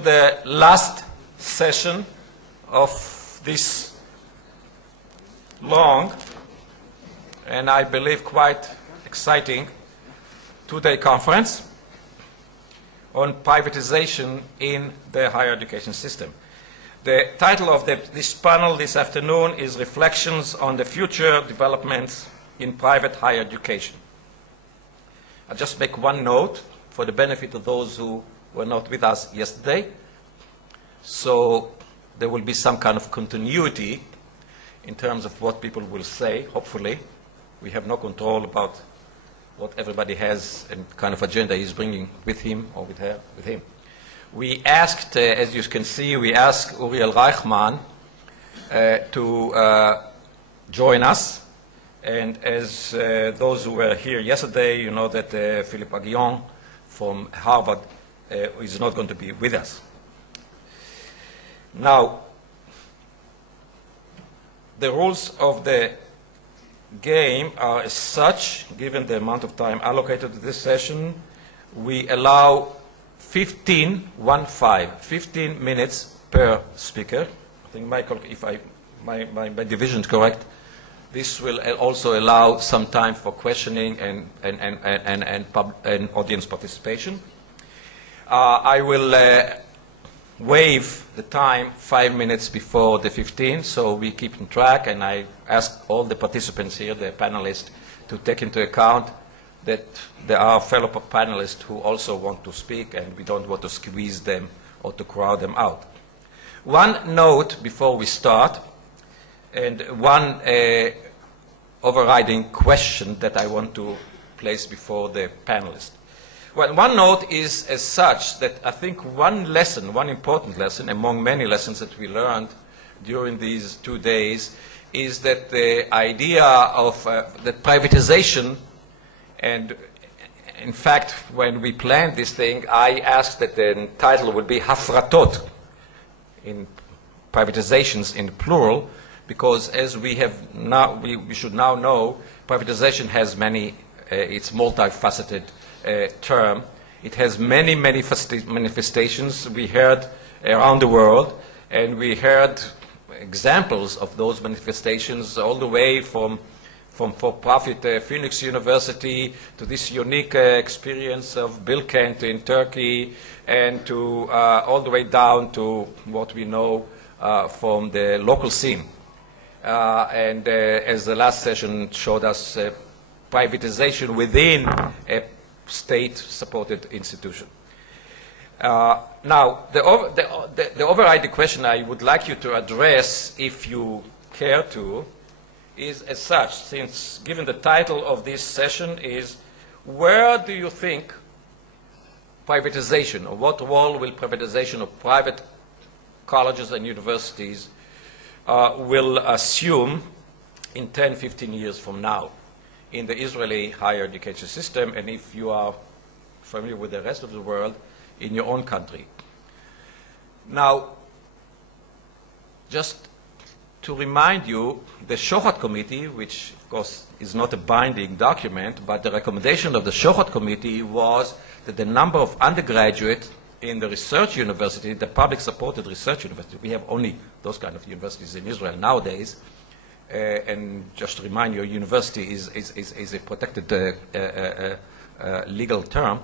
The last session of this long and I believe quite exciting two-day conference on privatization in the higher education system. The title of this panel this afternoon is Reflections on the Future Developments in Private Higher Education. I'll just make one note for the benefit of those who were not with us yesterday. So there will be some kind of continuity in terms of what people will say, hopefully. We have no control about what everybody has and kind of agenda he's bringing with him or with her, with him. We asked, as you can see, we asked Uriel Reichman to join us. And as those who were here yesterday, you know that Philippe Aghion from Harvard is not going to be with us. Now, the rules of the game are as such, given the amount of time allocated to this session, we allow 15 minutes per speaker. I think, Michael, if my division is correct, this will also allow some time for questioning and audience participation. I will waive the time 5 minutes before the 15, so we keep in track, and I ask all the participants here, the panelists, to take into account that there are fellow panelists who also want to speak, and we don't want to squeeze them or to crowd them out. One note before we start, and one overriding question that I want to place before the panelists. Well, one note is as such that I think one lesson, one important lesson among many lessons that we learned during these 2 days is that the idea of that privatization, and in fact, when we planned this thing, I asked that the title would be Hafratot, in privatizations in plural, because as we have now, we should now know, privatization has many, it's multifaceted term. It has many manifestations we heard around the world, and we heard examples of those manifestations all the way from for-profit Phoenix University to this unique experience of Bilkent in Turkey, and to all the way down to what we know from the local scene. And as the last session showed us, privatization within a state-supported institution. Now, the overriding question I would like you to address, if you care to, is as such, since given the title of this session is, where do you think privatization, or what role will privatization of private colleges and universities will assume in 10, 15 years from now in the Israeli higher education system, and if you are familiar with the rest of the world, in your own country. Now, just to remind you, the Shohat Committee, which of course is not a binding document, but the recommendation of the Shohat Committee was that the number of undergraduates in the research university, the public-supported research university, we have only those kind of universities in Israel nowadays, and just to remind you, university is a protected legal term.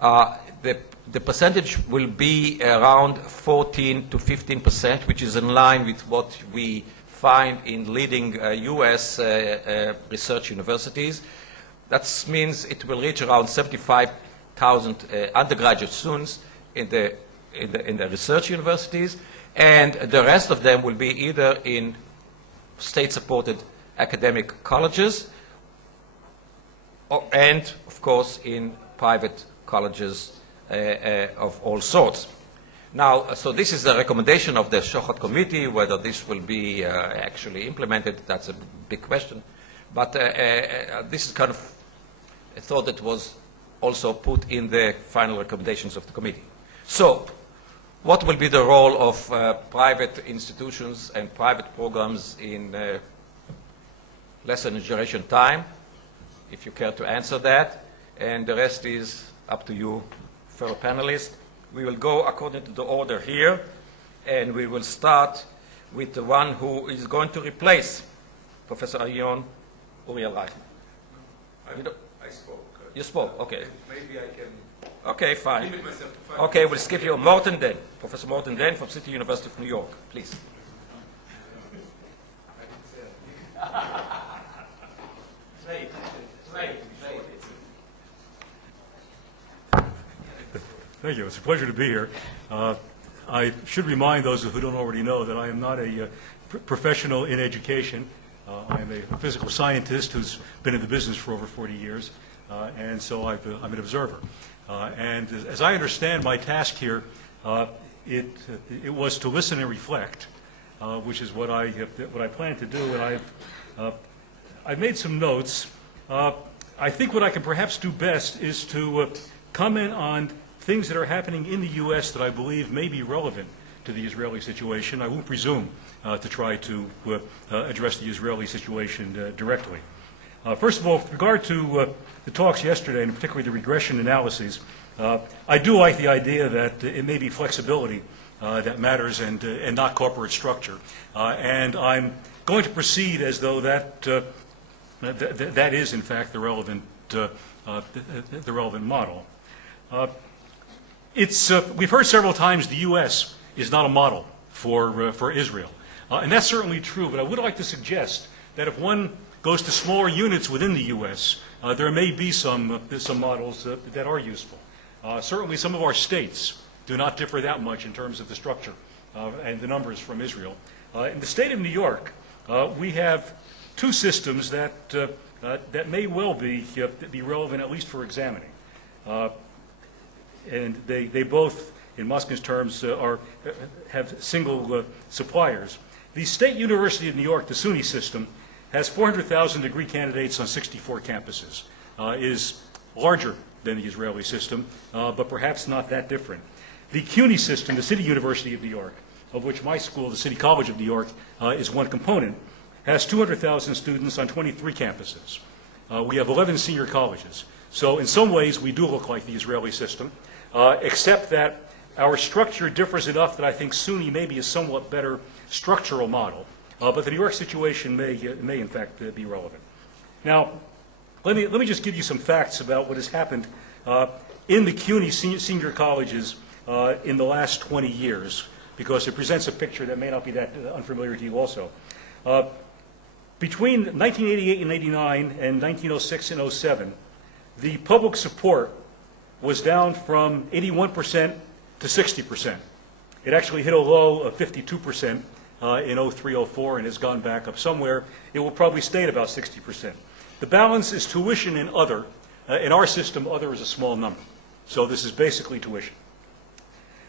The percentage will be around 14 to 15%, which is in line with what we find in leading U.S. research universities. That means it will reach around 75,000 undergraduate students in the research universities, and the rest of them will be either in state-supported academic colleges and, of course, in private colleges of all sorts. Now, so this is the recommendation of the Shohat Committee. Whether this will be actually implemented, that's a big question. But this is kind of a thought that was also put in the final recommendations of the committee. So, what will be the role of private institutions and private programs in less than a generation time, if you care to answer that? And the rest is up to you, fellow panelists. We will go according to the order here, and we will start with the one who is going to replace Professor Aghion, Uriel Reichman. I spoke. You spoke, okay. Maybe I can Okay, fine. limit myself to 5 Okay, minutes. we'll skip you. Morton Denn, Professor Morton Denn from City University of New York, please. Thank you. It's a pleasure to be here. I should remind those who don't already know that I am not a professional in education. I am a physical scientist who's been in the business for over 40 years, and so I'm an observer. And as I understand my task here, it was to listen and reflect, which is what I plan to do. And I've made some notes. I think what I can perhaps do best is to comment on things that are happening in the U.S. that I believe may be relevant to the Israeli situation. I won't presume to try to address the Israeli situation directly. First of all, with regard to the talks yesterday, and particularly the regression analyses, I do like the idea that it may be flexibility that matters and not corporate structure. And I'm going to proceed as though that is, in fact, the relevant model. We've heard several times the U.S. is not a model for Israel. And that's certainly true, but I would like to suggest that if one goes to smaller units within the U.S., there may be some models that are useful. Certainly some of our states do not differ that much in terms of the structure and the numbers from Israel. In the state of New York, we have two systems that may well be relevant, at least for examining. And they both, in Moskin's terms, have single suppliers. The State University of New York, the SUNY system, has 400,000 degree candidates on 64 campuses. Is larger than the Israeli system, but perhaps not that different. The CUNY system, the City University of New York, of which my school, the City College of New York, is one component, has 200,000 students on 23 campuses. We have 11 senior colleges. So in some ways, we do look like the Israeli system, except that our structure differs enough that I think SUNY may be a somewhat better structural model. But the New York situation may in fact be relevant. Now, let me just give you some facts about what has happened in the CUNY senior colleges in the last 20 years, because it presents a picture that may not be that unfamiliar to you also. Between 1988 and 89 and 1906 and 07, the public support was down from 81% to 60%. It actually hit a low of 52% in 03, 04, and has gone back up somewhere. It will probably stay at about 60%. The balance is tuition and other. In our system, other is a small number. So this is basically tuition.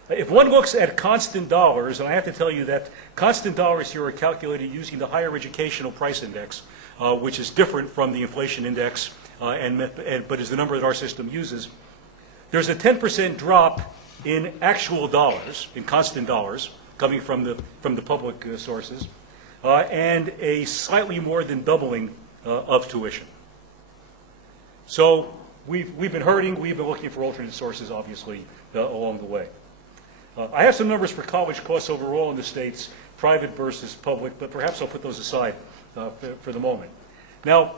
If one looks at constant dollars, and I have to tell you that constant dollars here are calculated using the Higher Educational Price Index, which is different from the inflation index, but is the number that our system uses. There's a 10% drop in actual dollars, in constant dollars, coming from the public sources, and a slightly more than doubling of tuition. So we've been hurting. We've been looking for alternate sources, obviously, along the way. I have some numbers for college costs overall in the States, private versus public, but perhaps I'll put those aside for the moment. Now,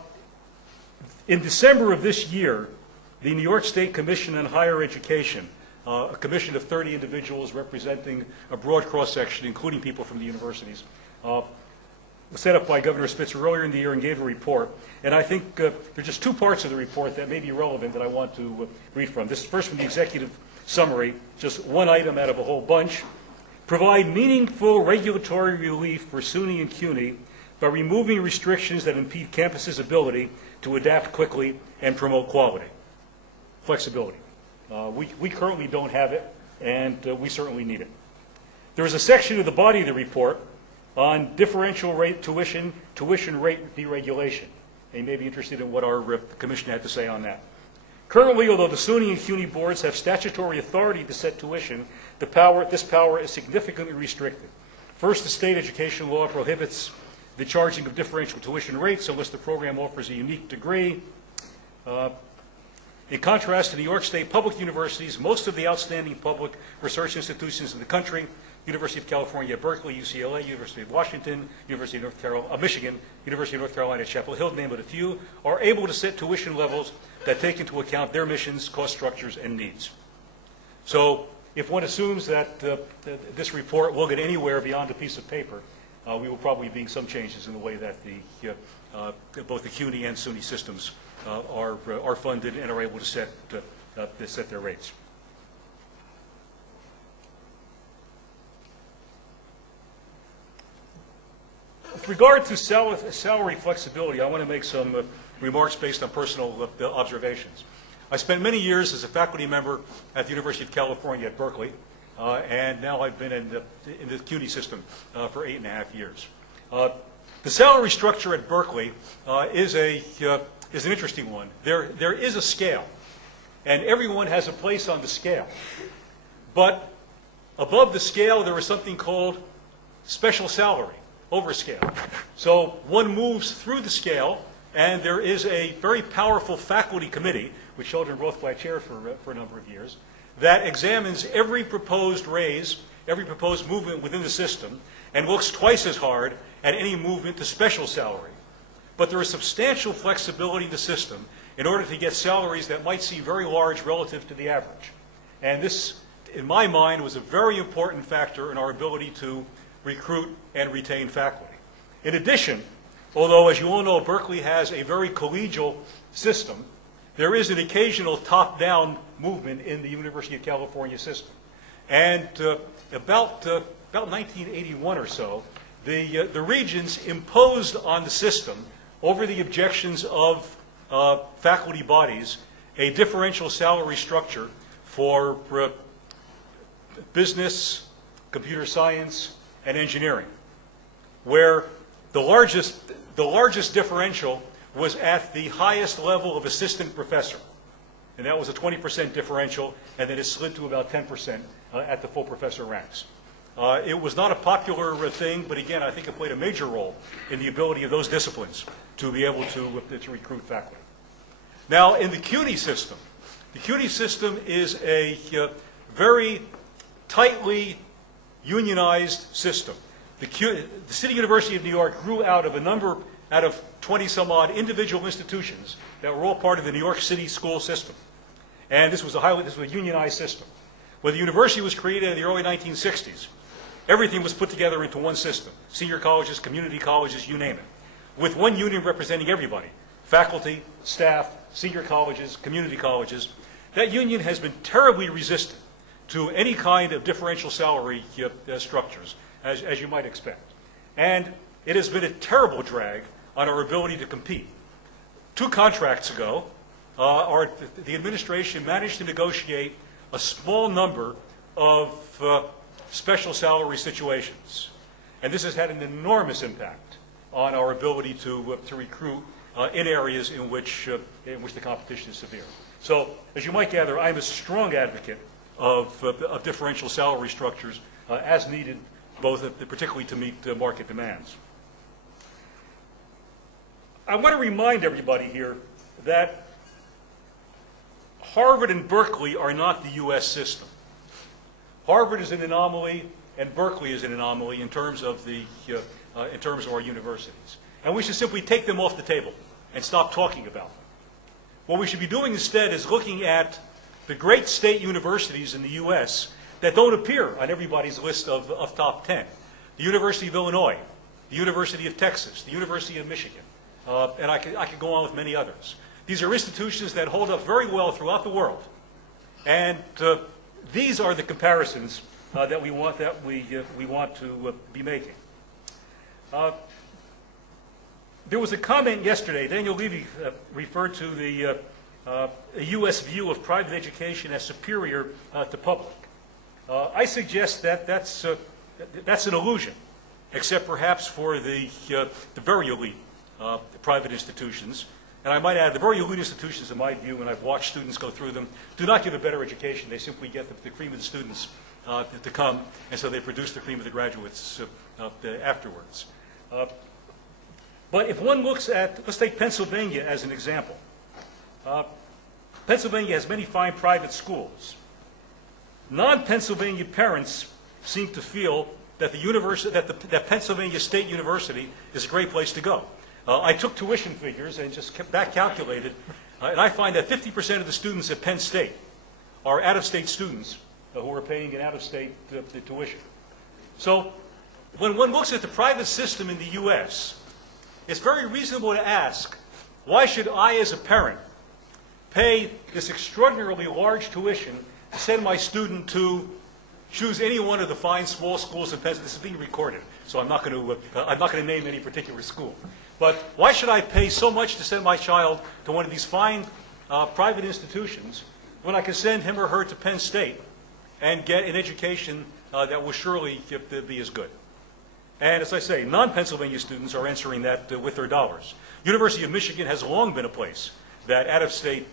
in December of this year, the New York State Commission on Higher Education, a commission of 30 individuals representing a broad cross-section, including people from the universities, was set up by Governor Spitzer earlier in the year and gave a report. And I think there are just two parts of the report that may be relevant that I want to read from. This is first from the executive summary, just one item out of a whole bunch. Provide meaningful regulatory relief for SUNY and CUNY by removing restrictions that impede campuses' ability to adapt quickly and promote quality. Flexibility. We currently don't have it, and we certainly need it. There is a section of the body of the report on differential rate tuition rate deregulation. And you may be interested in what our commission had to say on that. Currently, although the SUNY and CUNY boards have statutory authority to set tuition, this power is significantly restricted. First, the state education law prohibits the charging of differential tuition rates unless the program offers a unique degree. In contrast to New York State public universities, most of the outstanding public research institutions in the country, University of California at Berkeley, UCLA, University of Washington, University of Michigan, University of North Carolina at Chapel Hill, to name but a few, are able to set tuition levels that take into account their missions, cost structures, and needs. So if one assumes that this report will get anywhere beyond a piece of paper, we will probably be some changes in the way that both the CUNY and SUNY systems are funded and are able to set their rates. With regard to salary flexibility, I want to make some remarks based on personal observations. I spent many years as a faculty member at the University of California at Berkeley, and now I've been in the CUNY system for 8.5 years. The salary structure at Berkeley is an interesting one. There is a scale, and everyone has a place on the scale. But above the scale, there is something called special salary, overscale. So one moves through the scale, and there is a very powerful faculty committee, which Sheldon Rothblatt chaired for a number of years, that examines every proposed raise, every proposed movement within the system, and looks twice as hard at any movement to special salary. But there is substantial flexibility in the system in order to get salaries that might seem very large relative to the average. And this, in my mind, was a very important factor in our ability to recruit and retain faculty. In addition, although, as you all know, Berkeley has a very collegial system, there is an occasional top-down movement in the University of California system. And about 1981 or so, the regions imposed on the system, over the objections of faculty bodies, a differential salary structure for business, computer science, and engineering, where the largest differential was at the highest level of assistant professor, and that was a 20% differential, and then it slid to about 10% at the full professor ranks. It was not a popular thing, but again, I think it played a major role in the ability of those disciplines to be able to recruit faculty. Now, in the CUNY system is a very tightly unionized system. The City University of New York grew out of 20-some-odd individual institutions that were all part of the New York City school system. And this was a unionized system. When the university was created in the early 1960s, everything was put together into one system. Senior colleges, community colleges, you name it. With one union representing everybody. Faculty, staff, senior colleges, community colleges. That union has been terribly resistant to any kind of differential salary structures, as you might expect. And it has been a terrible drag on our ability to compete. 2 contracts ago, the administration managed to negotiate a small number of special salary situations. And this has had an enormous impact on our ability to recruit in areas in which the competition is severe. So, as you might gather, I'm a strong advocate of differential salary structures as needed, particularly to meet market demands. I want to remind everybody here that Harvard and Berkeley are not the U.S. system. Harvard is an anomaly, and Berkeley is an anomaly in terms of our universities. And we should simply take them off the table and stop talking about them. What we should be doing instead is looking at the great state universities in the U.S. that don't appear on everybody's list of top 10. The University of Illinois, the University of Texas, the University of Michigan, and I could go on with many others. These are institutions that hold up very well throughout the world. And these are the comparisons that we want to be making. There was a comment yesterday. Daniel Levy referred to the U.S. view of private education as superior to public. I suggest that that's an illusion, except perhaps for the very elite private institutions. And I might add, the very elite institutions, in my view, and I've watched students go through them, do not give a better education. They simply get the cream of the students to come, and so they produce the cream of the graduates afterwards. But if one looks at, let's take Pennsylvania as an example. Pennsylvania has many fine private schools. Non-Pennsylvania parents seem to feel that that Pennsylvania State University is a great place to go. I took tuition figures and just back calculated, and I find that 50% of the students at Penn State are out-of-state students who are paying an out-of-state tuition. So when one looks at the private system in the U.S., it's very reasonable to ask, why should I as a parent pay this extraordinarily large tuition to send my student to choose any one of the fine small schools in Pennsylvania? This is being recorded, so I'm not going to name any particular school. But why should I pay so much to send my child to one of these fine private institutions when I can send him or her to Penn State and get an education that will surely be as good? And as I say, non-Pennsylvania students are answering that with their dollars. University of Michigan has long been a place that out-of-state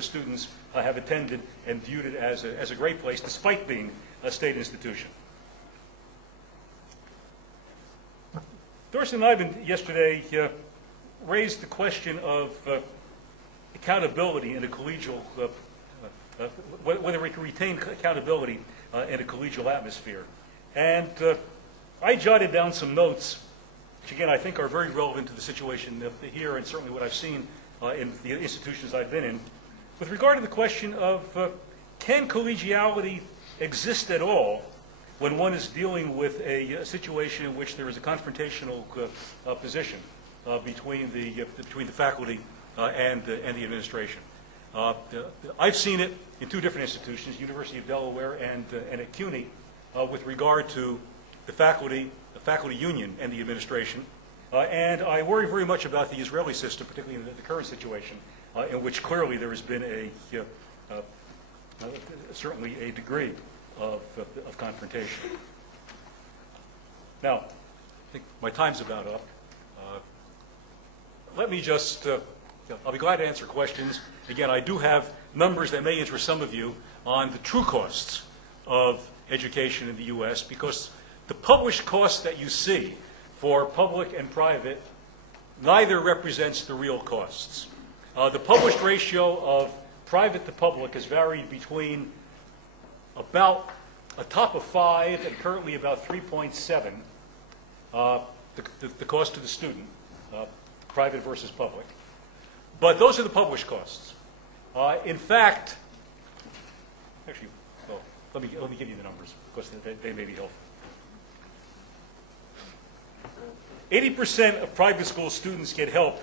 students have attended and viewed it as a great place, despite being a state institution. Dorsey and Ivan yesterday raised the question of accountability in a collegial, whether we can retain accountability in a collegial atmosphere. And I jotted down some notes, which again I think are very relevant to the situation here and certainly what I've seen in the institutions I've been in, with regard to the question of can collegiality exist at all when one is dealing with a situation in which there is a confrontational position between the faculty and the administration. I've seen it in two different institutions, University of Delaware and at CUNY, with regard to the faculty union and the administration. And I worry very much about the Israeli system, particularly in the current situation, in which clearly there has been certainly a degree of confrontation. Now, I think my time's about up. Let me just, I'll be glad to answer questions. Again, I do have numbers that may interest some of you on the true costs of education in the U.S., because the published costs that you see for public and private neither represents the real costs. The published ratio of private to public has varied between about a top of 5 and currently about 3.7, the cost to the student, private versus public. But those are the published costs. In fact, actually, well, let me give you the numbers, because they may be helpful. 80% of private school students get help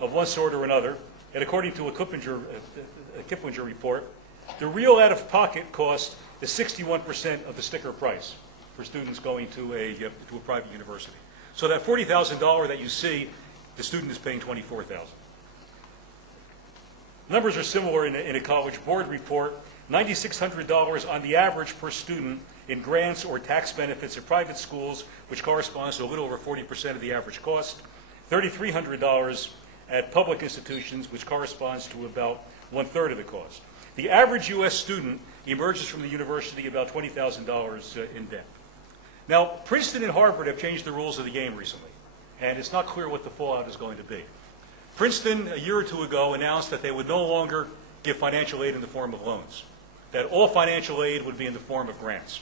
of one sort or another, and according to a Kiplinger report, the real out-of-pocket cost is 61% of the sticker price for students going to a private university. So that $40,000 that you see, the student is paying $24,000. Numbers are similar in a College Board report. $9,600 on the average per student in grants or tax benefits at private schools, which corresponds to a little over 40% of the average cost. $3,300 at public institutions, which corresponds to about 1/3 of the cost. The average U.S. student emerges from the university about $20,000 in debt. Now, Princeton and Harvard have changed the rules of the game recently, and it's not clear what the fallout is going to be. Princeton, a year or two ago, announced that they would no longer give financial aid in the form of loans, that all financial aid would be in the form of grants.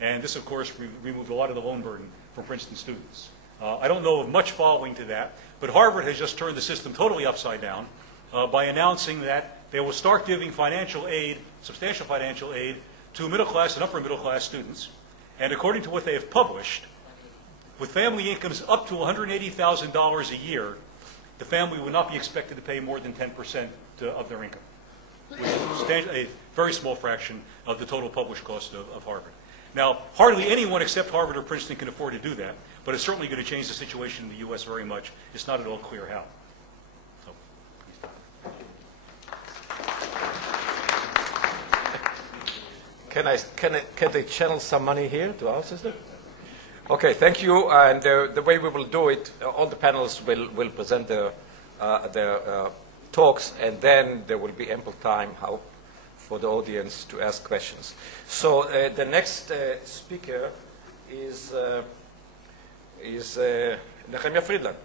And this, of course, removed a lot of the loan burden from Princeton students. I don't know of much following to that, but Harvard has just turned the system totally upside down by announcing that they will start giving financial aid, substantial financial aid, to middle-class and upper-middle-class students. And according to what they have published, with family incomes up to $180,000 a year, the family would not be expected to pay more than 10% of their income, which is a very small fraction of the total published cost of Harvard. Now, hardly anyone except Harvard or Princeton can afford to do that, but it's certainly going to change the situation in the U.S. very much. It's not at all clear how. So, Can they channel some money here to our system? Okay, thank you. And the way we will do it, all the panels will present their talks, and then there will be ample time for the audience to ask questions. So the next speaker is Nehemia Friedland.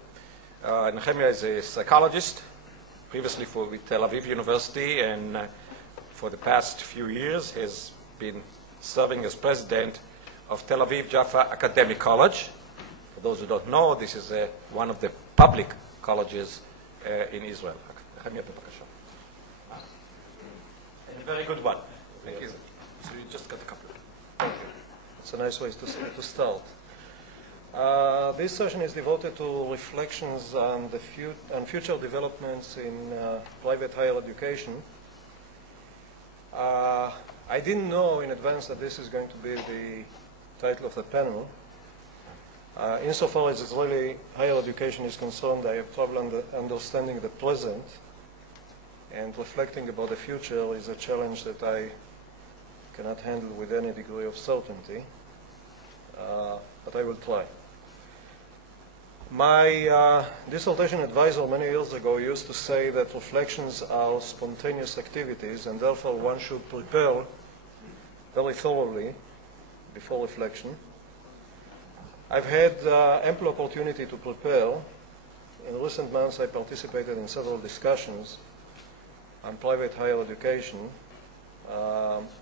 Nehemia is a psychologist, previously with Tel Aviv University, and for the past few years has been serving as president of Tel Aviv Jaffa Academic College. For those who don't know, this is one of the public colleges in Israel. And a very good one. Thank you. So you just got a couple. Thank you. It's a nice way to start. This session is devoted to reflections on future developments in private higher education. I didn't know in advance that this is going to be the title of the panel. Insofar as Israeli higher education is concerned, I have trouble understanding the present, and reflecting about the future is a challenge that I cannot handle with any degree of certainty, but I will try. My dissertation advisor many years ago used to say that reflections are spontaneous activities, and therefore one should prepare very thoroughly before reflection. I've had ample opportunity to prepare. In recent months, I participated in several discussions on private higher education.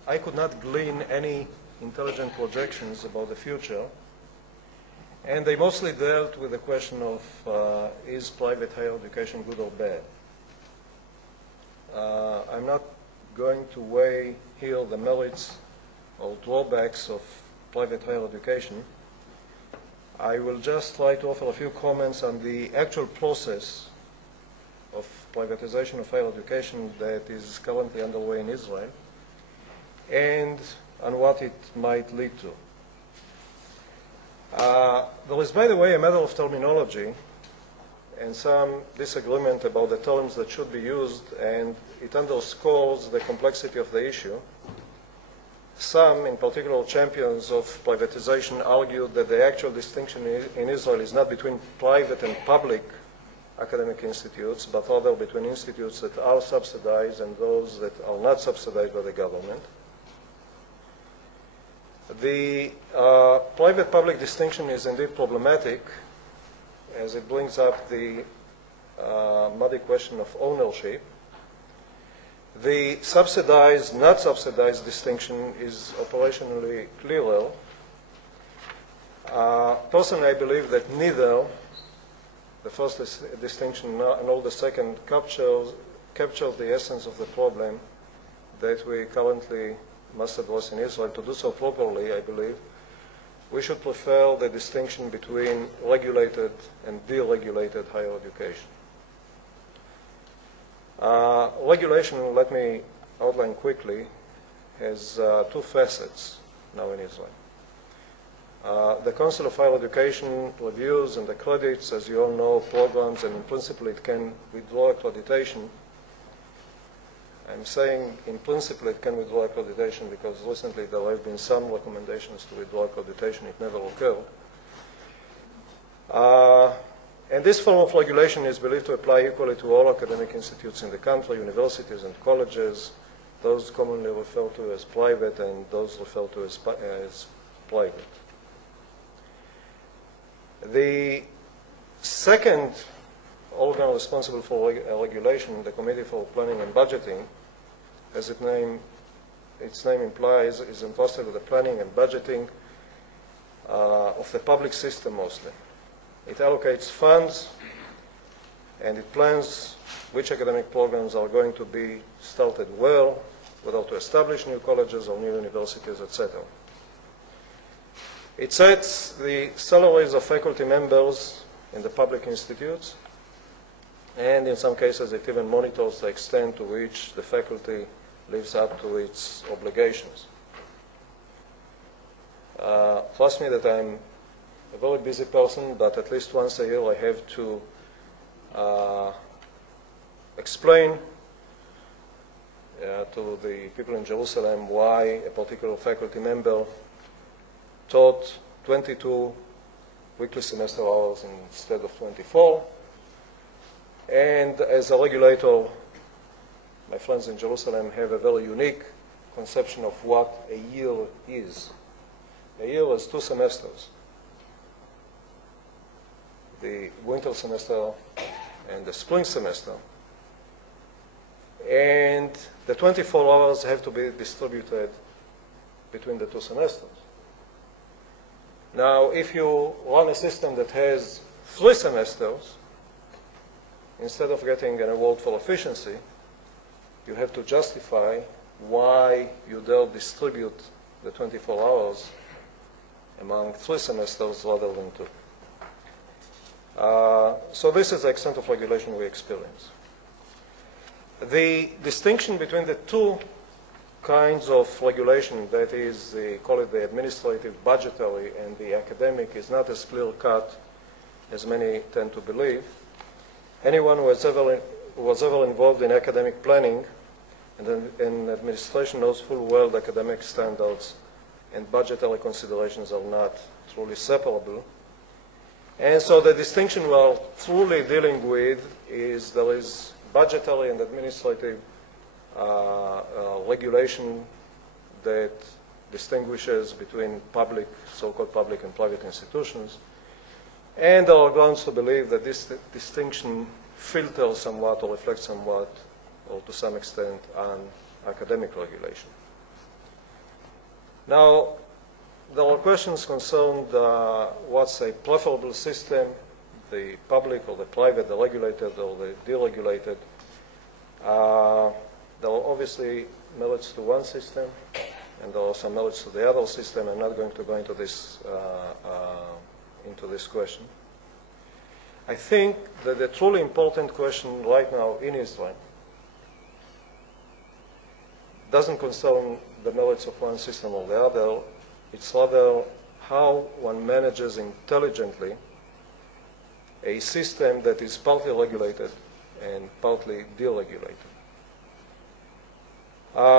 I could not glean any intelligent projections about the future, and they mostly dealt with the question of is private higher education good or bad? I'm not going to weigh here the merits or drawbacks of private higher education. I will just try to offer a few comments on the actual process of privatization of higher education that is currently underway in Israel, and on what it might lead to. There is, by the way, a matter of terminology and some disagreement about the terms that should be used, and it underscores the complexity of the issue. Some, in particular champions of privatization, argued that the actual distinction in Israel is not between private and public academic institutes, but rather between institutes that are subsidized and those that are not subsidized by the government. The private-public distinction is indeed problematic, as it brings up the muddy question of ownership. The subsidized, not subsidized distinction is operationally clearer. Personally, I believe that neither the first distinction nor the second captures the essence of the problem that we currently must address in Israel. To do so properly, I believe, we should prefer the distinction between regulated and deregulated higher education. Regulation, let me outline quickly, has two facets now in Israel. The Council of Higher Education reviews and accredits, as you all know, programs, and in principle it can withdraw accreditation. I'm saying in principle it can withdraw accreditation because recently there have been some recommendations to withdraw accreditation. It never occurred. And this form of regulation is believed to apply equally to all academic institutes in the country, universities and colleges, those commonly referred to as private and those referred to as private. The second organ responsible for regulation, the Committee for Planning and Budgeting, as its name implies, is entrusted with the planning and budgeting of the public system mostly. It allocates funds and it plans which academic programs are going to be started where, whether to establish new colleges or new universities, etc. It sets the salaries of faculty members in the public institutes, and in some cases it even monitors the extent to which the faculty lives up to its obligations. Trust me that I'm a very busy person, but at least once a year I have to explain to the people in Jerusalem why a particular faculty member taught 22 weekly semester hours instead of 24. And as a regulator, my friends in Jerusalem have a very unique conception of what a year is. A year is 2 semesters. The winter semester and the spring semester. and the 24 hours have to be distributed between the 2 semesters. Now, if you run a system that has 3 semesters, instead of getting an award for efficiency, you have to justify why you dare distribute the 24 hours among 3 semesters rather than 2. So this is the extent of regulation we experience. The distinction between the 2 kinds of regulation, that is, call it the administrative, budgetary, and the academic, is not as clear-cut as many tend to believe. Anyone who was ever involved in academic planning and in administration knows full well that academic standards and budgetary considerations are not truly separable. And so the distinction we are truly dealing with is there is budgetary and administrative regulation that distinguishes between public, so-called public and private institutions. And there are grounds to believe that this distinction filters somewhat or reflects somewhat or to some extent on academic regulation. Now, there are questions concerned what's a preferable system, the public or the private, the regulated or the deregulated. There are obviously merits to one system, and there are some merits to the other system. I'm not going to go into this question. I think that the truly important question right now in Israel doesn't concern the merits of one system or the other. It's rather how one manages intelligently a system that is partly regulated and partly deregulated.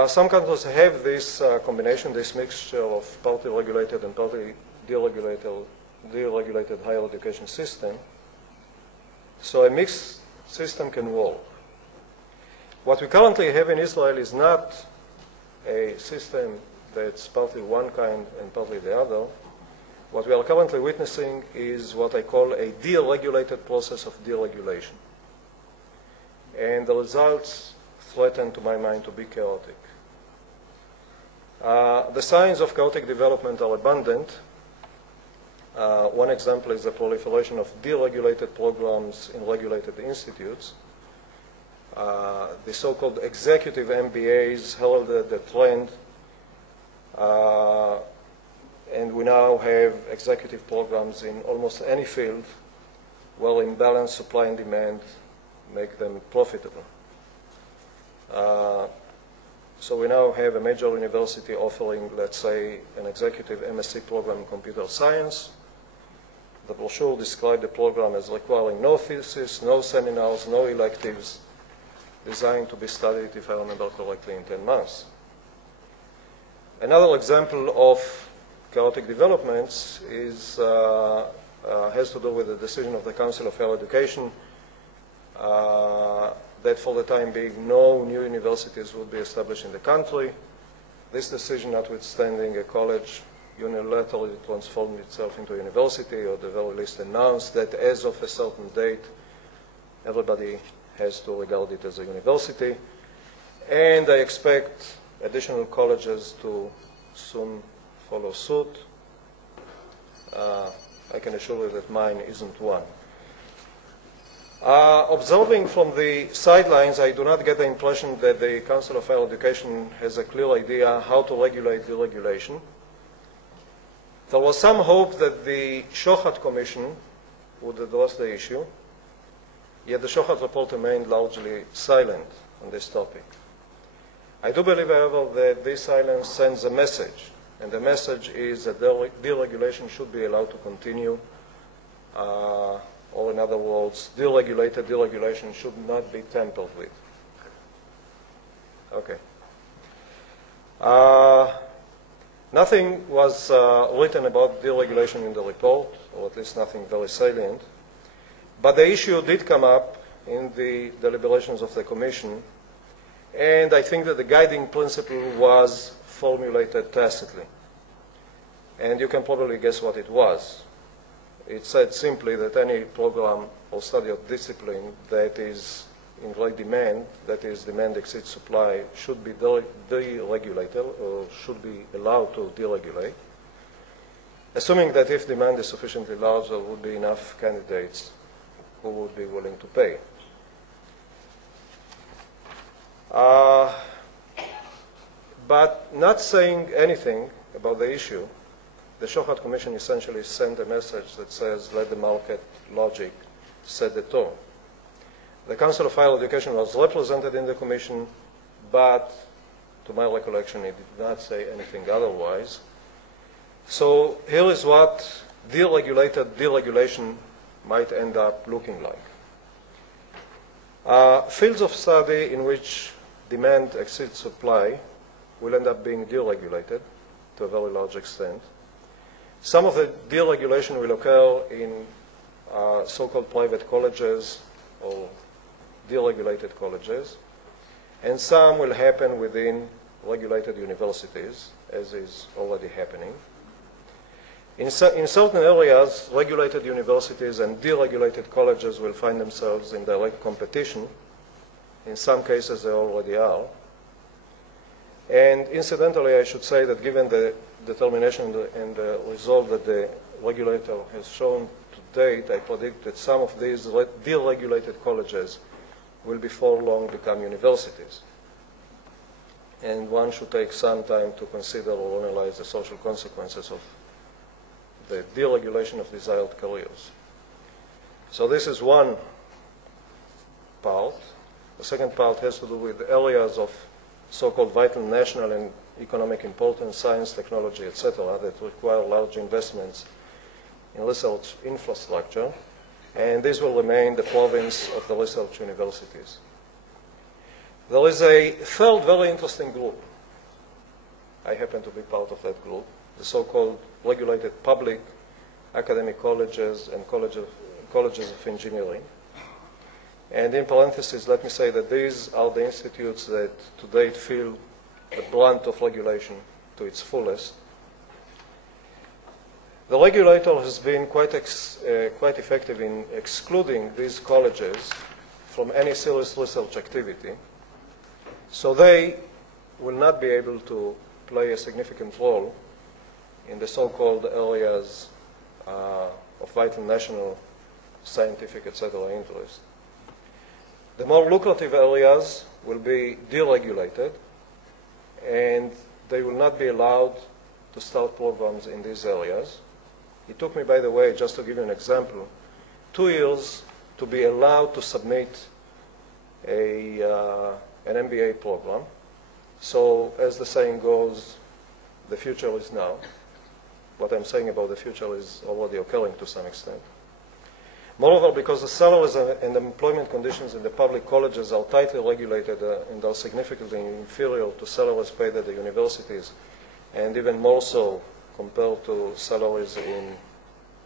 Some countries have this combination, this mixture of partly regulated and partly deregulated higher education system. So a mixed system can work. What we currently have in Israel is not a system that's partly one kind and partly the other. What we are currently witnessing is what I call a deregulated process of deregulation. And the results threaten, to my mind, to be chaotic. The signs of chaotic development are abundant. One example is the proliferation of deregulated programs in regulated institutes. The so-called executive MBAs heralded the trend, and we now have executive programs in almost any field where imbalanced supply and demand make them profitable. So we now have a major university offering, let's say, an executive MSc program in computer science. The brochure described the program as requiring no thesis, no seminars, no electives, designed to be studied, if I remember correctly, in 10 months. Another example of chaotic developments is, has to do with the decision of the Council of Higher Education that for the time being no new universities would be established in the country. This decision, notwithstanding a college unilaterally transformed itself into a university, or at the very least announced that as of a certain date everybody has to regard it as a university. And I expect additional colleges to soon follow suit. I can assure you that mine isn't one. Observing from the sidelines, I do not get the impression that the Council of Higher Education has a clear idea how to regulate deregulation. There was some hope that the Shechter Commission would address the issue, yet the Shechter report remained largely silent on this topic. I do believe, however, that this silence sends a message, and the message is that deregulation should be allowed to continue, or in other words, deregulation should not be tampered with. Okay. Nothing was written about deregulation in the report, or at least nothing very salient. But the issue did come up in the deliberations of the Commission, and I think that the guiding principle was formulated tacitly. And you can probably guess what it was. It said simply that any program or study of discipline that is in great demand, that is, demand exceeds supply, should be deregulated or should be allowed to deregulate, assuming that if demand is sufficiently large, there would be enough candidates who would be willing to pay. But not saying anything about the issue, the Shohat Commission essentially sent a message that says, let the market logic set the tone. The Council of Higher Education was represented in the Commission, but to my recollection, it did not say anything otherwise. So here is what deregulated deregulation might end up looking like. Fields of study in which demand exceeds supply will end up being deregulated to a very large extent. Some of the deregulation will occur in so-called private colleges or deregulated colleges, and some will happen within regulated universities, as is already happening. In certain areas, regulated universities and deregulated colleges will find themselves in direct competition. In some cases, they already are. And incidentally, I should say that given the determination and the result that the regulator has shown to date, I predict that some of these deregulated colleges will before long become universities. And one should take some time to consider or analyze the social consequences of the deregulation of desired careers. So this is one part. The second part has to do with areas of so-called vital national and economic importance, science, technology, etc., that require large investments in research infrastructure, and this will remain the province of the research universities. There is a third very interesting group. I happen to be part of that group, the so-called regulated public academic colleges and colleges of engineering. And in parentheses, let me say that these are the institutes that to date feel the brunt of regulation to its fullest. The regulator has been quite effective in excluding these colleges from any serious research activity, so they will not be able to play a significant role in the so-called areas of vital national, scientific, etc. interest. The more lucrative areas will be deregulated, and they will not be allowed to start programs in these areas. It took me, by the way, just to give you an example, 2 years to be allowed to submit an MBA program. So, as the saying goes, the future is now. What I'm saying about the future is already occurring to some extent. Moreover, because the salaries and employment conditions in the public colleges are tightly regulated and are significantly inferior to salaries paid at the universities, and even more so compared to salaries in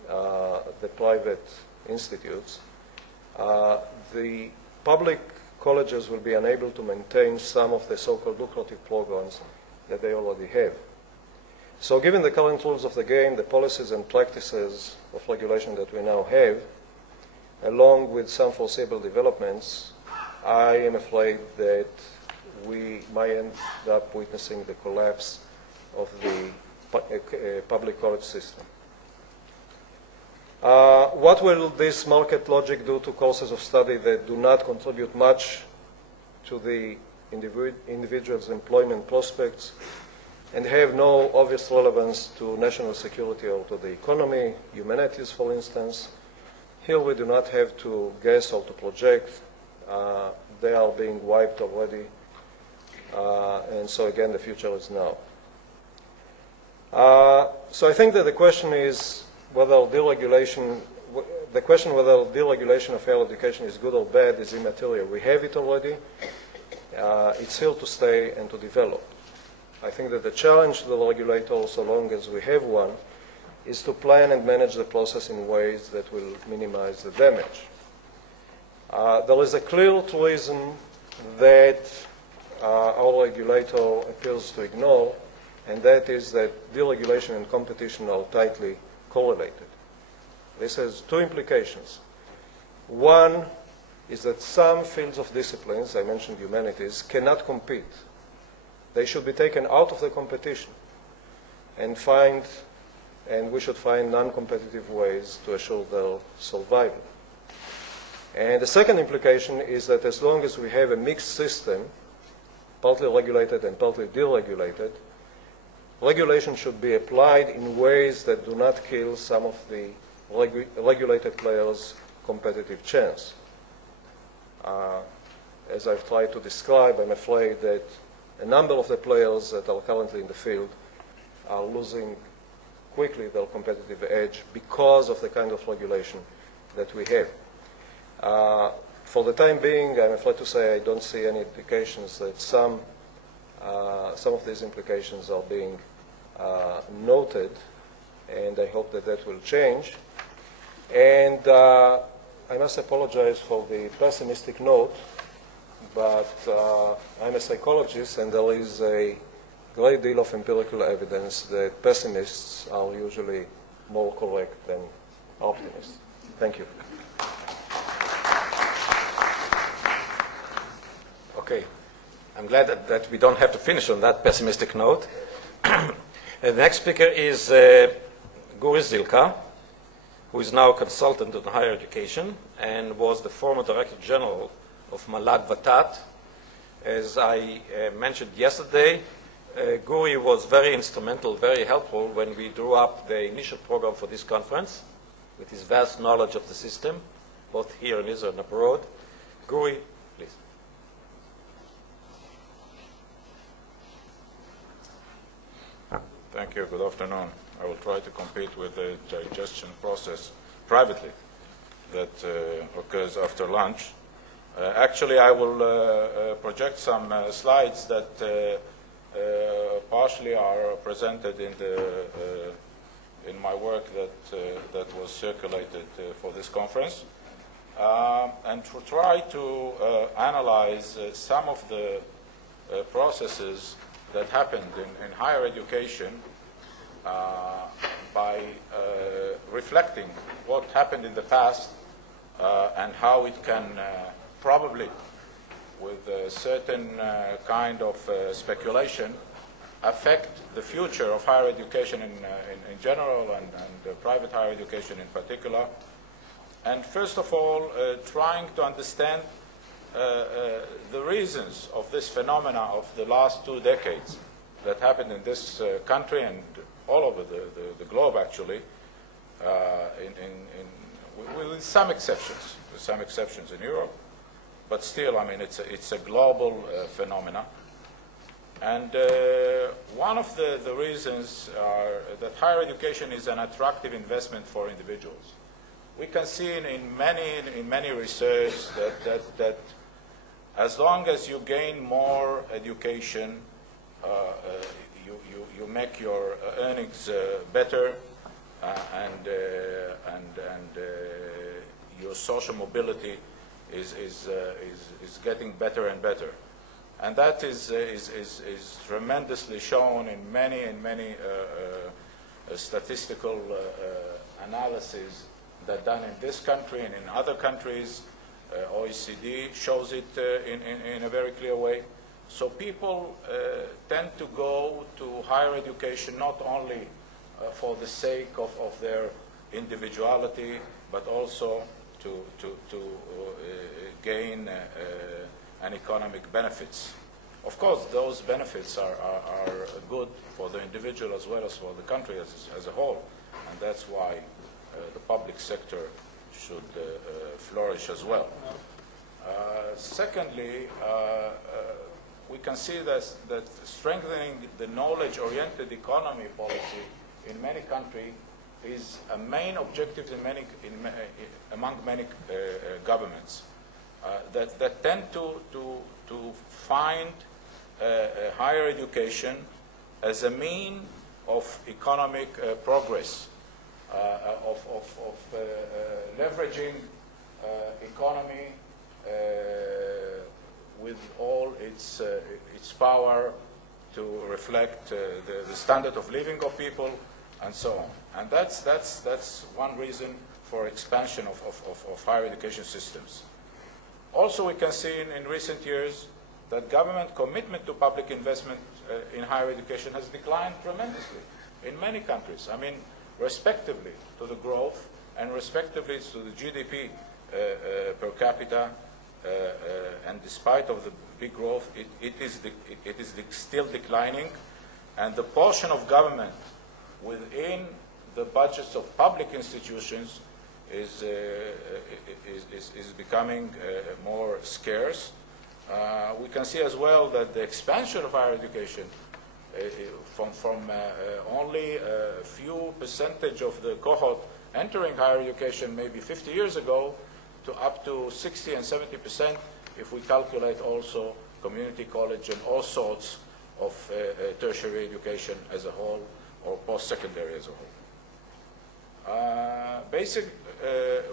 the private institutes, the public colleges will be unable to maintain some of the so-called lucrative programs that they already have. So given the current rules of the game, the policies and practices of regulation that we now have, along with some foreseeable developments, I am afraid that we might end up witnessing the collapse of the public college system. What will this market logic do to courses of study that do not contribute much to the individual's employment prospects and have no obvious relevance to national security or to the economy, humanities, for instance? Here we do not have to guess or to project. They are being wiped already. And so again, the future is now. So I think that the question is whether deregulation of higher education is good or bad is immaterial. We have it already. It's here to stay and to develop. I think that the challenge to the regulator, so long as we have one, is to plan and manage the process in ways that will minimize the damage. There is a clear reason that our regulator appears to ignore, and that is that deregulation and competition are tightly correlated. This has two implications. One, is that some fields of disciplines, I mentioned humanities, cannot compete. They should be taken out of the competition and we should find non-competitive ways to assure their survival. And the second implication is that as long as we have a mixed system, partly regulated and partly deregulated, regulation should be applied in ways that do not kill some of the regulated players' competitive chance. As I've tried to describe, I'm afraid that a number of the players that are currently in the field are losing quickly their competitive edge because of the kind of regulation that we have. For the time being, I'm afraid to say I don't see any indications that some of these implications are being noted, and I hope that that will change. And I must apologize for the pessimistic note, but I'm a psychologist, and there is a great deal of empirical evidence that pessimists are usually more correct than optimists. Thank you. Okay. I'm glad that we don't have to finish on that pessimistic note. The next speaker is Gury Zilkha, who is now a consultant in higher education and was the former Director General of MALAG VATAT. As I mentioned yesterday, Gury was very instrumental, very helpful when we drew up the initial program for this conference with his vast knowledge of the system, both here in Israel and abroad. Gury, please. Thank you. Good afternoon. I will try to compete with the digestion process privately that occurs after lunch. Actually, I will project some slides that partially are presented in my work that was circulated for this conference, and to try to analyze some of the processes that happened in higher education by reflecting what happened in the past and how it can probably, with a certain kind of speculation, affect the future of higher education in general and private higher education in particular. And first of all, trying to understand the reasons of this phenomena of the last 2 decades that happened in this country and all over the globe, actually, with some exceptions. There's some exceptions in Europe, but still, I mean, it's a global phenomena. And one of the reasons are that higher education is an attractive investment for individuals. We can see in many research that as long as you gain more education, you make your earnings better, and your social mobility is getting better and better, and that is tremendously shown in many statistical analyses that done in this country and in other countries. OECD shows it in a very clear way. So people tend to go to higher education not only for the sake of their individuality, but also to gain an economic benefits. Of course, those benefits are good for the individual as well as for the country as a whole, and that's why the public sector should flourish as well. Secondly, we can see that strengthening the knowledge-oriented economy policy in many countries is a main objective among many governments that tend to find higher education as a mean of economic progress, of leveraging economy with all its power to reflect the standard of living of people and so on. And that's one reason for expansion of higher education systems. Also, we can see in recent years that government commitment to public investment in higher education has declined tremendously in many countries. I mean, respectively to the growth and respectively to the GDP per capita, and despite of the big growth, it is still declining, and the portion of government within the budgets of public institutions is becoming more scarce. We can see as well that the expansion of higher education from only a few percentage of the cohort entering higher education maybe 50 years ago to up to 60 and 70% if we calculate also community college and all sorts of tertiary education as a whole or post-secondary as a whole. Basic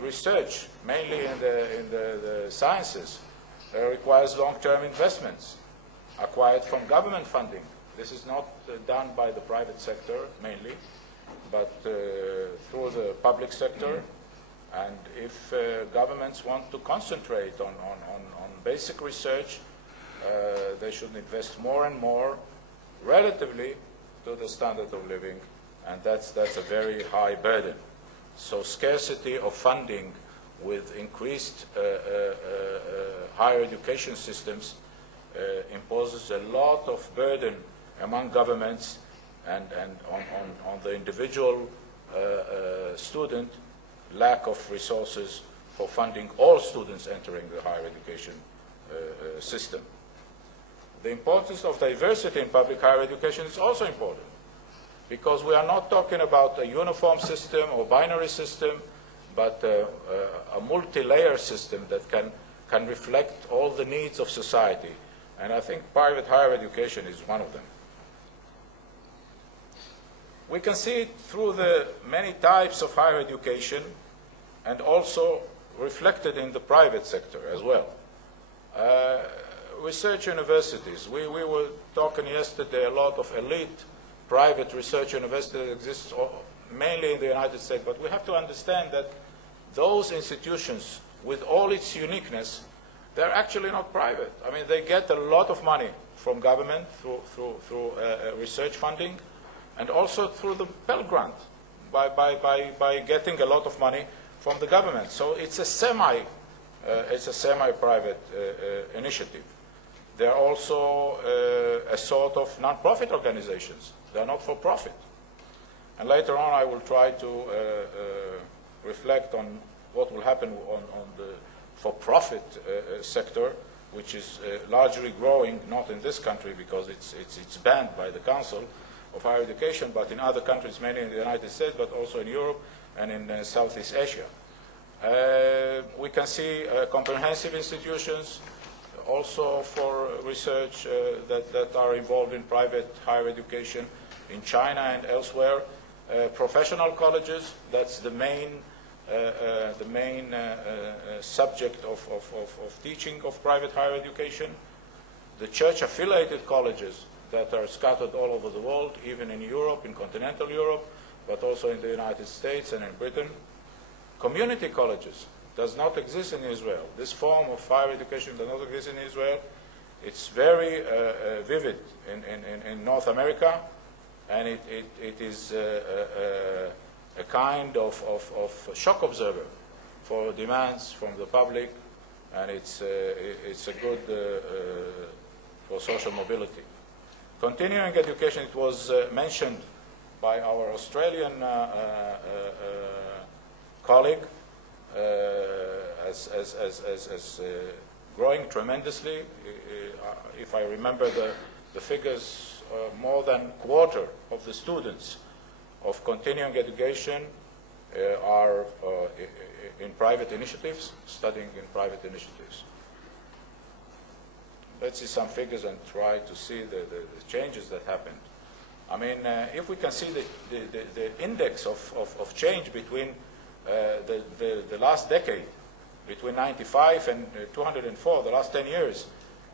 research, mainly in the sciences, requires long-term investments acquired from government funding. This is not done by the private sector mainly, but through the public sector. And if governments want to concentrate on basic research, they should invest more and more relatively to the standard of living, and that's a very high burden. So scarcity of funding with increased higher education systems imposes a lot of burden among governments and on the individual student, lack of resources for funding all students entering the higher education system. The importance of diversity in public higher education is also important, because we are not talking about a uniform system or binary system, but a multi-layer system that can reflect all the needs of society. And I think private higher education is one of them. We can see it through the many types of higher education and also reflected in the private sector as well. Research universities. We were talking yesterday a lot of elite private research universities that exist mainly in the United States, but we have to understand that those institutions, with all its uniqueness, they're actually not private. I mean, they get a lot of money from government through research funding, and also through the Pell Grant by getting a lot of money from the government. So it's a semi-private initiative. They're also a sort of non-profit organizations. They're not for profit. And later on, I will try to reflect on what will happen on the for-profit sector, which is largely growing, not in this country because it's banned by the Council of Higher Education, but in other countries, mainly in the United States, but also in Europe and in Southeast Asia. We can see comprehensive institutions also for research that are involved in private higher education in China and elsewhere. Professional colleges, that's the main subject of teaching of private higher education. The church-affiliated colleges that are scattered all over the world, even in Europe, in continental Europe, but also in the United States and in Britain. Community colleges does not exist in Israel. This form of higher education does not exist in Israel. It's very vivid in North America, and it is a kind of shock observer for demands from the public, and it's a good for social mobility. Continuing education, it was mentioned by our Australian colleague as growing tremendously. If I remember the figures, more than a quarter of the students of continuing education are in private initiatives, studying in private initiatives. Let's see some figures and try to see the changes that happened. I mean, if we can see the index of change between the last decade, between 95 and 204, the last 10 years,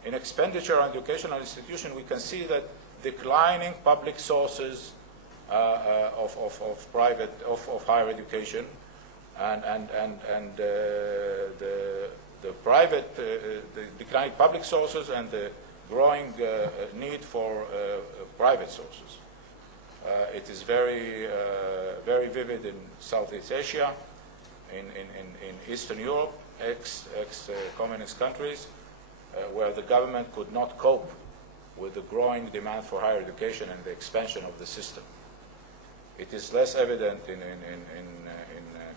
in expenditure on educational institution, we can see that declining public sources of higher education, and the the private, the declining public sources and the growing need for private sources. It is very, very vivid in Southeast Asia, in Eastern Europe, ex-communist countries, where the government could not cope with the growing demand for higher education and the expansion of the system. It is less evident in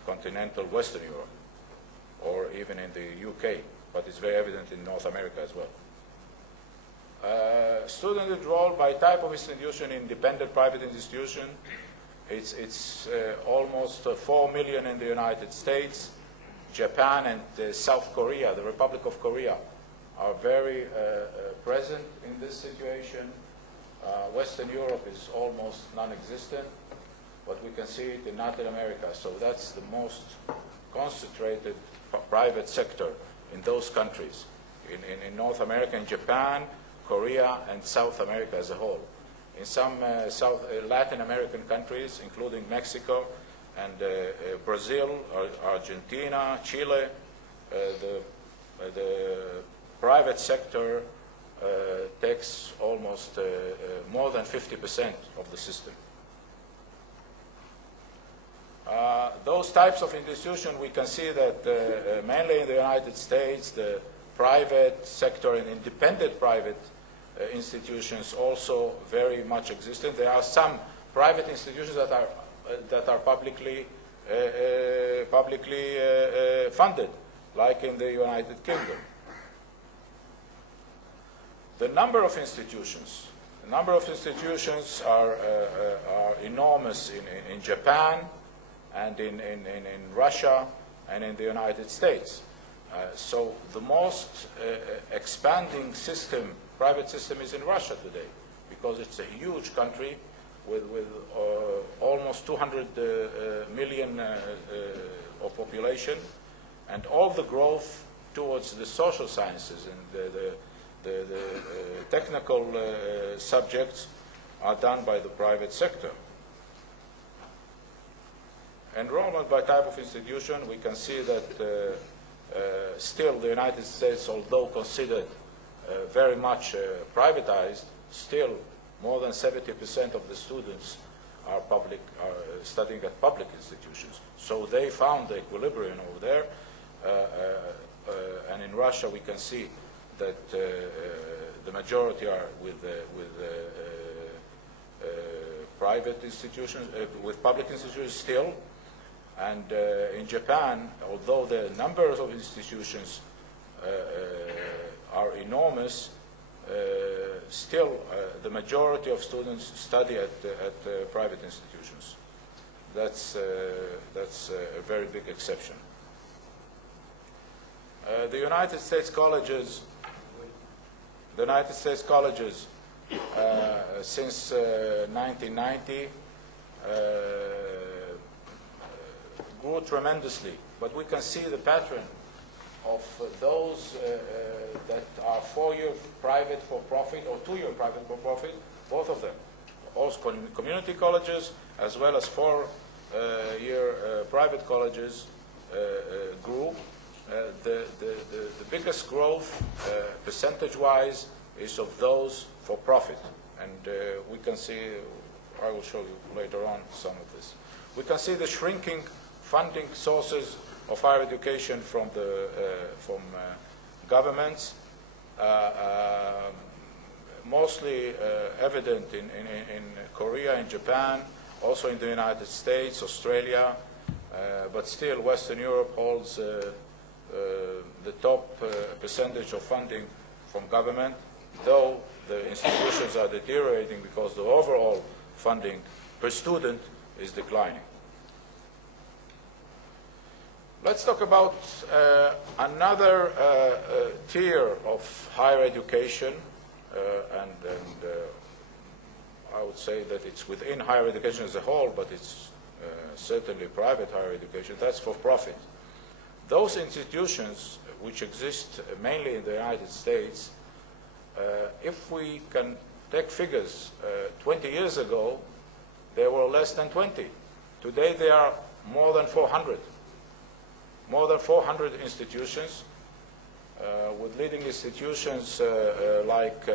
continental Western Europe, or even in the UK, but it's very evident in North America as well. Student enrolled by type of institution, independent private institution, it's almost 4 million in the United States. Japan and South Korea, the Republic of Korea, are very present in this situation. Western Europe is almost non-existent, but we can see it in Latin America. So that's the most concentrated private sector in those countries, in North America, in Japan, Korea, and South America as a whole. In some Latin American countries, including Mexico and Brazil, Argentina, Chile, the private sector takes almost more than 50% of the system. Those types of institutions, we can see that mainly in the United States, the private sector and independent private institutions also very much existent. There are some private institutions that are publicly funded, like in the United Kingdom. The number of institutions are enormous in Japan and in Russia and in the United States. So the most expanding system, private system, is in Russia today, because it's a huge country with almost 200 million of population, and all the growth towards the social sciences and the technical subjects are done by the private sector. Enrollment by type of institution, we can see that still the United States, although considered very much privatized, still more than 70% of the students are studying at public institutions. So they found the equilibrium over there. And in Russia, we can see that the majority are with private institutions, with public institutions still. And in Japan, although the numbers of institutions are enormous, still the majority of students study at private institutions. That's a very big exception. The United States colleges since 1990 grew tremendously, but we can see the pattern of those that are 4-year private for profit or 2-year private for profit, both of them. Also community colleges as well as 4-year private colleges grew. The biggest growth percentage-wise is of those for profit, and we can see, I will show you later on some of this. We can see the shrinking funding sources of higher education from governments, mostly evident in Korea and Japan, also in the United States, Australia, but still Western Europe holds the top percentage of funding from government, though the institutions are deteriorating because the overall funding per student is declining. Let's talk about another tier of higher education, and I would say that it's within higher education as a whole, but it's certainly private higher education. That's for profit. Those institutions which exist mainly in the United States, if we can take figures, 20 years ago, there were less than 20. Today, there are more than 400. More than 400 institutions with leading institutions like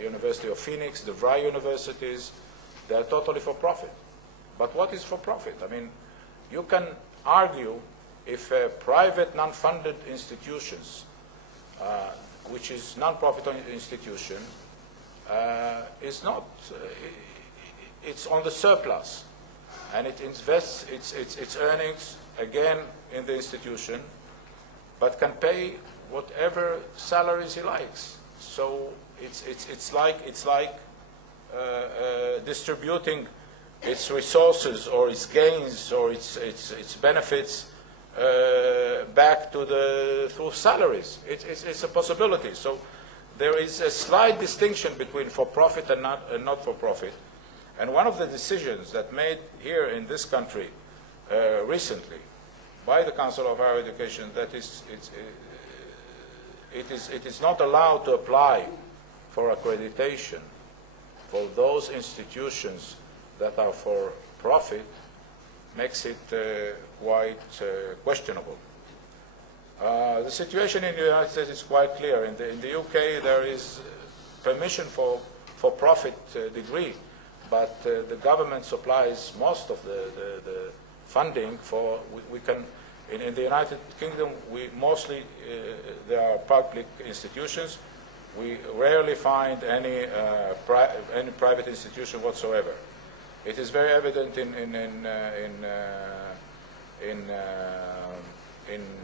University of Phoenix, the DeVry universities. They are totally for profit. But what is for profit? I mean, you can argue if private non-funded institutions, which is non-profit institution, is not, it's on the surplus, and it invests its earnings again in the institution, but can pay whatever salaries he likes. So it's like distributing its resources or its gains or its benefits back to through salaries. It's a possibility. So there is a slight distinction between for-profit and not for-profit. And one of the decisions that made here in this country recently by the Council of Higher Education that it is not allowed to apply for accreditation for those institutions that are for profit makes it quite questionable. The situation in the United States is quite clear. In the UK, there is permission for profit degree, but the government supplies most of the funding for. We can in the United Kingdom. We mostly there are public institutions. We rarely find any private institution whatsoever. It is very evident in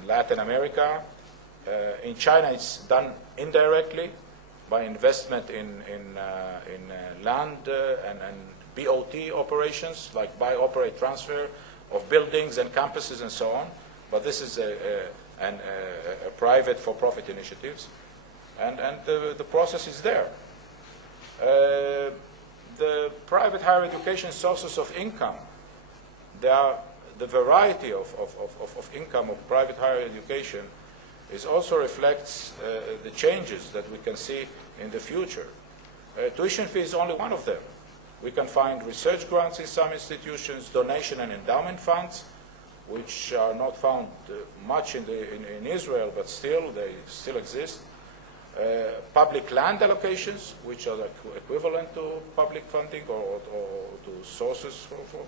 Latin America. In China, it's done indirectly by investment in land and BOT operations, like buy, operate, transfer of buildings and campuses and so on. But this is a private for-profit initiatives, and the process is there. The private higher education sources of income, the variety of income of private higher education is also reflects the changes that we can see in the future. Tuition fee is only one of them. We can find research grants in some institutions, donation and endowment funds, which are not found much in Israel, but still, they still exist. Public land allocations, which are equivalent to public funding or to sources for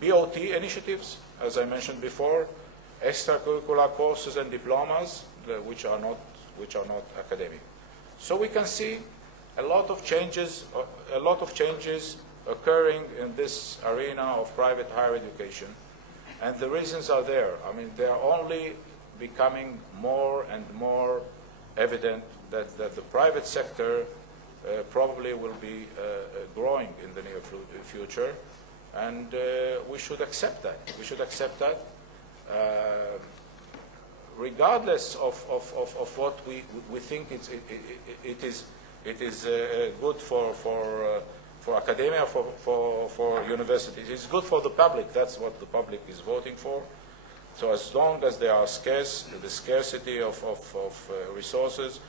BOT initiatives, as I mentioned before, extracurricular courses and diplomas, which are not academic. So we can see a lot of changes occurring in this arena of private higher education, and the reasons are there. I mean, they are only becoming more and more evident that the private sector probably will be growing in the near future, and we should accept that. We should accept that, regardless of what we think it is good for academia, for universities. It's good for the public. That's what the public is voting for. So as long as there are the scarcity of resources,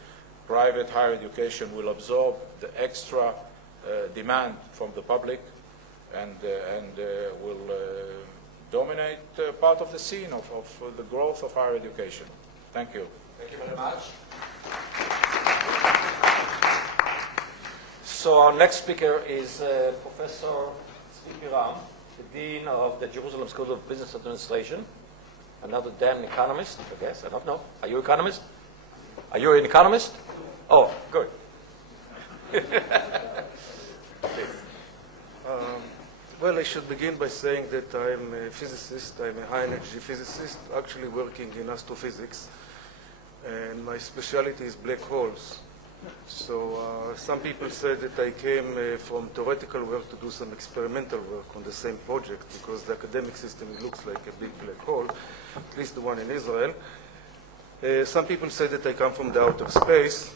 private higher education will absorb the extra demand from the public and will dominate part of the scene of the growth of higher education. Thank you. Thank you very much. So our next speaker is Professor Piran, the Dean of the Jerusalem School of Business Administration. Another Denn economist, I guess. I don't know. Are you an economist? Are you an economist? Oh, good. Well, I should begin by saying that I'm a physicist. I'm a high-energy physicist, actually working in astrophysics. And my specialty is black holes. So some people said that I came from theoretical work to do some experimental work on the same project, because the academic system looks like a big black hole, at least the one in Israel. Some people say that I come from the outer space.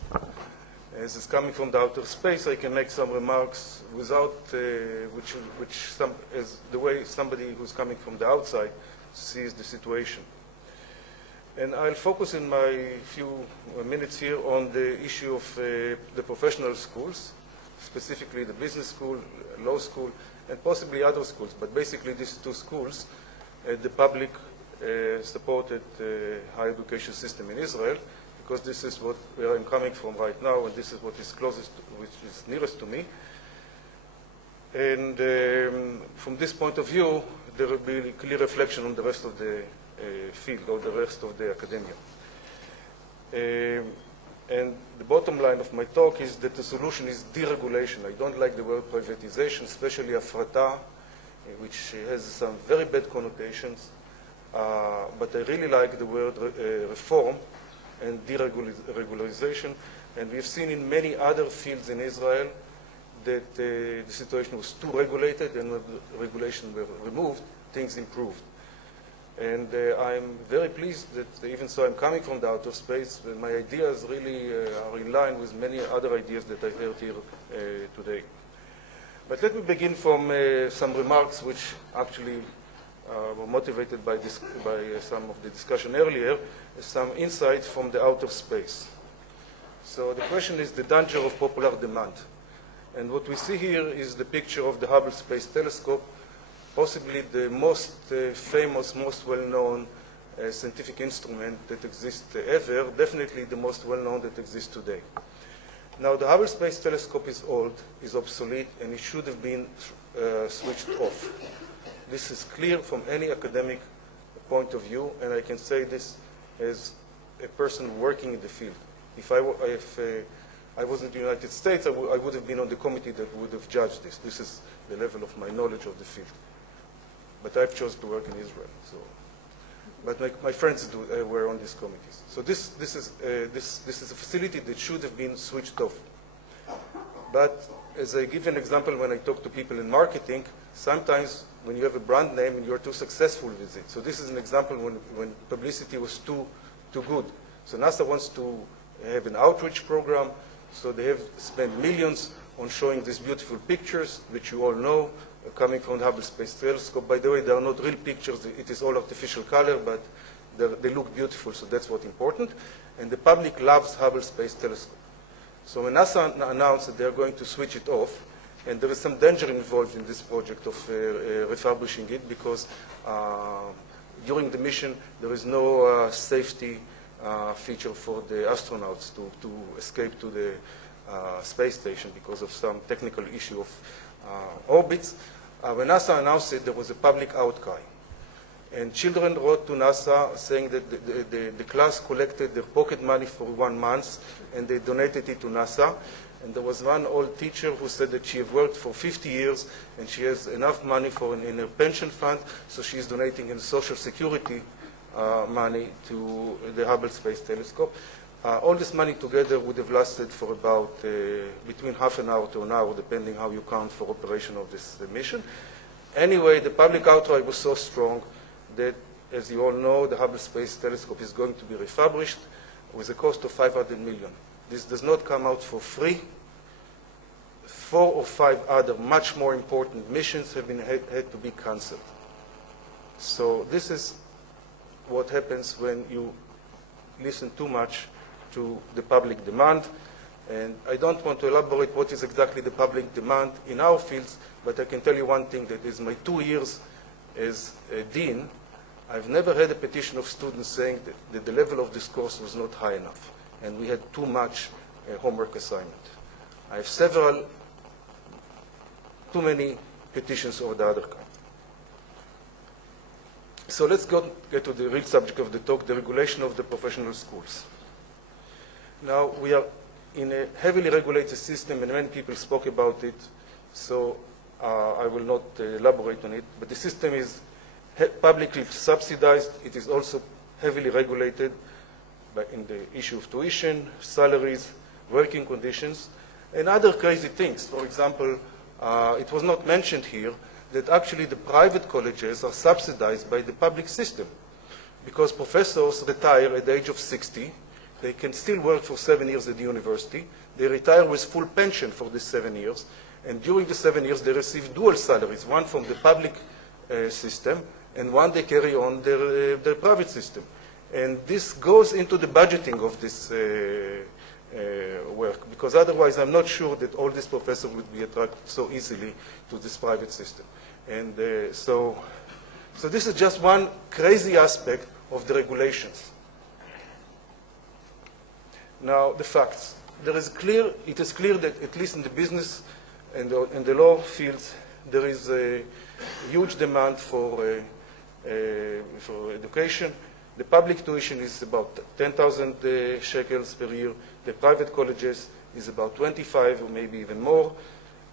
As it's coming from the outer space, I can make some remarks without as the way somebody who's coming from the outside sees the situation. And I'll focus in my few minutes here on the issue of the professional schools, specifically the business school, law school, and possibly other schools. But basically these two schools, the public supported higher education system in Israel, because this is where I'm coming from right now, and this is what is closest, which is nearest to me. And from this point of view, there will be a clear reflection on the rest of the field, or the rest of the academia. And the bottom line of my talk is that the solution is deregulation. I don't like the word privatization, especially Afrata, which has some very bad connotations. But I really like the word reform and deregularization. And we've seen in many other fields in Israel that the situation was too regulated, and when the regulations were removed, things improved. And I'm very pleased that even so I'm coming from the outer space, my ideas really are in line with many other ideas that I've heard here today. But let me begin from some remarks which actually were motivated by some of the discussion earlier, some insights from the outer space. So the question is the danger of popular demand. And what we see here is the picture of the Hubble Space Telescope, possibly the most famous, most well-known scientific instrument that exists ever, definitely the most well-known that exists today. Now, the Hubble Space Telescope is old, is obsolete, and it should have been switched off. This is clear from any academic point of view, and I can say this as a person working in the field. If I was in the United States, I would have been on the committee that would have judged this. This is the level of my knowledge of the field. But I've chosen to work in Israel. So, but my friends were on these committees. So this is a facility that should have been switched off. But as I give an example when I talk to people in marketing, sometimes when you have a brand name and you're too successful with it. So this is an example when publicity was too good. So NASA wants to have an outreach program. So they have spent millions on showing these beautiful pictures, which you all know, coming from the Hubble Space Telescope. By the way, they are not real pictures. It is all artificial color, but they look beautiful, so that's what's important. And the public loves Hubble Space Telescope. So when NASA announced that they are going to switch it off, and there is some danger involved in this project of refurbishing it, because during the mission, there is no safety feature for the astronauts to escape to the space station because of some technical issue of orbits. When NASA announced it, there was a public outcry. And children wrote to NASA saying that the class collected their pocket money for 1 month, and they donated it to NASA. And there was one old teacher who said that she had worked for 50 years, and she has enough money in her pension fund, so she is donating in Social Security money to the Hubble Space Telescope. All this money together would have lasted for about between half an hour to an hour, depending how you count for operation of this mission. Anyway, the public outcry was so strong that, as you all know, the Hubble Space Telescope is going to be refurbished with a cost of $500 million. This does not come out for free. 4 or 5 other much more important missions have had to be cancelled. So this is what happens when you listen too much to the public demand. And I don't want to elaborate what is exactly the public demand in our fields, but I can tell you one thing, that is my 2 years as a dean, I've never had a petition of students saying that the level of this course was not high enough, and we had too much homework assignment. I have too many petitions of the other kind. So let's get to the real subject of the talk, the regulation of the professional schools. Now, we are in a heavily regulated system, and many people spoke about it, so I will not elaborate on it. But the system is publicly subsidized. It is also heavily regulated in the issue of tuition, salaries, working conditions, and other crazy things. For example, it was not mentioned here that actually the private colleges are subsidized by the public system, because professors retire at the age of 60. They can still work for 7 years at the university. They retire with full pension for the 7 years. And during the 7 years, they receive dual salaries, one from the public system, and one they carry on their private system. And this goes into the budgeting of this work, because otherwise I'm not sure that all these professors would be attracted so easily to this private system. And so So this is just one crazy aspect of the regulations. Now, the facts. It is clear that at least in the business and the law fields, there is a huge demand for education. The public tuition is about 10,000 shekels per year. The private colleges is about 25 or maybe even more.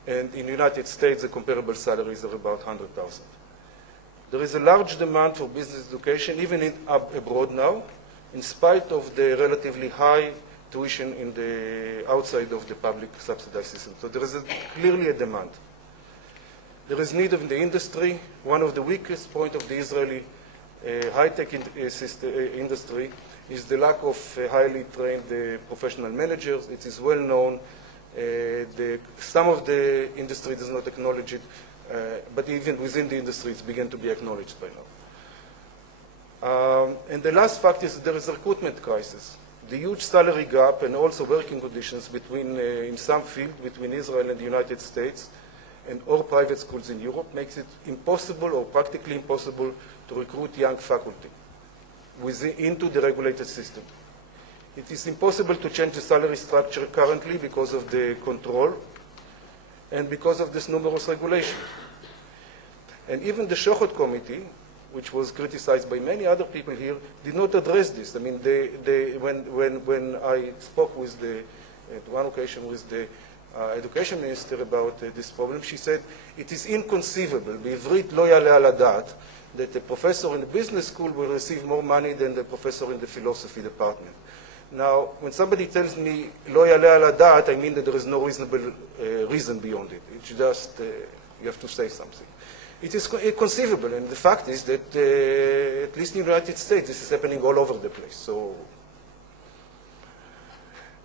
And in the United States, the comparable salaries are about 100,000. There is a large demand for business education, even abroad now, in spite of the relatively high tuition in the outside of the public subsidized system. So there is clearly a demand. There is need in the industry. One of the weakest points of the Israeli high-tech industry is the lack of highly trained professional managers. It is well known. Some of the industry does not acknowledge it, but even within the industry, it's begun to be acknowledged by now. And the last fact is that there is a recruitment crisis. The huge salary gap and also working conditions between, in some field, between Israel and the United States and all private schools in Europe makes it impossible or practically impossible to recruit young faculty into the regulated system. It is impossible to change the salary structure currently because of the control and because of this numerous regulation. And even the Shechter committee, which was criticized by many other people here, did not address this. I mean, when I spoke with at one occasion with the education minister about this problem, she said, it is inconceivable, בעברית לא יעלה על הדעת, that a professor in a business school will receive more money than the professor in the philosophy department. Now, when somebody tells me לא יעלה על הדעת, I mean that there is no reasonable reason beyond it. It's just, you have to say something. It is conceivable, and the fact is that, at least in the United States, this is happening all over the place. So,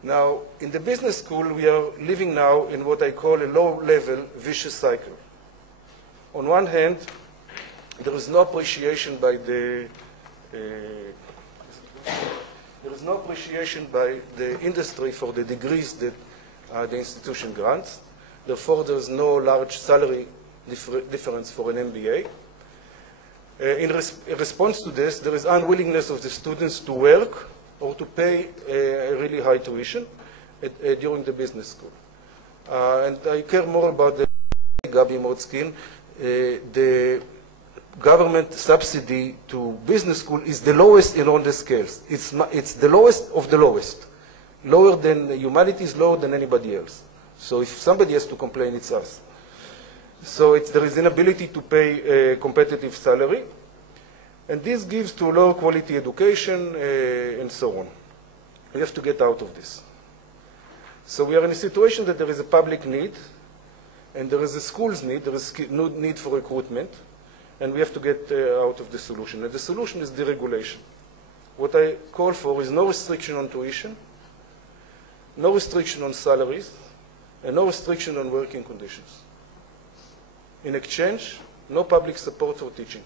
now, in the business school, we are living now in what I call a low-level vicious cycle. On one hand, there is no appreciation by the industry for the degrees that the institution grants. Therefore, there is no large salary difference for an MBA. In response to this, there is unwillingness of the students to work or to pay a really high tuition during the business school. And I care more about the Gabi Mortzkin. The government subsidy to business school is the lowest in all the scales. It's the lowest of the lowest. Lower than humanities, lower than anybody else. So if somebody has to complain, it's us. So there is inability to pay a competitive salary, and this gives to low quality education and so on. We have to get out of this. So we are in a situation that there is a public need, and there is a school's need, there is need for recruitment, and we have to get out of the solution. And the solution is deregulation. What I call for is no restriction on tuition, no restriction on salaries, and no restriction on working conditions. In exchange, no public support for teaching.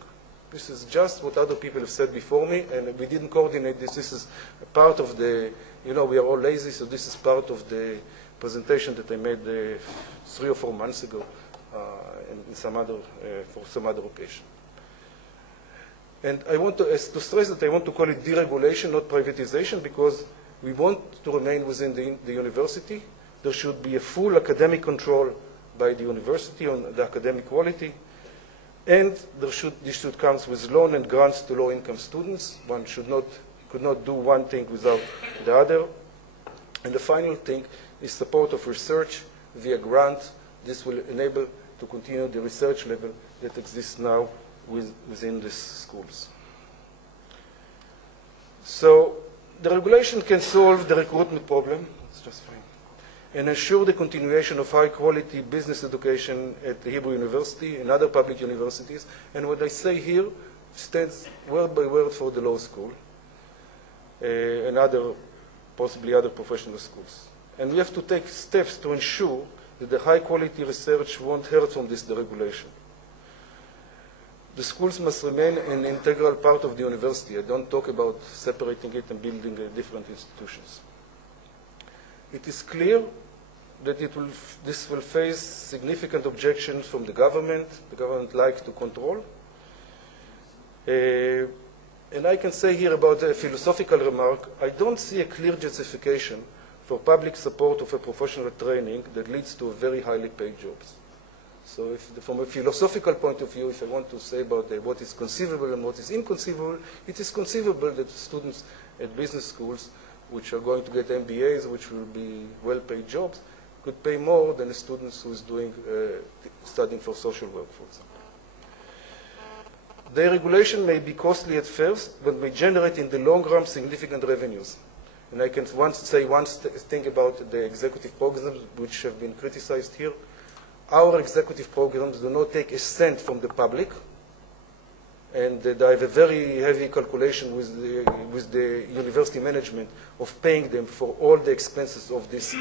This is just what other people have said before me, and we didn't coordinate this. This is part of the, we are all lazy, so this is part of the presentation that I made 3 or 4 months ago in for some other occasion. And I want to stress that I want to call it deregulation, not privatization, because we want to remain within the university. There should be a full academic control by the university on the academic quality, and this should come with loan and grants to low-income students. One could not do one thing without the other. And the final thing is support of research via grant. This will enable to continue the research level that exists now within these schools. So the regulation can solve the recruitment problem. It's just fine. And ensure the continuation of high-quality business education at the Hebrew University and other public universities. And what I say here stands word by word for the law school and possibly other professional schools. And we have to take steps to ensure that the high-quality research won't hurt from this deregulation. The schools must remain an integral part of the university. I don't talk about separating it and building different institutions. It is clear that this will face significant objections from the government. The government likes to control. And I can say here about a philosophical remark, I don't see a clear justification for public support of a professional training that leads to very highly paid jobs. So from a philosophical point of view, if I want to say about what is conceivable and what is inconceivable, it is conceivable that students at business schools, which are going to get MBAs, which will be well-paid jobs, could pay more than a student who is studying for social work, for example. The regulation may be costly at first, but may generate in the long run significant revenues. And I can say one thing about the executive programs which have been criticized here. Our executive programs do not take a cent from the public, and I have a very heavy calculation with the university management of paying them for all the expenses of these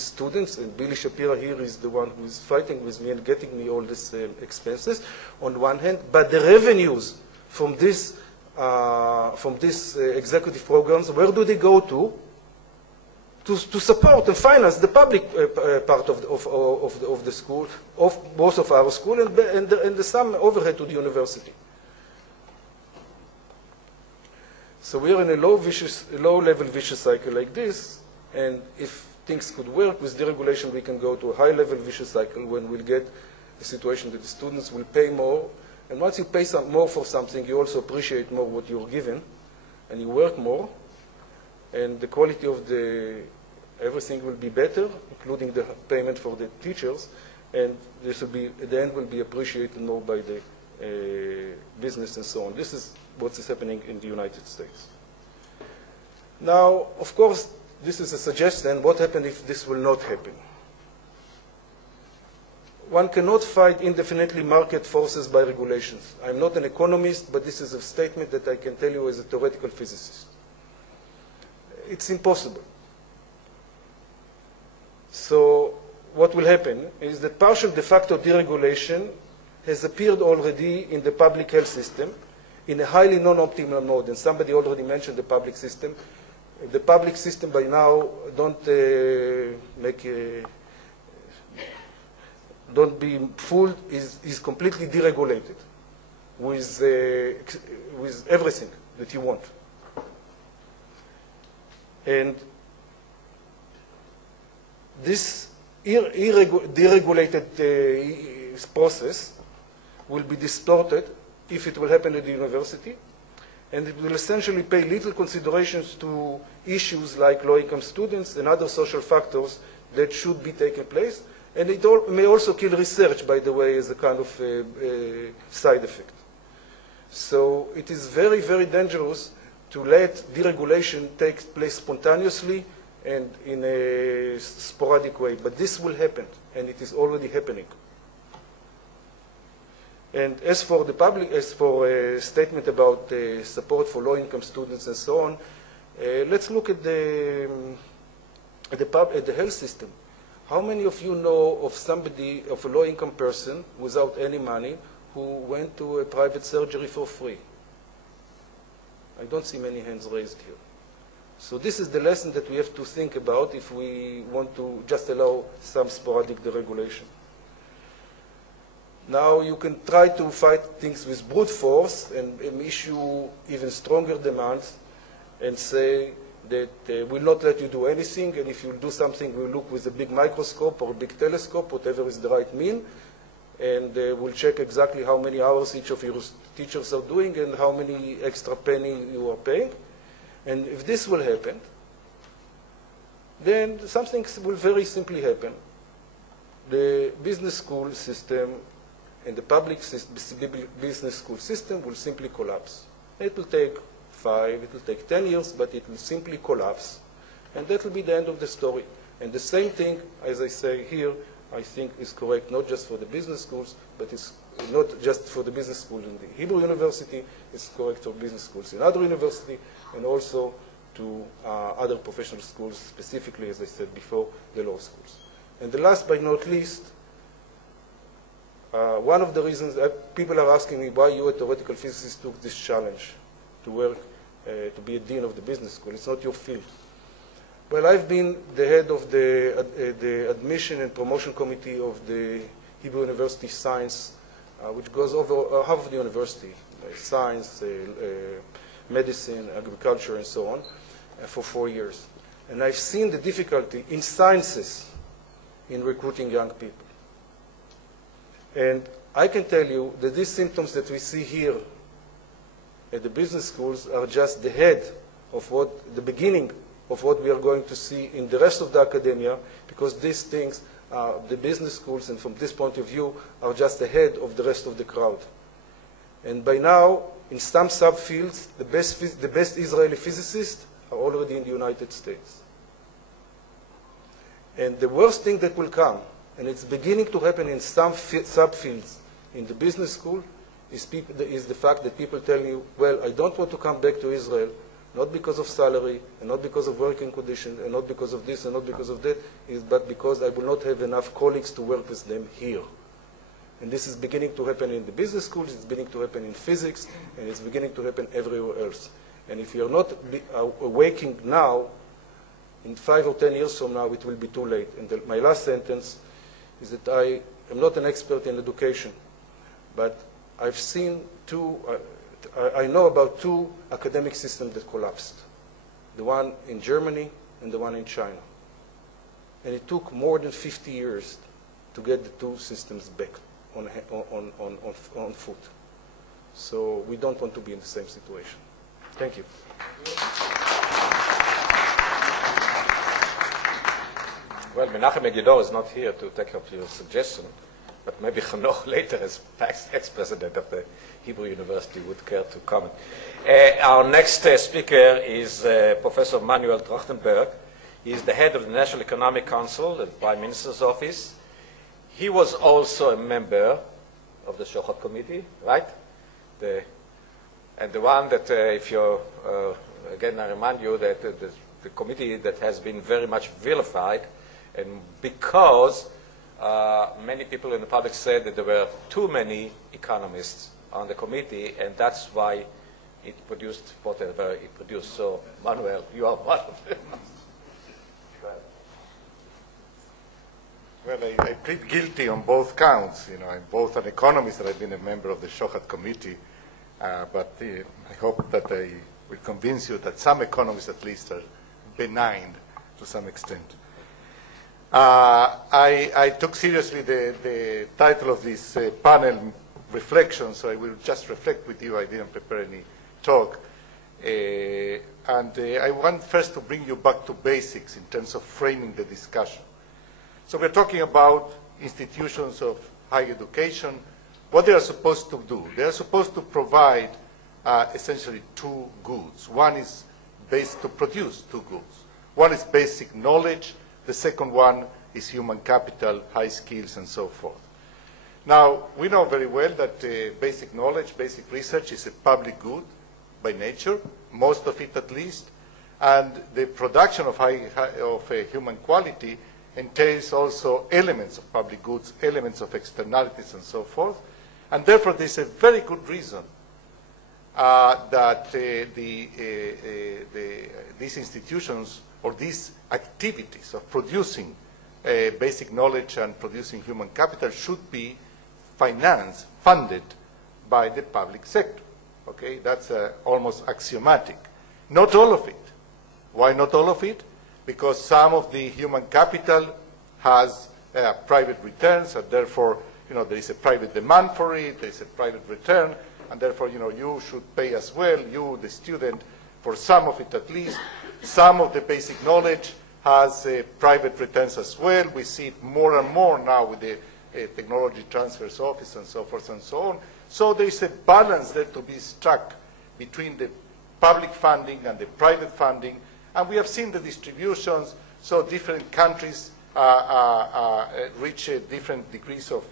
students. And Billy Shapira here is the one who is fighting with me and getting me all these expenses on one hand, but the revenues from these executive programs, where do they go to? To support and finance the public part of the school, of both of our school, and the some overhead to the university. So we are in a low-level vicious cycle like this, and if things could work with deregulation, we can go to a high-level vicious cycle when we'll get a situation that the students will pay more, and once you pay more for something, you also appreciate more what you're given, and you work more, and the quality of everything will be better, including the payment for the teachers, and this will be, at the end, will be appreciated more by the business and so on. This is what is happening in the United States. Now, of course, this is a suggestion. What happens if this will not happen? One cannot fight indefinitely market forces by regulations. I'm not an economist, but this is a statement that I can tell you as a theoretical physicist. It's impossible. So what will happen is that partial de facto deregulation has appeared already in the public health system in a highly non-optimal mode. And somebody already mentioned the public system. The public system by now, don't be fooled, is completely deregulated with everything that you want. And this deregulated process will be distorted if it will happen at the university, and it will essentially pay little considerations to issues like low-income students and other social factors that should be taking place. And it may also kill research, by the way, as a kind of side effect. So it is very, very dangerous to let deregulation take place spontaneously and in a sporadic way. But this will happen, and it is already happening. And as for the public, as for a statement about support for low-income students and so on, let's look at the health system. How many of you know of somebody, of a low-income person without any money who went to a private surgery for free? I don't see many hands raised here. So this is the lesson that we have to think about if we want to just allow some sporadic deregulation. Now you can try to fight things with brute force and issue even stronger demands and say that we'll not let you do anything, and if you do something, we'll look with a big microscope or a big telescope, whatever is the right mean, and we'll check exactly how many hours each of your teachers are doing and how many extra penny you are paying. And if this will happen, then something will very simply happen. The business school system and the public business school system will simply collapse. It will take 5, it will take 10 years, but it will simply collapse. And that will be the end of the story. And the same thing, as I say here, I think is correct not just for the business schools, but it's not just for the business school in the Hebrew University, it's correct for business schools in other universities, and also to other professional schools, specifically, as I said before, the law schools. And the last but not least, one of the reasons that people are asking me why you, a theoretical physicist, took this challenge to work, to be a dean of the business school. It's not your field. Well, I've been the head of the admission and promotion committee of the Hebrew University Science which goes over half of the university, science, medicine, agriculture, and so on, for 4 years. And I've seen the difficulty in sciences in recruiting young people. And I can tell you that these symptoms that we see here at the business schools are just the head of the beginning of what we are going to see in the rest of the academia, because these things, the business schools, and from this point of view, are just the head of the rest of the crowd. And by now, in some subfields, the best Israeli physicists are already in the United States. And the worst thing that will come, and it's beginning to happen in some subfields in the business school, is the fact that people tell you, well, I don't want to come back to Israel, not because of salary, and not because of working conditions, and not because of this, and not because of that, but because I will not have enough colleagues to work with them here. And this is beginning to happen in the business schools, it's beginning to happen in physics, and it's beginning to happen everywhere else. And if you're not awaking now, in 5 or 10 years from now, it will be too late. And my last sentence is that I am not an expert in education, but I've seen I know about 2 academic systems that collapsed. The one in Germany and the one in China. And it took more than 50 years to get the 2 systems back on foot. So we don't want to be in the same situation. Thank you. Well, Menachem Megiddo is not here to take up your suggestion, but maybe Hanoch later, as ex-president of the Hebrew University, would care to comment. Our next speaker is Professor Manuel Trajtenberg. He is the head of the National Economic Council, the Prime Minister's Office. He was also a member of the Shochad Committee, right? And the one that, if you, again, I remind you that the committee that has been very much vilified, and because many people in the public said that there were too many economists on the committee, and that's why it produced whatever it produced. So, Manuel, you are one of them. Well, I plead guilty on both counts. I'm both an economist and I've been a member of the Shochad Committee. But I hope that I will convince you that some economists at least are benign to some extent. I took seriously the title of this panel, Reflection, so I will just reflect with you. I didn't prepare any talk. And I want first to bring you back to basics in terms of framing the discussion. So we're talking about institutions of higher education, what they are supposed to do. They are supposed to provide essentially 2 goods. One is based to produce 2 goods. One is basic knowledge. The second one is human capital, high skills, and so forth. Now, we know very well that basic knowledge, basic research is a public good by nature, most of it at least, and the production of human quality entails also elements of public goods, elements of externalities, and so forth. And therefore, there's a very good reason that these institutions or these activities of producing basic knowledge and producing human capital should be financed, funded by the public sector. Okay, that's almost axiomatic. Not all of it. Why not all of it? Because some of the human capital has private returns, and therefore, there is a private demand for it, there is a private return, and therefore, you should pay as well, you, the student, for some of it at least. Some of the basic knowledge has private returns as well. We see it more and more now with the Technology Transfers Office and so forth and so on. So there is a balance there to be struck between the public funding and the private funding. And we have seen the distributions, so different countries reach different degrees of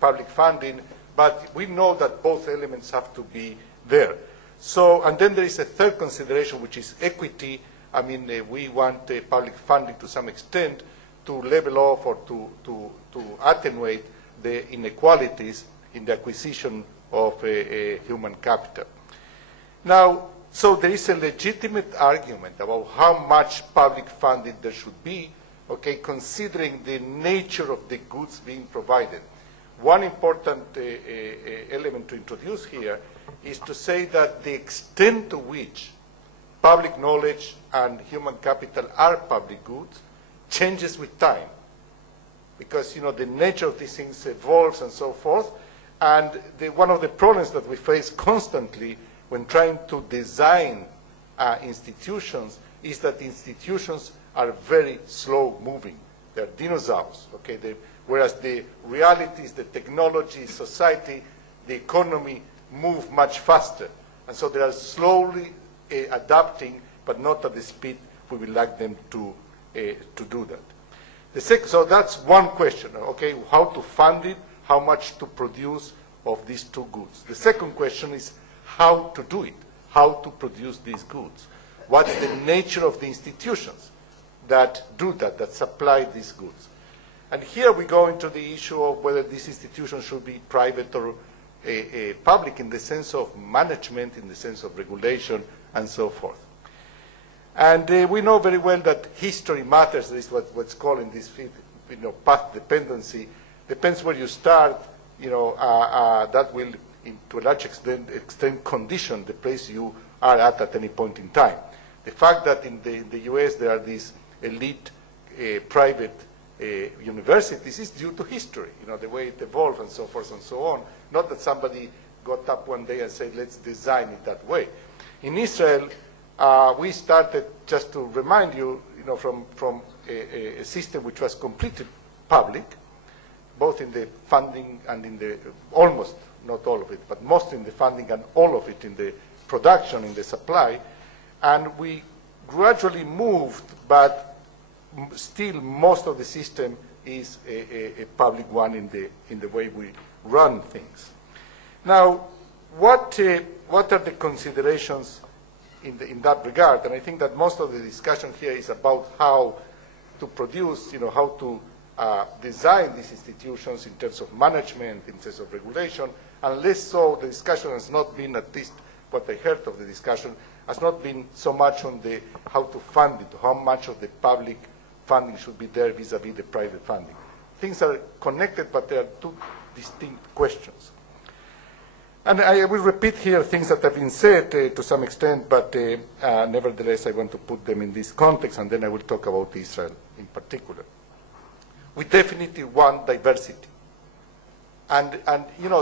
public funding, but we know that both elements have to be there. So, and then there is a third consideration, which is equity. I mean, we want public funding to some extent to level off or to attenuate the inequalities in the acquisition of human capital. Now, so there is a legitimate argument about how much public funding there should be, okay, considering the nature of the goods being provided. one important element to introduce here is to say that the extent to which public knowledge and human capital are public goods changes with time, because the nature of these things evolves and so forth. And one of the problems that we face constantly when trying to design institutions is that institutions are very slow moving. They're dinosaurs, okay? Whereas the realities, the technology, society, the economy move much faster. And so they are slowly adapting, but not at the speed we would like them to do that. So that's one question, okay? How to fund it, how much to produce of these two goods. The second question is how to do it, how to produce these goods. What's the nature of the institutions that do that, that supply these goods? And here we go into the issue of whether these institutions should be private or public in the sense of management, in the sense of regulation, and so forth. And we know very well that history matters. This is what's called in this field, path dependency. Depends where you start, that will, to a large extent, condition the place you are at any point in time. The fact that in the US there are these elite private universities is due to history, the way it evolved and so forth and so on. Not that somebody got up one day and said, let's design it that way. In Israel, we started, just to remind you, from a system which was completely public, both in the funding and in the, almost, not all of it, but mostly in the funding and all of it in the production, in the supply. And we gradually moved, but still most of the system is a public one in the way we run things. Now, what are the considerations in that regard? And I think that most of the discussion here is about how to produce, how to design these institutions in terms of management, in terms of regulation, and less so the discussion has not been, at least what I heard of the discussion, has not been so much on the how to fund it, how much of the public funding should be there vis-a-vis the private funding. Things are connected, but they are two distinct questions. And I will repeat here things that have been said to some extent, but nevertheless I want to put them in this context, and then I will talk about Israel in particular. We definitely want diversity. And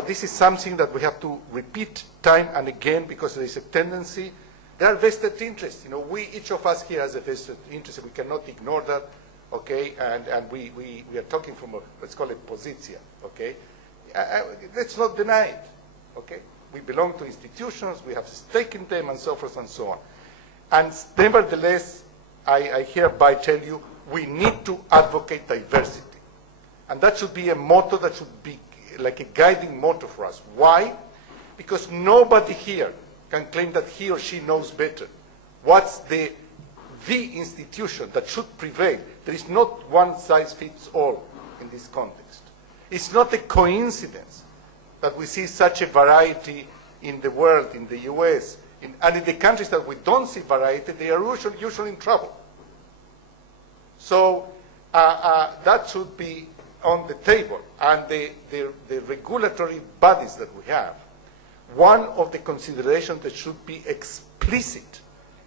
this is something that we have to repeat time and again, because there is a tendency. There are vested interests. Each of us here has a vested interest. We cannot ignore that, okay? And we are talking from let's call it position, okay? Let's not deny it, okay? We belong to institutions. We have stake in them, and so forth and so on. And nevertheless, I hereby tell you, we need to advocate diversity. And that should be a motto that should be like a guiding motto for us. Why? Because nobody here can claim that he or she knows better. What's the institution that should prevail? There is not one size fits all in this context. It's not a coincidence that we see such a variety in the world, in the US, and in the countries that we don't see variety, they are usually in trouble. So that should be on the table. And the regulatory bodies that we have, one of the considerations that should be explicit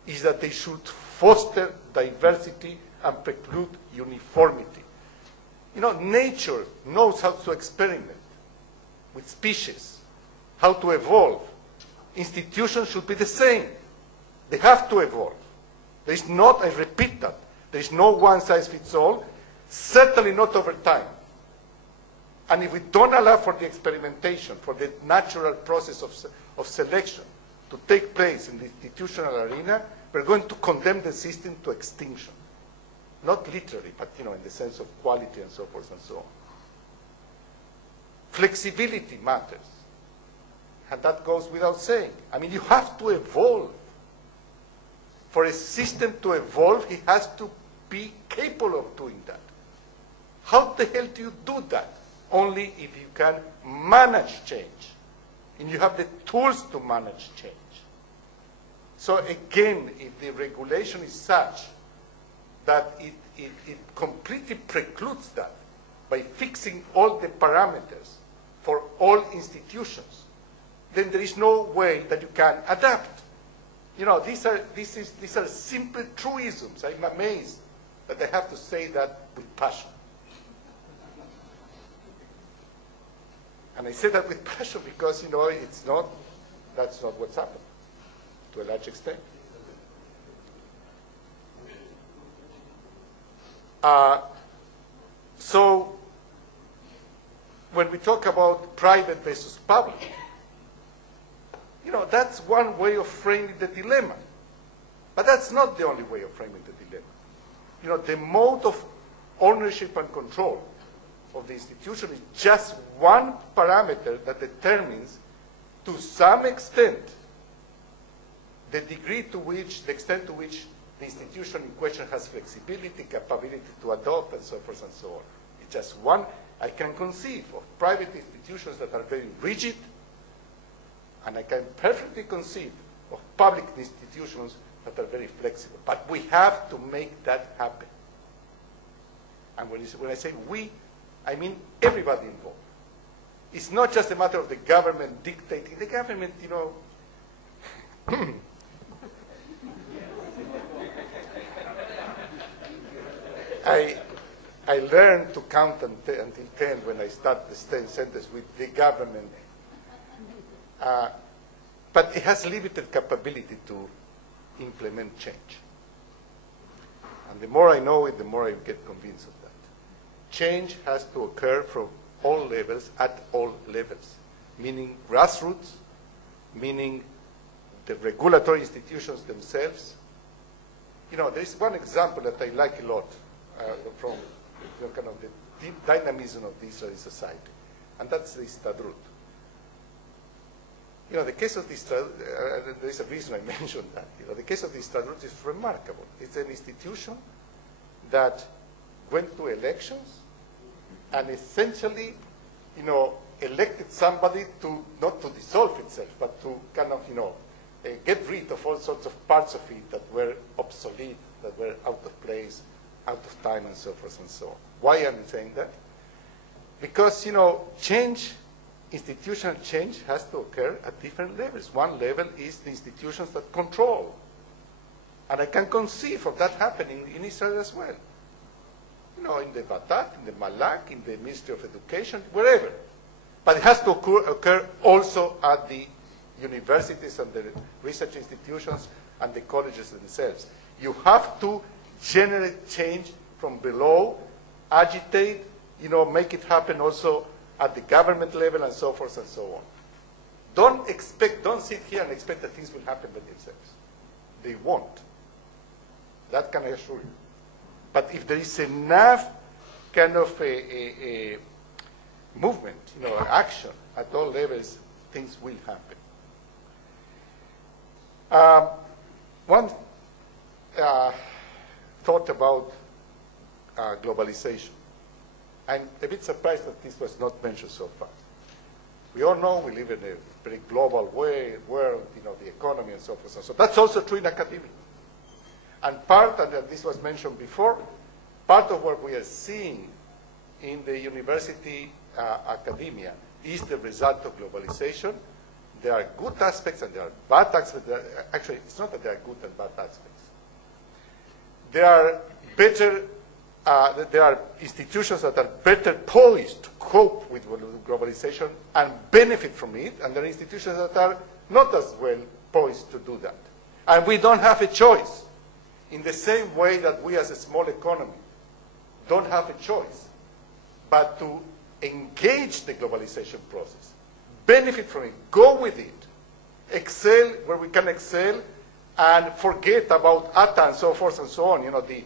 is that they should foster diversity and preclude uniformity. Nature knows how to experiment with species, how to evolve. Institutions should be the same. They have to evolve. There is not, I repeat that, there is no one size fits all, certainly not over time. And if we don't allow for the experimentation, for the natural process of selection to take place in the institutional arena, we're going to condemn the system to extinction. Not literally, but in the sense of quality and so forth and so on. Flexibility matters. And that goes without saying. I mean, you have to evolve. For a system to evolve, it has to be capable of doing that. How the hell do you do that? Only if you can manage change. And you have the tools to manage change. So again, if the regulation is such that it completely precludes that by fixing all the parameters for all institutions, then there is no way that you can adapt. You know, these are simple truisms. I'm amazed that I have to say that with passion. And I say that with passion because, you know, that's not what's happened to a large extent. So when we talk about private versus public, you know, that's one way of framing the dilemma. But that's not the only way of framing the dilemma. You know, the mode of ownership and control of the institution is just one parameter that determines, to some extent, the extent to which the institution in question has flexibility, capability to adopt, and so forth and so on. It's just one. I can conceive of private institutions that are very rigid, and I can perfectly conceive of public institutions that are very flexible. But we have to make that happen. And when I say we, I mean everybody involved. It's not just a matter of the government dictating. The government, you know, I learned to count until 10 when I start the sentence with the government. But it has limited capability to implement change. And the more I know it, the more I get convinced of that. Change has to occur from all levels, at all levels, meaning grassroots, meaning the regulatory institutions themselves. You know, there is one example that I like a lot from kind of the deep dynamism of the Israeli society, and that's the Histadrut. You know, the case of the Histadrut, there is a reason I mentioned that. You know, the case of the Histadrut is remarkable. It's an institution that went to elections and essentially, you know, elected somebody to, not to dissolve itself, but to kind of, you know, get rid of all sorts of parts of it that were obsolete, that were out of place, out of time, and so forth and so on. Why am I saying that? Because, you know, change, institutional change has to occur at different levels. One level is the institutions that control. And I can conceive of that happening in Israel as well. You know, in the VATAT, in the MALAG, in the Ministry of Education, wherever. But it has to occur also at the universities and the research institutions and the colleges themselves. You have to generate change from below, agitate, you know, make it happen also at the government level and so forth and so on. Don't sit here and expect that things will happen by themselves. They won't. That can I assure you. But if there is enough kind of a movement, you know, action at all levels, things will happen. One thought about globalization. I'm a bit surprised that this was not mentioned so far. We all know we live in a very global world, you know, the economy and so forth and so on. That's also true in academia. And part, and this was mentioned before, part of what we are seeing in the university academia is the result of globalization. There are good aspects and there are bad aspects. Actually, it's not that there are good and bad aspects. There are better, there are institutions that are better poised to cope with globalization and benefit from it, and there are institutions that are not as well poised to do that. And we don't have a choice. In the same way that we as a small economy don't have a choice but to engage the globalization process, benefit from it, go with it, excel where we can excel, and forget about ATA and so forth and so on, you know, the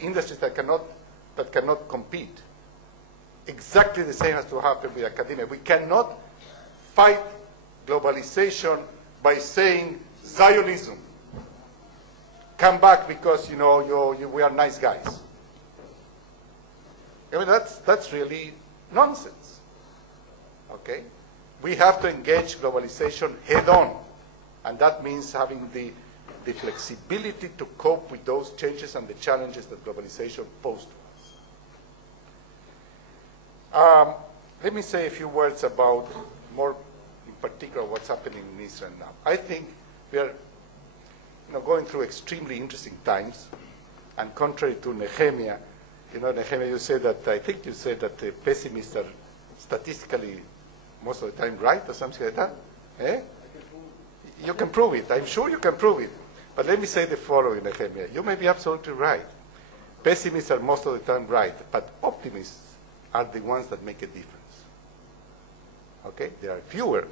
industries that cannot compete. Exactly the same has to happen with academia. We cannot fight globalization by saying Zionism. Come back because, you know, we are nice guys. I mean, that's really nonsense. Okay? We have to engage globalization head on. And that means having the flexibility to cope with those changes and the challenges that globalization poses to us. let me say a few words about more in particular what's happening in Israel now. I think we are going through extremely interesting times, and contrary to Nehemia, Nehemia, you said that, I think you said that the pessimists are statistically most of the time right or something like that. Eh? You can prove it. I'm sure you can prove it. But let me say the following, Nehemia. You may be absolutely right. Pessimists are most of the time right, but optimists are the ones that make a difference. Okay? There are fewer,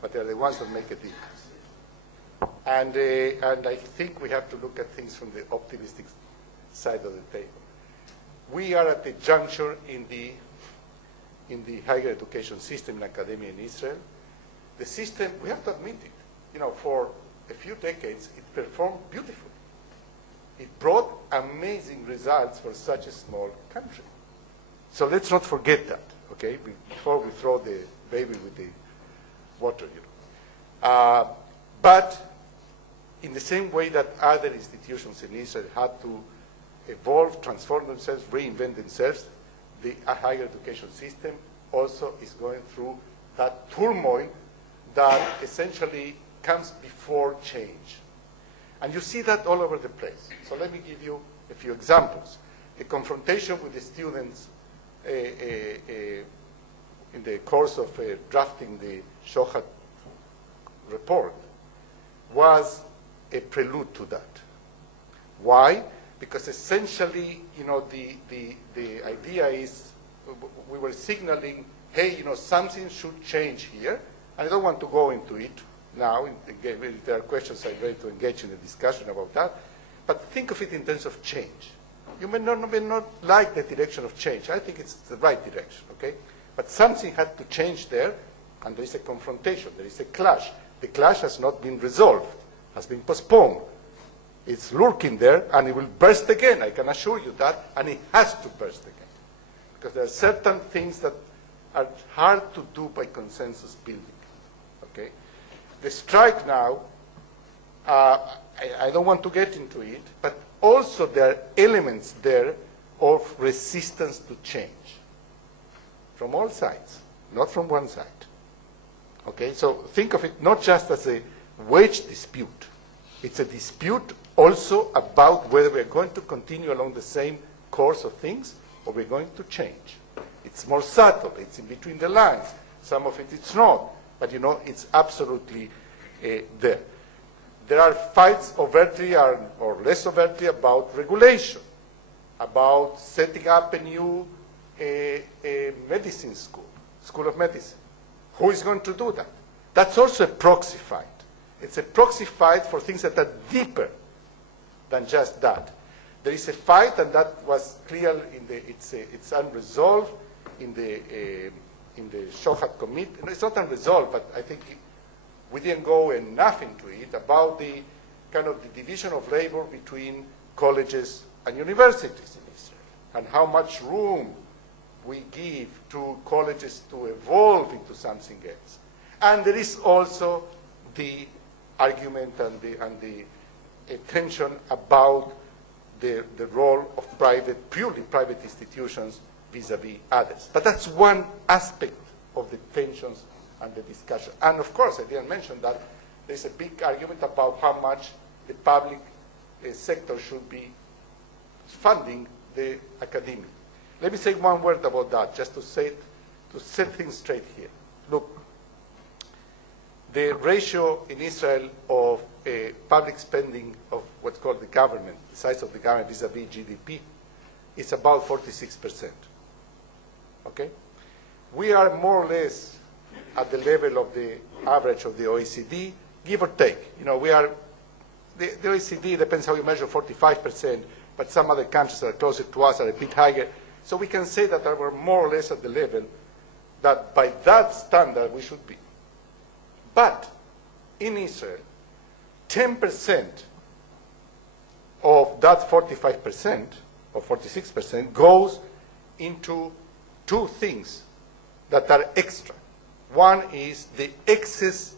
but they're the ones that make a difference. And I think we have to look at things from the optimistic side of the table. We are at the juncture in the higher education system in academia in Israel. The system, we have to admit it, for a few decades, it performed beautifully. It brought amazing results for such a small country. So let's not forget that, okay, before we throw the baby with the water, But in the same way that other institutions in Israel had to evolve, transform themselves, reinvent themselves, the higher education system also is going through that turmoil that essentially comes before change. And you see that all over the place. So let me give you a few examples. The confrontation with the students in the course of drafting the Shechter report was a prelude to that. Why? Because essentially, the idea is we were signaling, hey, something should change here. And I don't want to go into it now. If there are questions, I'm ready to engage in a discussion about that. But think of it in terms of change. You may not like the direction of change. I think it's the right direction, okay? But something had to change there, and there is a confrontation. There is a clash. The clash has not been resolved, has been postponed. It's lurking there, and it will burst again. I can assure you that, and it has to burst again. Because there are certain things that are hard to do by consensus building, okay? The strike now, I don't want to get into it, but also there are elements there of resistance to change from all sides, not from one side. Okay, so think of it not just as a wage dispute. It's a dispute also about whether we're going to continue along the same course of things or we're going to change. It's more subtle. It's in between the lines. Some of it it's not. But, it's absolutely there. There are fights overtly or less overtly about regulation, about setting up a new medicine school of medicine. Who is going to do that? That's also a proxy fight. It's a proxy fight for things that are deeper than just that. There is a fight, and that was clear it's unresolved in the Shechter committee. No, it's not unresolved, but I think we didn't go enough into it about the kind of the division of labor between colleges and universities in Israel, and how much room we give to colleges to evolve into something else. And there is also the argument and the tension about the role of purely private institutions vis-a-vis others. But that's one aspect of the tensions and the discussion. And of course, I didn't mention that there's a big argument about how much the public sector should be funding the academia. Let me say one word about that, just to set things straight here. Look, the ratio in Israel of public spending of what's called the government, the size of the government vis-a-vis GDP, is about 46%. Okay? We are more or less at the level of the average of the OECD, give or take. We are, the OECD depends how you measure, 45%, but some other countries that are closer to us are a bit higher. So we can say that we're more or less at the level that by that standard we should be. But in Israel, 10% of that 45% or 46% goes into two things that are extra. One is the excess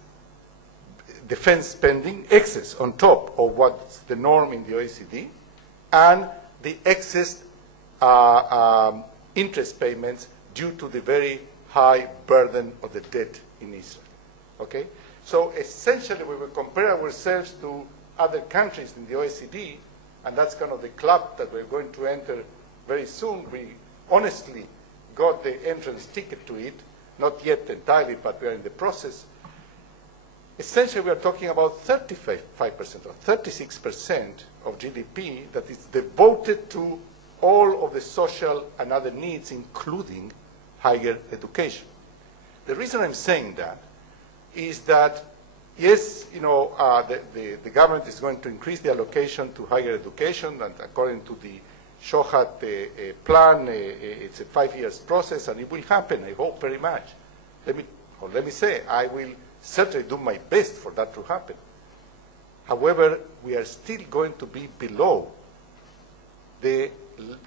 defense spending, excess on top of what's the norm in the OECD, and the excess interest payments due to the very high burden of the debt in Israel. Okay? So essentially, we will compare ourselves to other countries in the OECD, and that's kind of the club that we're going to enter very soon. We honestly got the entrance ticket to it, not yet entirely, but we are in the process. Essentially, we are talking about 35% or 36% of GDP that is devoted to all of the social and other needs, including higher education. The reason I'm saying that is that, yes, you know, the government is going to increase the allocation to higher education, and according to the Shohat plan, it's a 5-year process, and it will happen, I hope very much. Let me say, I will certainly do my best for that to happen. However, we are still going to be below the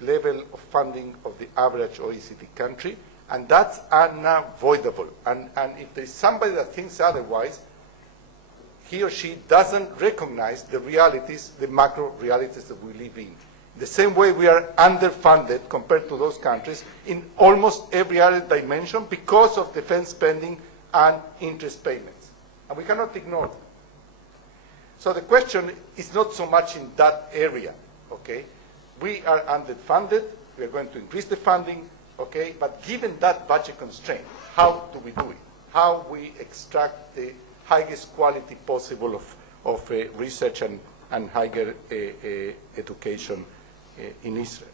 level of funding of the average OECD country, and that's unavoidable. And if there is somebody that thinks otherwise, he or she doesn't recognize the realities, the macro realities that we live in. The same way we are underfunded compared to those countries in almost every other dimension because of defense spending and interest payments. And we cannot ignore them. So the question is not so much in that area, okay? We are underfunded. We are going to increase the funding, okay? But given that budget constraint, how do we do it? How we extract the highest quality possible of research and higher education in Israel.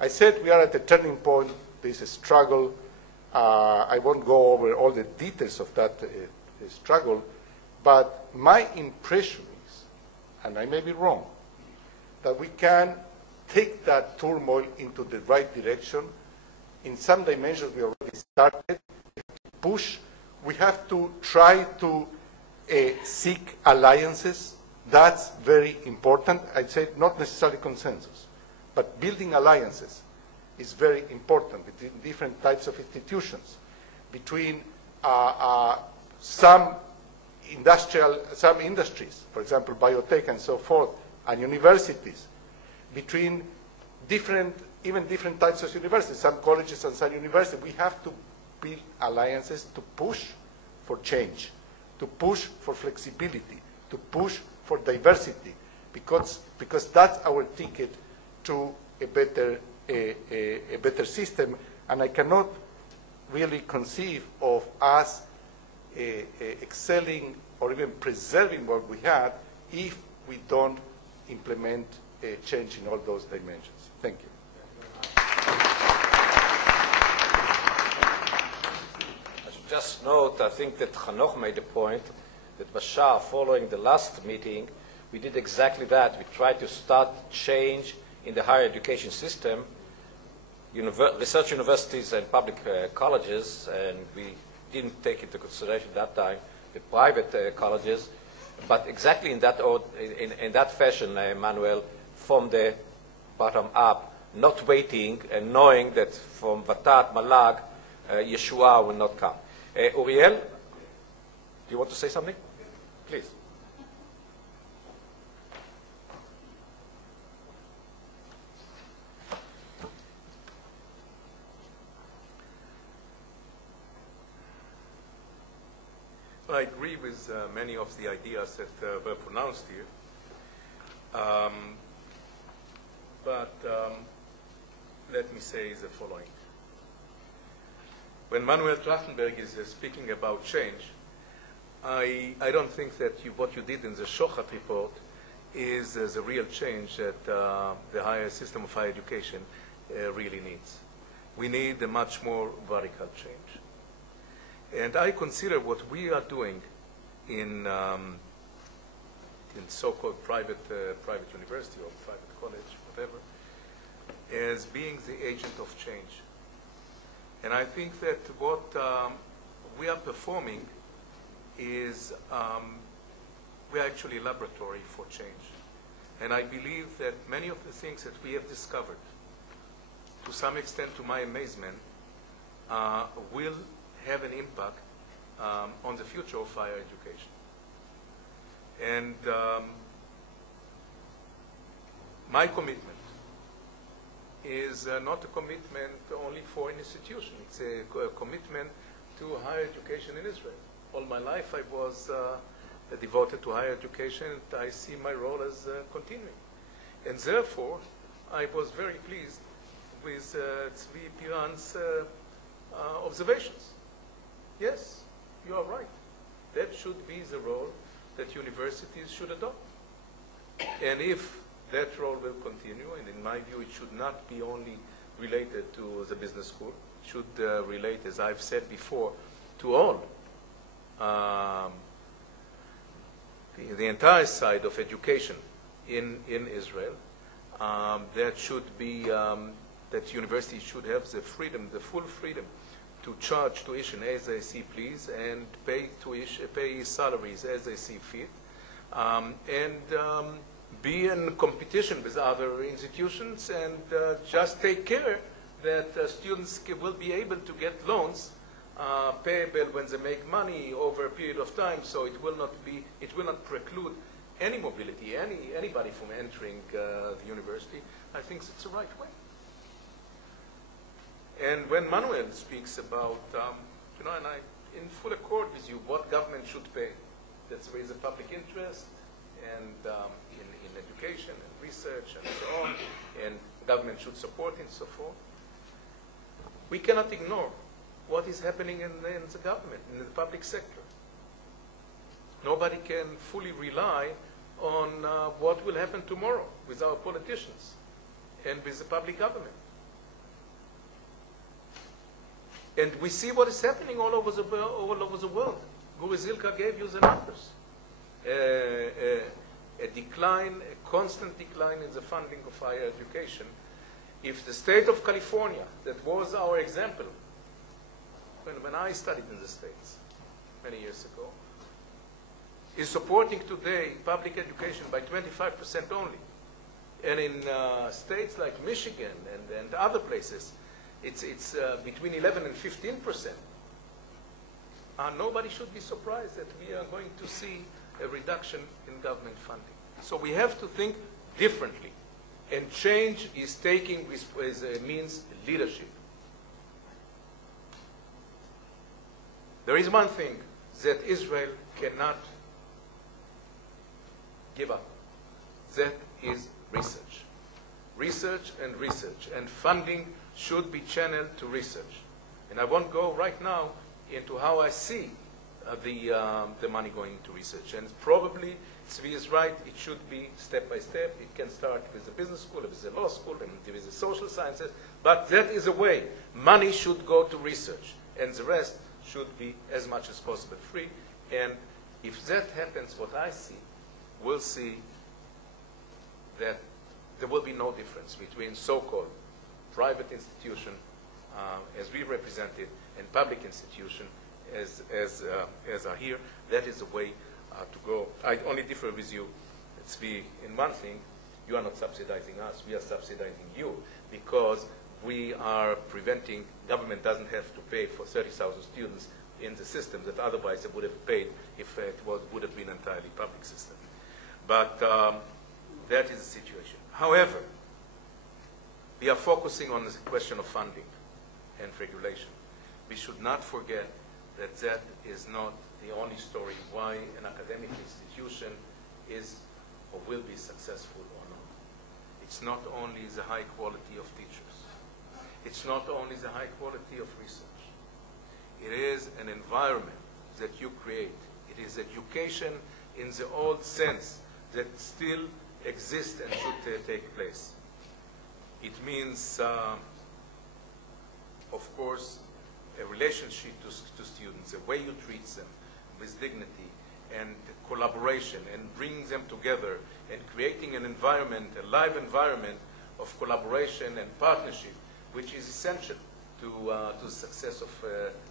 I said we are at a turning point. There is a struggle. I won't go over all the details of that struggle, but my impression is, and I may be wrong, that we can take that turmoil into the right direction. In some dimensions, we already started. Push. We have to try to seek alliances. That's very important. I'd say not necessarily consensus, but building alliances is very important between different types of institutions, between some industries, for example, biotech and so forth, and universities, between even different types of universities, some colleges and some universities. We have to build alliances to push for change, to push for flexibility, to push for diversity, because that's our ticket to a better system. And I cannot really conceive of us excelling or even preserving what we have if we don't implement a change in all those dimensions. Thank you. I should just note, I think that Hanoch made a point that Bashaar, following the last meeting, we did exactly that. We tried to start change in the higher education system, research universities and public colleges, and we didn't take into consideration at that time the private colleges, but exactly in that fashion, Manuel, from the bottom up, not waiting and knowing that from VATAT, MALAG, Yeshua will not come. Uriel, do you want to say something? Please. I agree with many of the ideas that were pronounced here. But let me say the following. When Manuel Trajtenberg is speaking about change, I don't think that what you did in the Shohat report is the real change that the higher system of higher education really needs. We need a much more radical change. And I consider what we are doing in so-called private university or private college, whatever, as being the agent of change. And I think that what we are performing is we are actually a laboratory for change. And I believe that many of the things that we have discovered, to some extent to my amazement, will have an impact on the future of higher education. And my commitment is not a commitment only for an institution. It's a commitment to higher education in Israel. All my life I was devoted to higher education, and I see my role as continuing. And therefore, I was very pleased with Tzvi Piran's observations. Yes, you are right. That should be the role that universities should adopt. And if that role will continue, and in my view it should not be only related to the business school, it should relate, as I've said before, to all. The entire side of education in Israel, that should be, that universities should have the freedom, the full freedom to charge tuition as they see please and pay salaries as they see fit, and be in competition with other institutions, and just take care that students will be able to get loans payable when they make money over a period of time, so it will not preclude any mobility, anybody from entering the university. I think it's the right way. And when Manuel speaks about, and I in full accord with you, what government should pay, that there is a public interest and in education and research and so on, and government should support and so forth. We cannot ignore what is happening in the government, in the public sector. Nobody can fully rely on what will happen tomorrow with our politicians and with the public government. And we see what is happening all over the world. Gury Zilkha gave you the numbers. A decline, a constant decline in the funding of higher education. If the state of California, that was our example, when I studied in the States many years ago, is supporting today public education by 25% only. And in states like Michigan and other places, it's between 11 and 15%. Nobody should be surprised that we are going to see a reduction in government funding. So we have to think differently. And change is taking, means leadership. There is one thing that Israel cannot give up. That is research. Research and research. And funding should be channeled to research. And I won't go right now into how I see the money going to research. And probably, Tzvi is right, it should be step by step. It can start with the business school, with the law school, and with the social sciences. But that is a way. Money should go to research. And the rest should be as much as possible free. And if that happens, what I see, we'll see that there will be no difference between so-called private institution, as we represent it, and public institution as are here. That is the way to go. I only differ with you, Tzvi, in one thing. You are not subsidizing us. We are subsidizing you because we are preventing, government doesn't have to pay for 30,000 students in the system that otherwise it would have paid if it would have been entirely public system. But that is the situation. However, we are focusing on the question of funding and regulation. We should not forget that that is not the only story why an academic institution is or will be successful or not. It's not only the high quality of teachers. It's not only the high quality of research. It is an environment that you create. It is education in the old sense that still exists and should take place. It means, of course, a relationship to students, a way you treat them with dignity and collaboration and bringing them together and creating an environment, a live environment of collaboration and partnership, which is essential to the success of,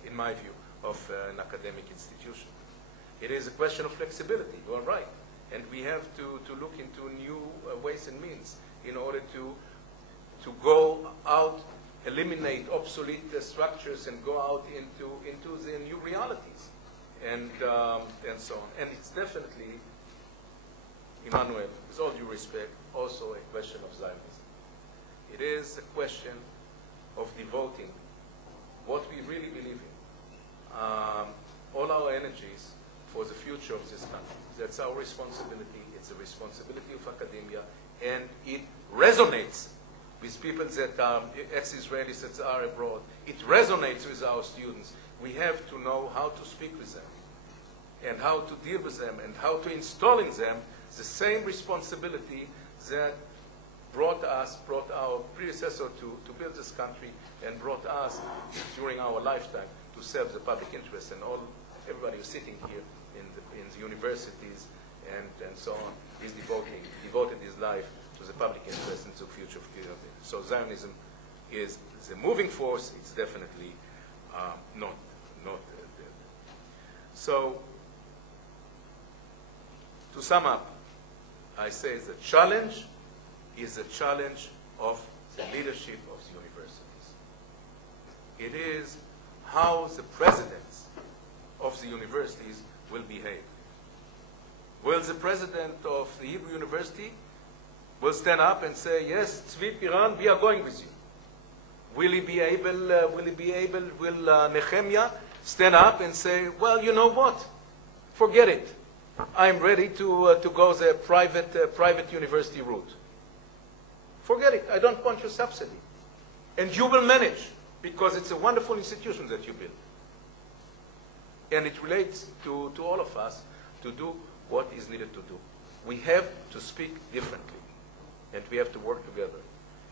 in my view, of an academic institution. It is a question of flexibility, you are right. And we have to look into new ways and means in order to go out, eliminate obsolete structures and go out into the new realities and so on. And it's definitely, Emmanuel, with all due respect, also a question of Zionism. It is a question of devoting what we really believe in, all our energies for the future of this country. That's our responsibility. It's a responsibility of academia, and it resonates with people that are ex-Israelis that are abroad. It resonates with our students. We have to know how to speak with them and how to deal with them and how to install in them the same responsibility that brought our predecessor to build this country and brought us during our lifetime to serve the public interest. And everybody who's sitting here in the universities and so on is devoted his life to the public interest and to the future of humanity. So Zionism is the moving force. It's definitely not dead. So to sum up, I say the challenge is the challenge of the leadership of the universities. It is how the presidents of the universities will behave. Will the president of the Hebrew University will stand up and say, yes, Tzvi Piran, we are going with you? Will Nehemia stand up and say, well, you know what? Forget it. I'm ready to go the private university route. Forget it. I don't want your subsidy. And you will manage, because it's a wonderful institution that you build. And it relates to all of us to do what is needed to do. We have to speak differently, and we have to work together.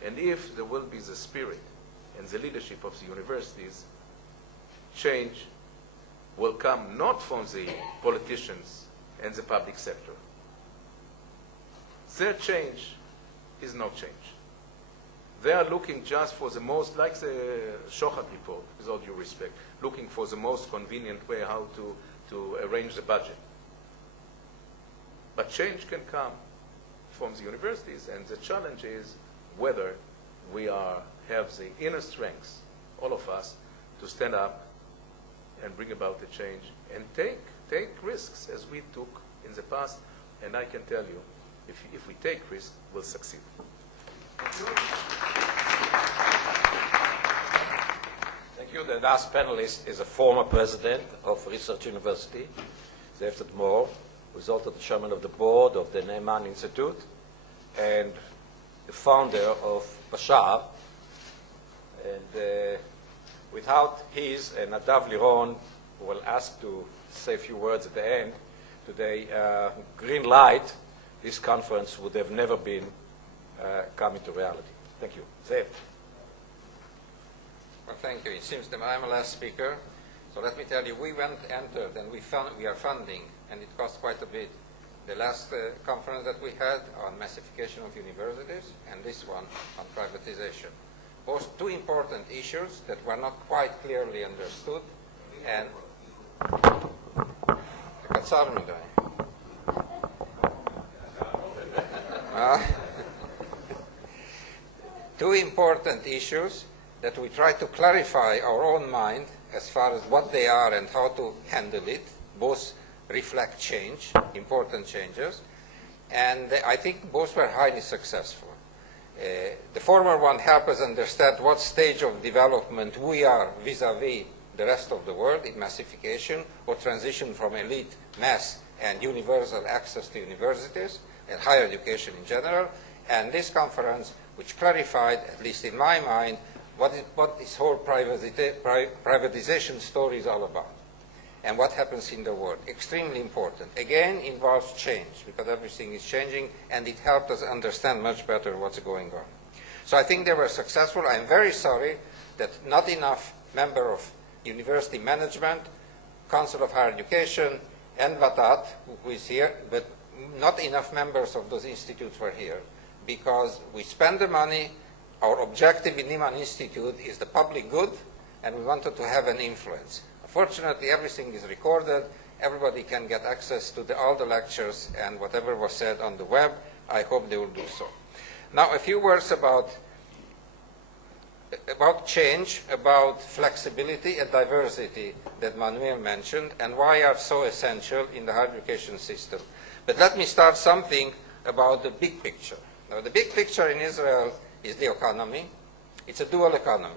And if there will be the spirit and the leadership of the universities, change will come not from the politicians and the public sector. Their change is no change. They are looking just for the most, like the Shechter report, with all due respect, looking for the most convenient way how to arrange the budget. But change can come from the universities, and the challenge is whether we have the inner strength, all of us, to stand up and bring about the change and take risks as we took in the past. And I can tell you, if we take risks, we'll succeed. Thank you. The last panelist is a former president of Research University, Zehev Tadmor, who is also the chairman of the board of the Neaman Institute and the founder of Bashaar. And without his and Nadav Liron, who will ask to say a few words at the end today, green light, this conference would have never been come into reality. Thank you. Zehev. Well, thank you. It seems that I'm the last speaker. So let me tell you, we entered and we are funding, and it cost quite a bit. The last conference that we had on massification of universities, and this one on privatization. Both two important issues that were not quite clearly understood, and two important issues that we try to clarify our own mind as far as what they are and how to handle it. Both reflect change, important changes, and I think both were highly successful. The former one helped us understand what stage of development we are vis-à-vis the rest of the world in massification or transition from elite, mass, and universal access to universities and higher education in general. And this conference, which clarified, at least in my mind, what this whole privatization story is all about and what happens in the world. Extremely important. Again, involves change, because everything is changing, and it helped us understand much better what's going on. So I think they were successful. I'm very sorry that not enough members of university management, Council of Higher Education, and VATAT, who is here, but not enough members of those institutes were here, because we spend the money. Our objective in Neaman Institute is the public good, and we wanted to have an influence. Fortunately, everything is recorded. Everybody can get access to all the lectures and whatever was said on the web. I hope they will do so. Now, a few words about change, about flexibility and diversity that Manuel mentioned, and why are so essential in the higher education system. But let me start something about the big picture. Now, the big picture in Israel is the economy. It's a dual economy.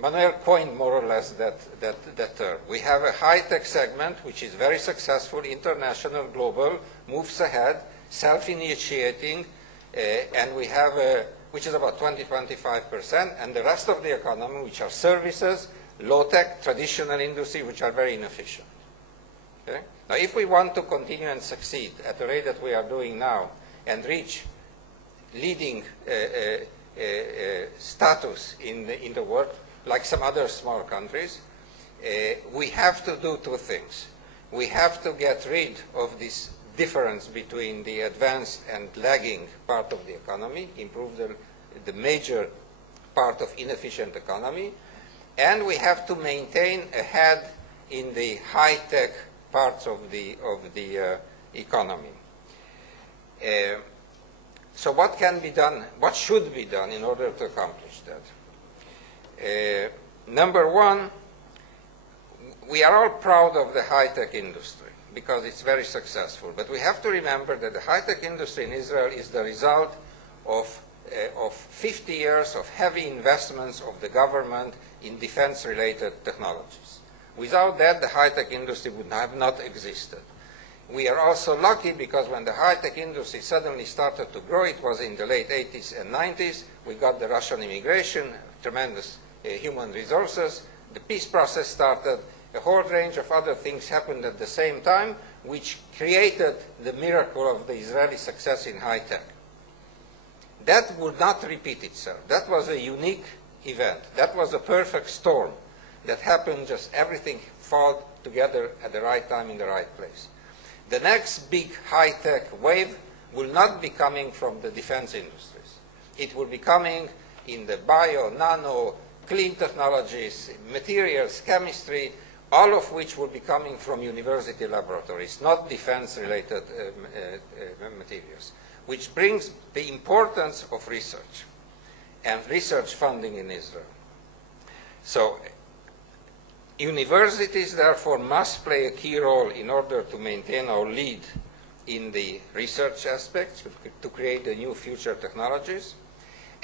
Manuel coined more or less that term. We have a high-tech segment, which is very successful, international, global, moves ahead, self-initiating, and we have which is about 20-25%, and the rest of the economy, which are services, low-tech, traditional industry, which are very inefficient. Okay? Now, if we want to continue and succeed at the rate that we are doing now and reach leading status in the world, like some other small countries, we have to do two things. We have to get rid of this difference between the advanced and lagging part of the economy, improve the major part of inefficient economy, and we have to maintain a head in the high-tech parts of the economy. So what can be done, what should be done in order to accomplish that? Number one, we are all proud of the high-tech industry because it's very successful. But we have to remember that the high-tech industry in Israel is the result of 50 years of heavy investments of the government in defense-related technologies. Without that, the high-tech industry would have not existed. We are also lucky because when the high-tech industry suddenly started to grow, it was in the late 80s and 90s. We got the Russian immigration, tremendous human resources. The peace process started. A whole range of other things happened at the same time, which created the miracle of the Israeli success in high-tech. That would not repeat itself. That was a unique event. That was a perfect storm that happened, just everything fall together at the right time in the right place. The next big high-tech wave will not be coming from the defense industries. It will be coming in the bio, nano, clean technologies, materials, chemistry, all of which will be coming from university laboratories, not defense-related materials, which brings the importance of research and research funding in Israel. So universities, therefore, must play a key role in order to maintain our lead in the research aspects, to create the new future technologies.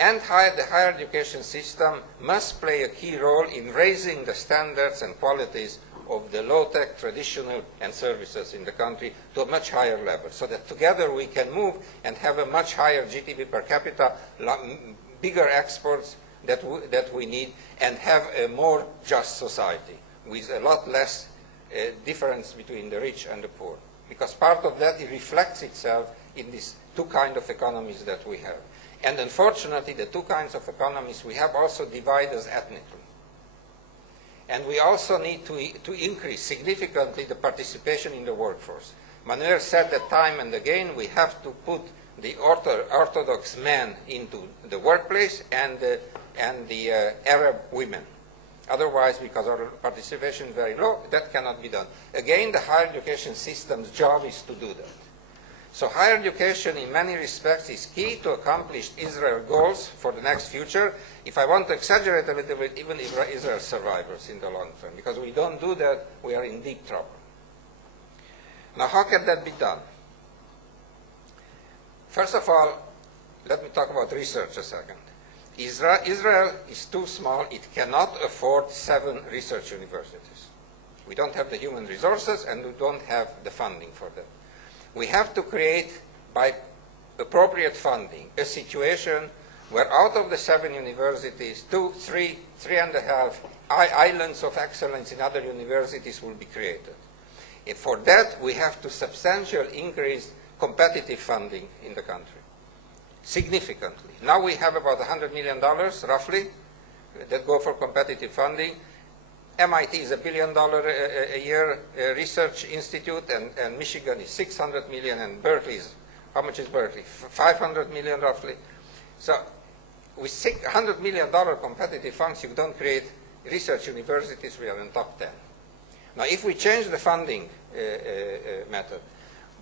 And the higher education system must play a key role in raising the standards and qualities of the low-tech, traditional, and services in the country to a much higher level, so that together we can move and have a much higher GDP per capita, bigger exports that we need, and have a more just society with a lot less difference between the rich and the poor. Because part of that, it reflects itself in these two kinds of economies that we have. And unfortunately, the two kinds of economies we have also divide us ethnically. And we also need to increase significantly the participation in the workforce. Manuel said that time and again we have to put the Orthodox men into the workplace and the Arab women. Otherwise, because our participation is very low, that cannot be done. Again, the higher education system's job is to do that. So higher education, in many respects, is key to accomplish Israel's goals for the next future. If I want to exaggerate a little bit, even Israel's survivors in the long term. Because we don't do that, we are in deep trouble. Now, how can that be done? First of all, let me talk about research a second. Israel is too small. It cannot afford 7 research universities. We don't have the human resources, and we don't have the funding for that. We have to create, by appropriate funding, a situation where out of the 7 universities, 2, 3, 3.5 islands of excellence in other universities will be created. For that, we have to substantially increase competitive funding in the country, significantly. Now we have about $100 million, roughly, that go for competitive funding. MIT is $1 billion a year research institute, and Michigan is $600 million, and Berkeley is, how much is Berkeley? $500 million, roughly. So with $100 million competitive funds, you don't create research universities. We are in top 10. Now, if we change the funding method,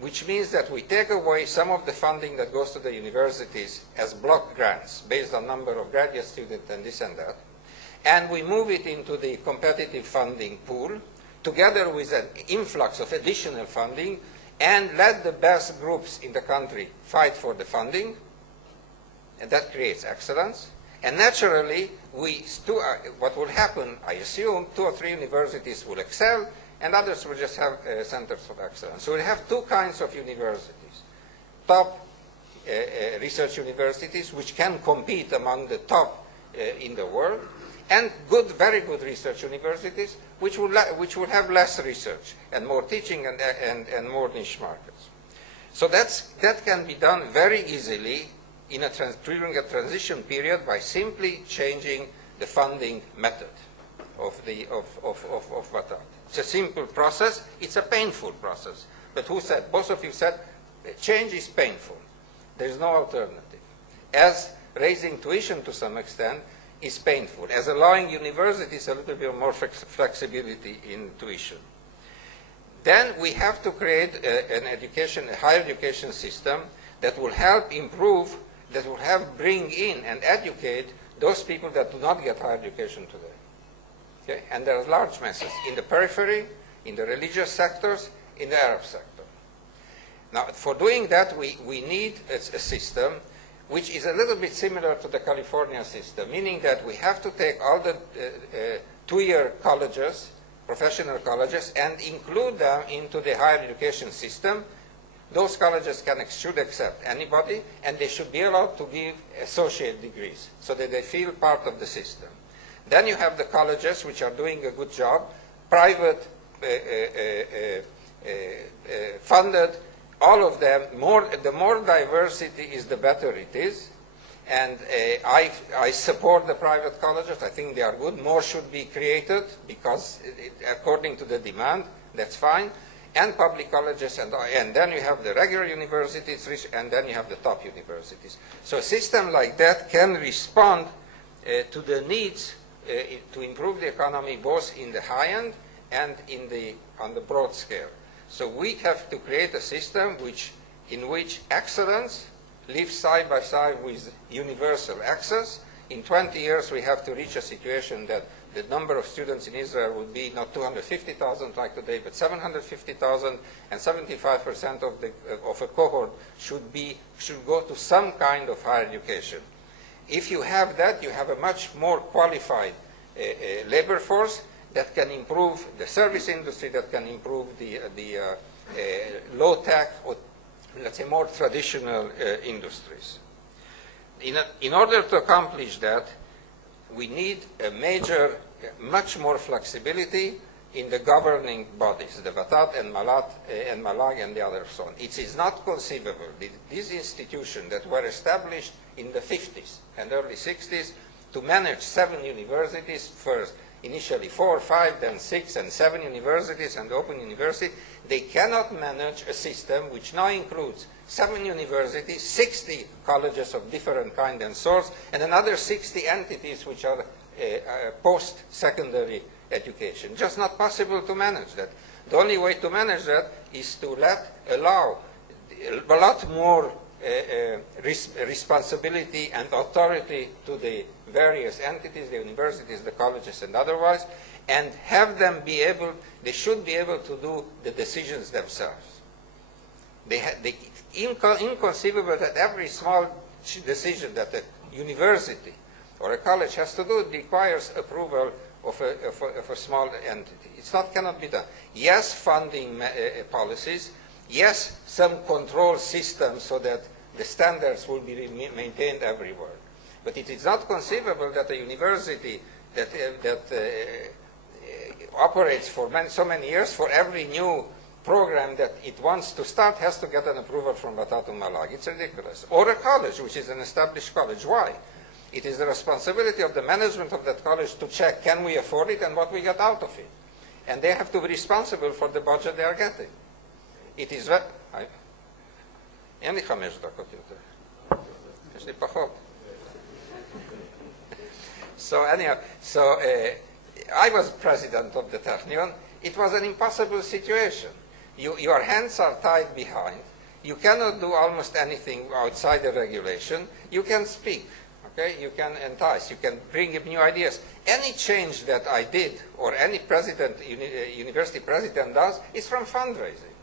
which means that we take away some of the funding that goes to the universities as block grants based on number of graduate students and this and that, and we move it into the competitive funding pool, together with an influx of additional funding, and let the best groups in the country fight for the funding, and that creates excellence. And naturally, what will happen, I assume, 2 or 3 universities will excel, and others will just have centers of excellence. So we'll have 2 kinds of universities. Top research universities, which can compete among the top in the world, and very good research universities, which will have less research and more teaching and more niche markets. So that can be done very easily during a transition period by simply changing the funding method of VATAT. It's a simple process. It's a painful process. But both of you said, change is painful. There's no alternative. As raising tuition to some extent is painful, as allowing universities a little bit more flexibility in tuition. Then we have to create a higher education system that will help improve, that will help bring in and educate those people that do not get higher education today. Okay? And there are large masses in the periphery, in the religious sectors, in the Arab sector. Now, for doing that, we need a system which is a little bit similar to the California system, meaning that we have to take all the 2-year colleges, professional colleges, and include them into the higher education system. Those colleges should accept anybody, and they should be allowed to give associate degrees so that they feel part of the system. Then you have the colleges which are doing a good job, private, funded, all of them. The more diversity is, the better it is. And I support the private colleges. I think they are good. More should be created because according to the demand, that's fine. And public colleges, and then you have the regular universities, and then you have the top universities. So a system like that can respond to the needs to improve the economy both in the high end and on the broad scale. So we have to create a system in which excellence lives side by side with universal access. In 20 years, we have to reach a situation that the number of students in Israel would be not 250,000 like today, but 750,000, and 75% of a cohort should go to some kind of higher education. If you have that, you have a much more qualified labor force that can improve the service industry, that can improve the low-tech, or let's say more traditional industries. In order to accomplish that, we need much more flexibility in the governing bodies, the VATAT and MALAG and the others. So on. It is not conceivable. These institutions that were established in the 50s and early 60s to manage 7 universities, first initially 4 or 5, then 6 and 7 universities and Open University, they cannot manage a system which now includes 7 universities, 60 colleges of different kind and source, and another 60 entities which are post-secondary education. Just not possible to manage that. The only way to manage that is to allow a lot more responsibility and authority to the various entities, the universities, the colleges, and otherwise, and have them they should be able to do the decisions themselves. Inconceivable that every small decision that a university or a college has to do requires approval of a small entity. Cannot be done. Yes, funding policies. Yes, some control systems so that the standards will be maintained everywhere. But it is not conceivable that a university that operates for so many years, for every new program that it wants to start, has to get an approval from VATAT and MALAG. It's ridiculous. Or a college, which is an established college. Why? It is the responsibility of the management of that college to check, can we afford it and what we get out of it. And they have to be responsible for the budget they are getting. It is אין לי 5 דקות יותר. יש לי פחות. So anyhow, I was president of the Technion. It was an impossible situation. Your hands are tied behind. You cannot do almost anything outside the regulation. You can speak, okay? You can entice. You can bring up new ideas. Any change that I did, or any president, university president does, is from fundraising.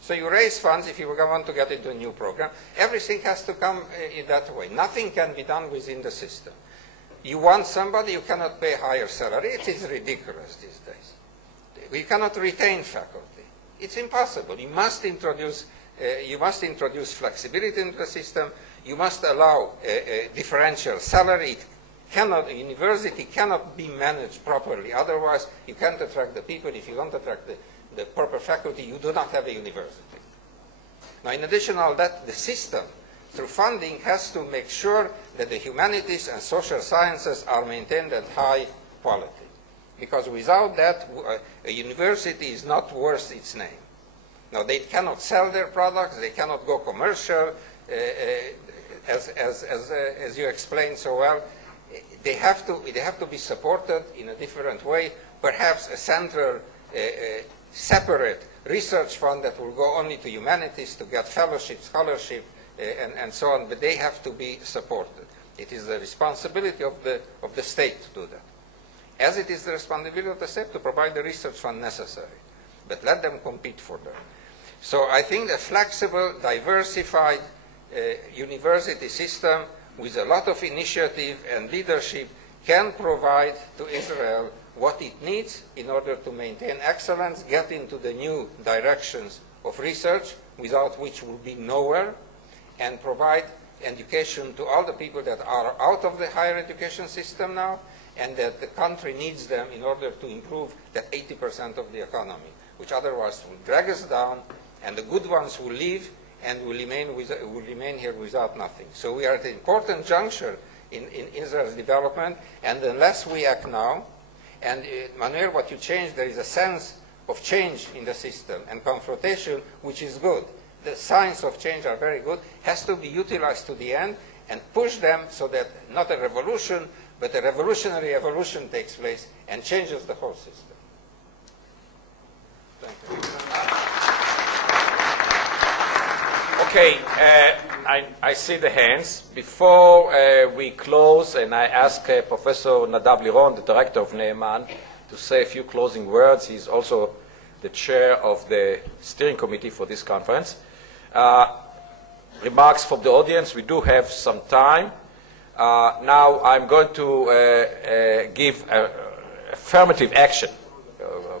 So you raise funds if you want to get into a new program. Everything has to come in that way. Nothing can be done within the system. You want somebody, you cannot pay higher salary. It is ridiculous these days. We cannot retain faculty. It's impossible. You must introduce flexibility into the system. You must allow a differential salary. A university cannot be managed properly. Otherwise, you can't attract the people. If you don't attract the proper faculty, you do not have a university. Now, in addition to all that, the system, through funding, has to make sure that the humanities and social sciences are maintained at high quality. Because without that, a university is not worth its name. Now, they cannot sell their products. They cannot go commercial, as you explained so well. They have to be supported in a different way, perhaps a central, separate research fund that will go only to humanities to get fellowship, scholarship, and so on, but they have to be supported. It is the responsibility of the state to do that. As it is the responsibility of the state to provide the research fund necessary, but let them compete for them. So I think a flexible, diversified university system with a lot of initiative and leadership can provide to Israel what it needs in order to maintain excellence, get into the new directions of research, without which will be nowhere, and provide education to all the people that are out of the higher education system now, and that the country needs them in order to improve that 80% of the economy, which otherwise will drag us down, and the good ones will leave and will remain here without nothing. So we are at an important juncture in Israel's development, and unless we act now, and Manuel, what you changed, there is a sense of change in the system and confrontation, which is good. The signs of change are very good, has to be utilized to the end and push them so that not a revolution, but a revolutionary evolution takes place and changes the whole system. Thank you. Okay, I see the hands. Before we close, and I ask Professor Nadav Liron, the director of Neaman, to say a few closing words. He's also the chair of the steering committee for this conference. Remarks from the audience. We do have some time. Now I'm going to give affirmative action,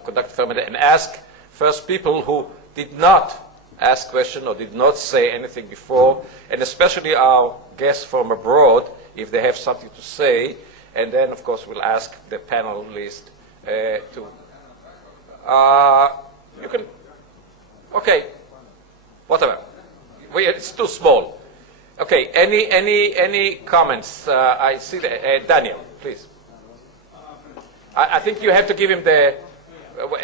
conduct affirmative, and ask first people who did not ask questions or did not say anything before, and especially our guests from abroad, if they have something to say, and then, of course, we'll ask the panelists to... you can... Okay, whatever. It's too small. Okay, any comments? I see that. Daniel, please. I think you have to give him the...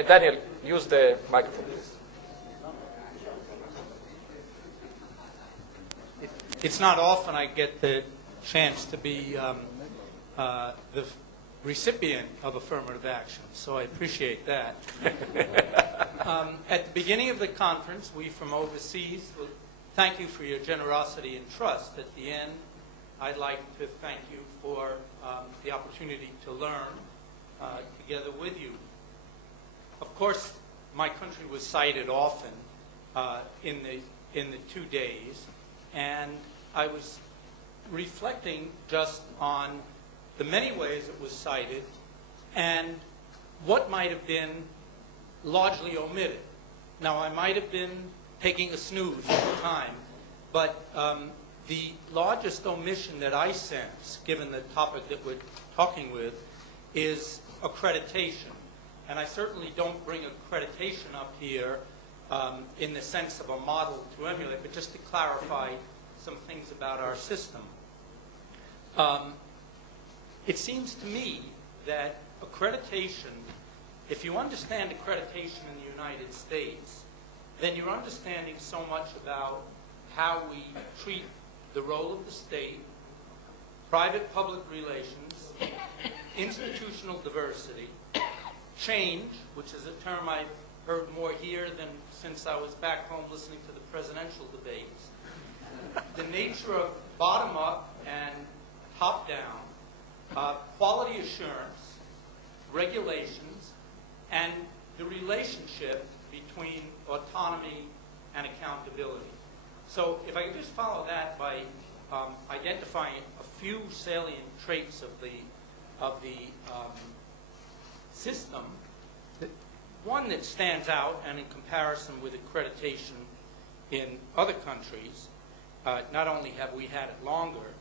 Daniel, use the microphone, please. It's not often I get the chance to be the recipient of affirmative action, so I appreciate that. At the beginning of the conference, we from overseas will thank you for your generosity and trust. At the end, I'd like to thank you for the opportunity to learn together with you. Of course, my country was cited often in the 2 days, and I was reflecting just on the many ways it was cited and what might have been largely omitted. Now, I might have been taking a snooze at the time, but the largest omission that I sense, given the topic that we're talking with, is accreditation. And I certainly don't bring accreditation up here in the sense of a model to emulate, but just to clarify some things about our system. It seems to me that accreditation, if you understand accreditation in the United States, then you're understanding so much about how we treat the role of the state, private-public relations, institutional diversity, change, which is a term I've heard more here than since I was back home listening to the presidential debates, the nature of bottom-up and top-down, quality assurance, regulations, and the relationship between autonomy and accountability. So if I could just follow that by identifying a few salient traits of the system, one that stands out, and in comparison with accreditation in other countries, not only have we had it longer,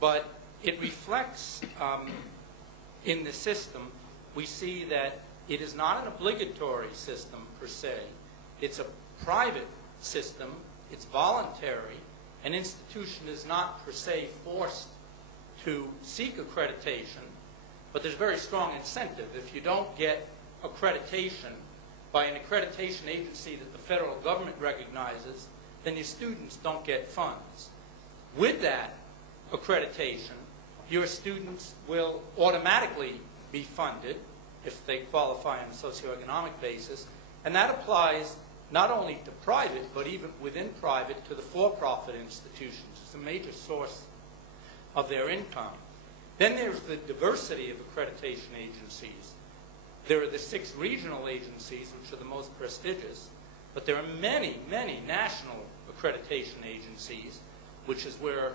but it reflects in the system, we see that it is not an obligatory system per se. It's a private system. It's voluntary. An institution is not per se forced to seek accreditation, but there's very strong incentive. If you don't get accreditation by an accreditation agency that the federal government recognizes, then your students don't get funds. With that accreditation, your students will automatically be funded if they qualify on a socioeconomic basis, and that applies not only to private, but even within private to the for-profit institutions. It's a major source of their income. Then there's the diversity of accreditation agencies. There are the 6 regional agencies, which are the most prestigious, but there are many, many national accreditation agencies, which is where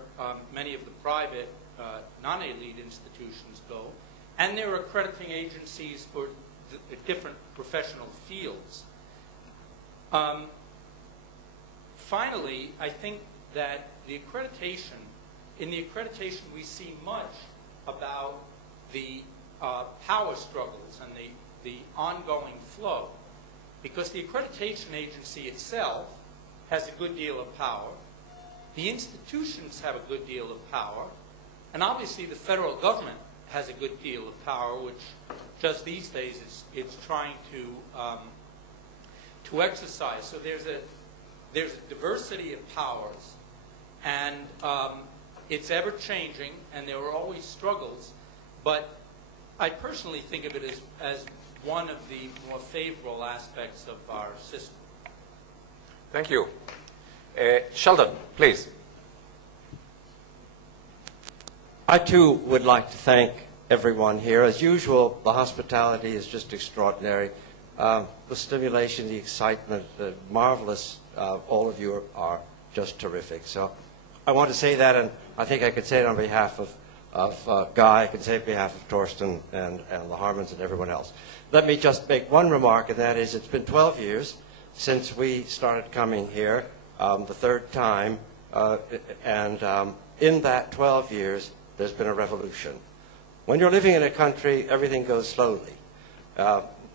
many of the private non-elite institutions go. And there are accrediting agencies for different professional fields. Finally, I think that the accreditation, in the accreditation we see much about the power struggles and the ongoing flow, because the accreditation agency itself has a good deal of power, the institutions have a good deal of power, and obviously the federal government has a good deal of power, which just these days it's trying to exercise. So there's a diversity of powers, and it's ever changing, and there are always struggles. But I personally think of it as one of the more favorable aspects of our system. Thank you. Sheldon, please. I, too, would like to thank everyone here. As usual, the hospitality is just extraordinary. The stimulation, the excitement, the marvelous. All of you are just terrific. So I want to say that, and I think I could say it on behalf of Guy, I could say it on behalf of Torsten and the Harmons and everyone else. Let me just make one remark, and that is it's been 12 years since we started coming here, the 3rd time, and in that 12 years, there's been a revolution. When you're living in a country, everything goes slowly.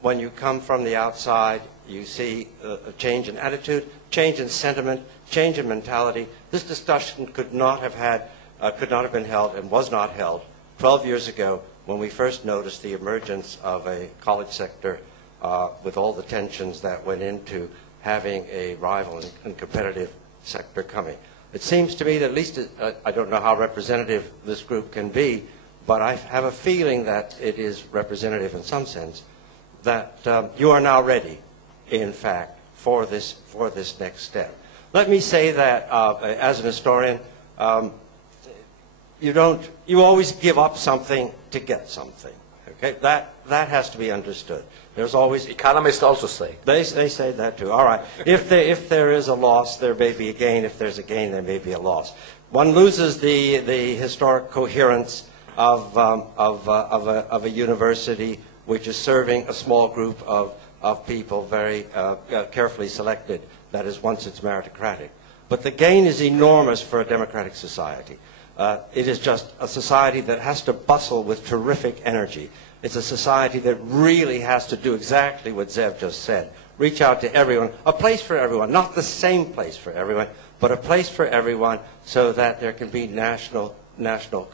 When you come from the outside, you see a change in attitude, change in sentiment, change in mentality. This discussion could not have been held and was not held 12 years ago when we first noticed the emergence of a college sector with all the tensions that went into having a rival and competitive sector coming. It seems to me that at least, I don't know how representative this group can be, but I have a feeling that it is representative in some sense, that you are now ready, in fact, for this next step. Let me say that as an historian, you always give up something to get something. Okay, that has to be understood. There's always economists also say they say that too. All right, if there is a loss, there may be a gain. If there's a gain, there may be a loss. One loses the historic coherence of a university which is serving a small group of people, very carefully selected. That is, once it's meritocratic. But the gain is enormous for a democratic society. It is just a society that has to bustle with terrific energy. It's a society that really has to do exactly what Zev just said. Reach out to everyone. A place for everyone. Not the same place for everyone, but a place for everyone so that there can be national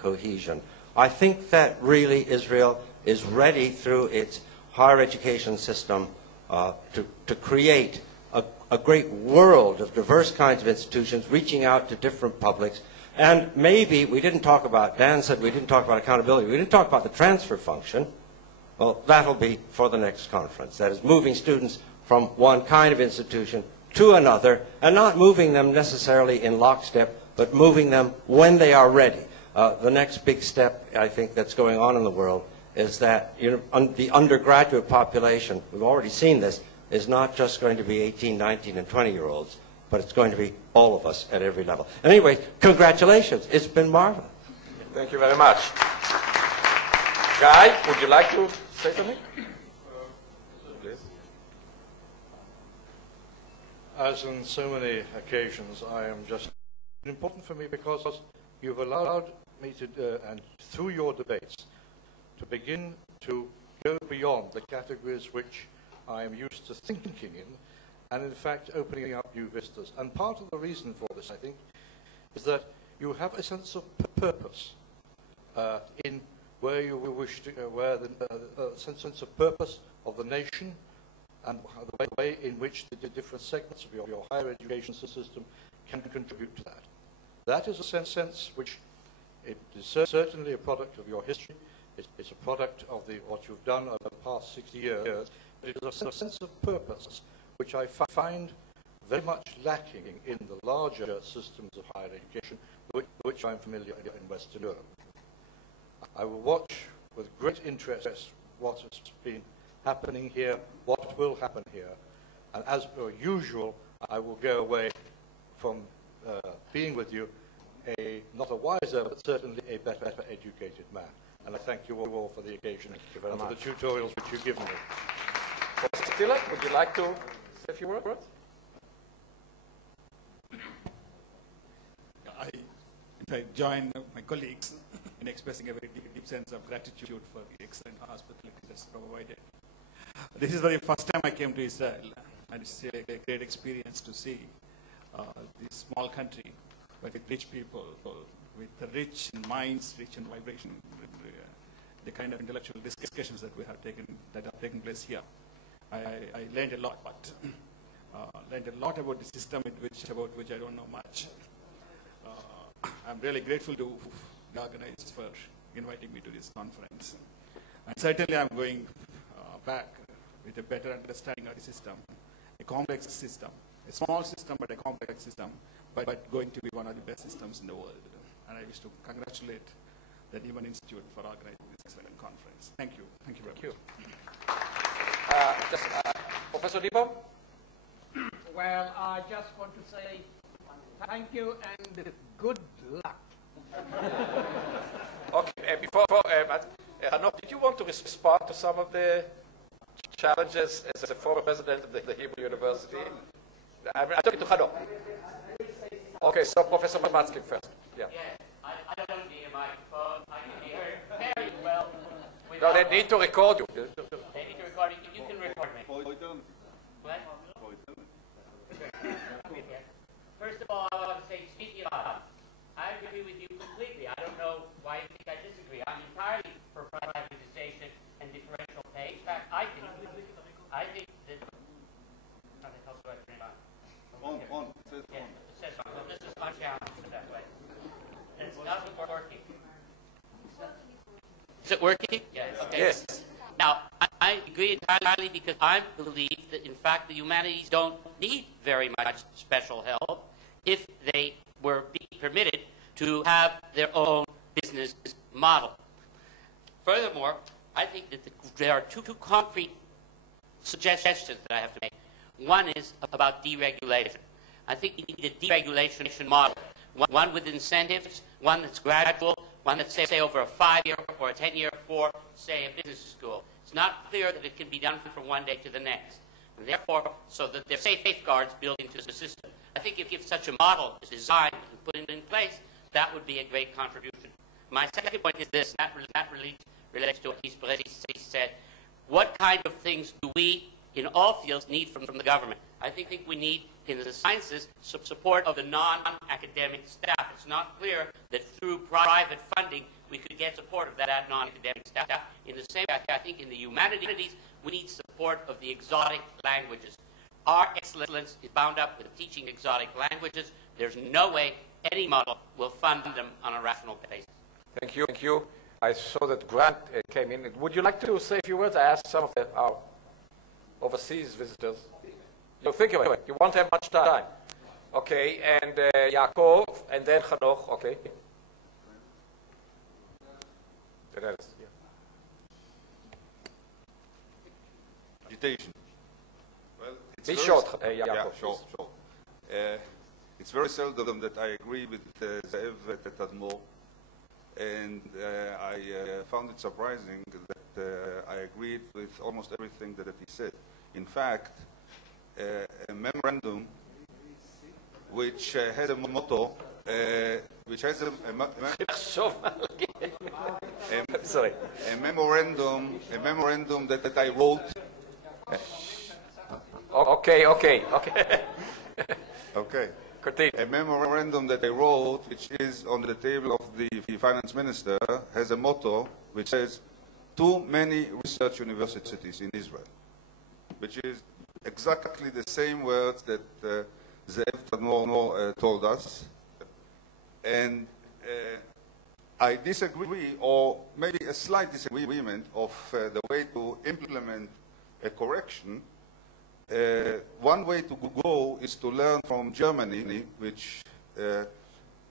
cohesion. I think that really Israel is ready through its higher education system to create a great world of diverse kinds of institutions reaching out to different publics. And maybe we didn't talk about, Dan said we didn't talk about accountability. We didn't talk about the transfer function. Well, that'll be for the next conference. That is moving students from one kind of institution to another, and not moving them necessarily in lockstep, but moving them when they are ready. The next big step, I think, that's going on in the world is that the undergraduate population, we've already seen this, is not just going to be 18, 19, and 20-year-olds, but it's going to be all of us at every level. Anyway, congratulations. It's been marvelous. Thank you very much. Guy, would you like to say something? Please. As on so many occasions, I am just important for me because you've allowed me to, and through your debates, to begin to go beyond the categories which I am used to thinking in, and in fact opening up new vistas. And part of the reason for this, I think, is that you have a sense of purpose in where you wish to, where the sense of purpose of the nation, and the way in which the different segments of your higher education system can contribute to that. That is a sense which it is certainly a product of your history. It's a product of what you've done over the past 60 years. It is a sense of purpose which I find very much lacking in the larger systems of higher education, which I'm familiar in Western Europe. I will watch with great interest what has been happening here, what will happen here, and as per usual, I will go away from being with you not a wiser, but certainly a better educated man. And I thank you all for the occasion and for the tutorials which you've given me. Professor Philippe, would you like to say a few words? I join my colleagues in expressing a very deep sense of gratitude for the excellent hospitality that's provided. This is the very first time I came to Israel, and it's a great experience to see this small country, but with rich people, with the rich in minds, rich in vibration, the kind of intellectual discussions that have taken place here. I learned a lot, but learned a lot about the system about which I don't know much. I'm really grateful to the organizers for inviting me to this conference. And certainly I'm going back with a better understanding of the system, a complex system, a small system but a complex system, but going to be one of the best systems in the world. And I wish to congratulate the Nehemia Institute for organizing this excellent conference. Thank you. Thank you very much. Professor Liebom? Well, I just want to say thank you and good luck. Okay, before Hanoch, did you want to respond to some of the challenges as a former president of the Hebrew University? I'm talking to Hanoch. Okay, so Professor Matskin first. Yeah. Yes, I don't need a microphone. I can be heard very well. No, they need to record you. They need to record you. You can record me. What? First of all, I want to say, speaking of, I agree with you completely. I don't know why you think I disagree. I'm entirely for privatization and differential pay. In fact, I think that. How do I turn it on? On. Yeah, it says on. Well, this is my challenge that way. It's not working. Is it working? Yes. Okay. Yes. Now, I agree entirely because I believe that, in fact, the humanities don't need very much special help if they were being permitted to have their own business model. Furthermore, I think that there are two concrete suggestions that I have to make. One is about deregulation. I think we need a deregulation model, one with incentives, one that's gradual, one that's, say, over a 5-year or a 10-year for, say, a business school. It's not clear that it can be done from one day to the next. And therefore, so that there are safeguards built into the system. I think if such a model is designed and put in place, that would be a great contribution. My second point is this, that relates to what he's said. What kind of things do we, in all fields, need from the government? I think we need, in the sciences, support of the non-academic staff. It's not clear that through private funding we could get support of that non-academic staff. In the same way, I think in the humanities, we need support of the exotic languages. Our excellence is bound up with teaching exotic languages. There's no way any model will fund them on a rational basis. Thank you. Thank you. I saw that Grant came in. Would you like to say a few words? I asked some of our overseas visitors. You think about it. You won't have much time. Okay, and Yaakov, and then Hanoch. Okay. Agitation. Well, be short, Yaakov. Yeah, sure. It's very seldom that I agree with Zehev at Tadmor, and I found it surprising that I agreed with almost everything that he said. In fact, a memorandum which has a motto, which has sorry, a memorandum that I wrote. Okay. Okay. Continue. A memorandum that I wrote, which is on the table of the finance minister, has a motto which says, "Too many research universities in Israel," which is exactly the same words that Zehev Tadmor told us. And I disagree, or maybe a slight disagreement of the way to implement a correction. One way to go is to learn from Germany, which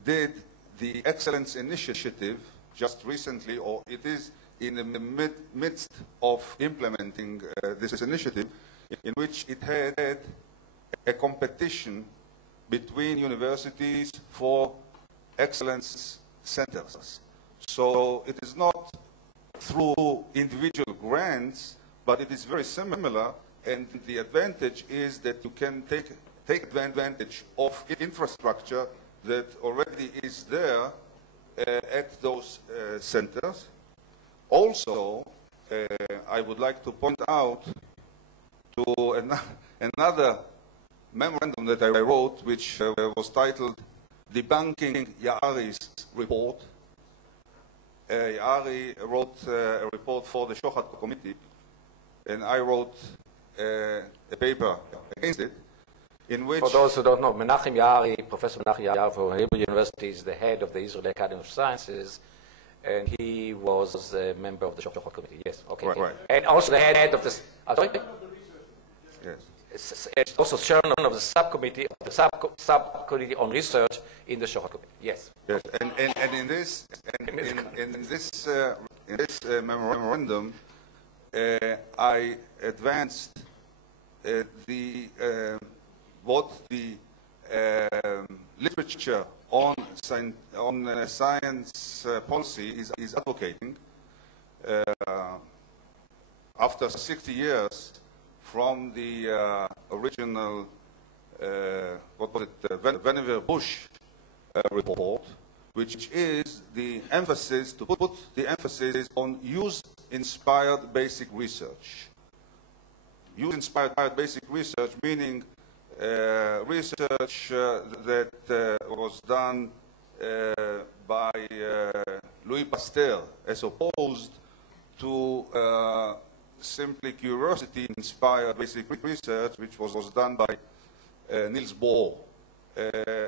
did the Excellence Initiative just recently, or it is in the midst of implementing this initiative, in which it had a competition between universities for excellence centers. So it is not through individual grants, but it is very similar. And the advantage is that you can take advantage of infrastructure that already is there at those centers. Also, I would like to point out to another memorandum that I wrote, which was titled "Debunking Yaari's Report." Yaari wrote a report for the Shohat Committee, and I wrote a paper against it, in which... For those who don't know, Menachem Yaari, Professor Menachem Yaari from Hebrew University, is the head of the Israeli Academy of Sciences, and he was a member of the Shohat Committee. Yes, okay. Right. And also the head of the... sorry? Yes. It's also chairman of the subcommittee, subcommittee on research in the Shohat Committee. Yes. Yes. And in this memorandum, I advanced what the literature on science policy is advocating. After 60 years from the original, Vannevar-Bush report, which is the emphasis, to put the emphasis on use-inspired basic research. Use-inspired basic research, meaning research that was done by Louis Pasteur, as opposed to simply curiosity-inspired basic research, which was done by Niels Bohr.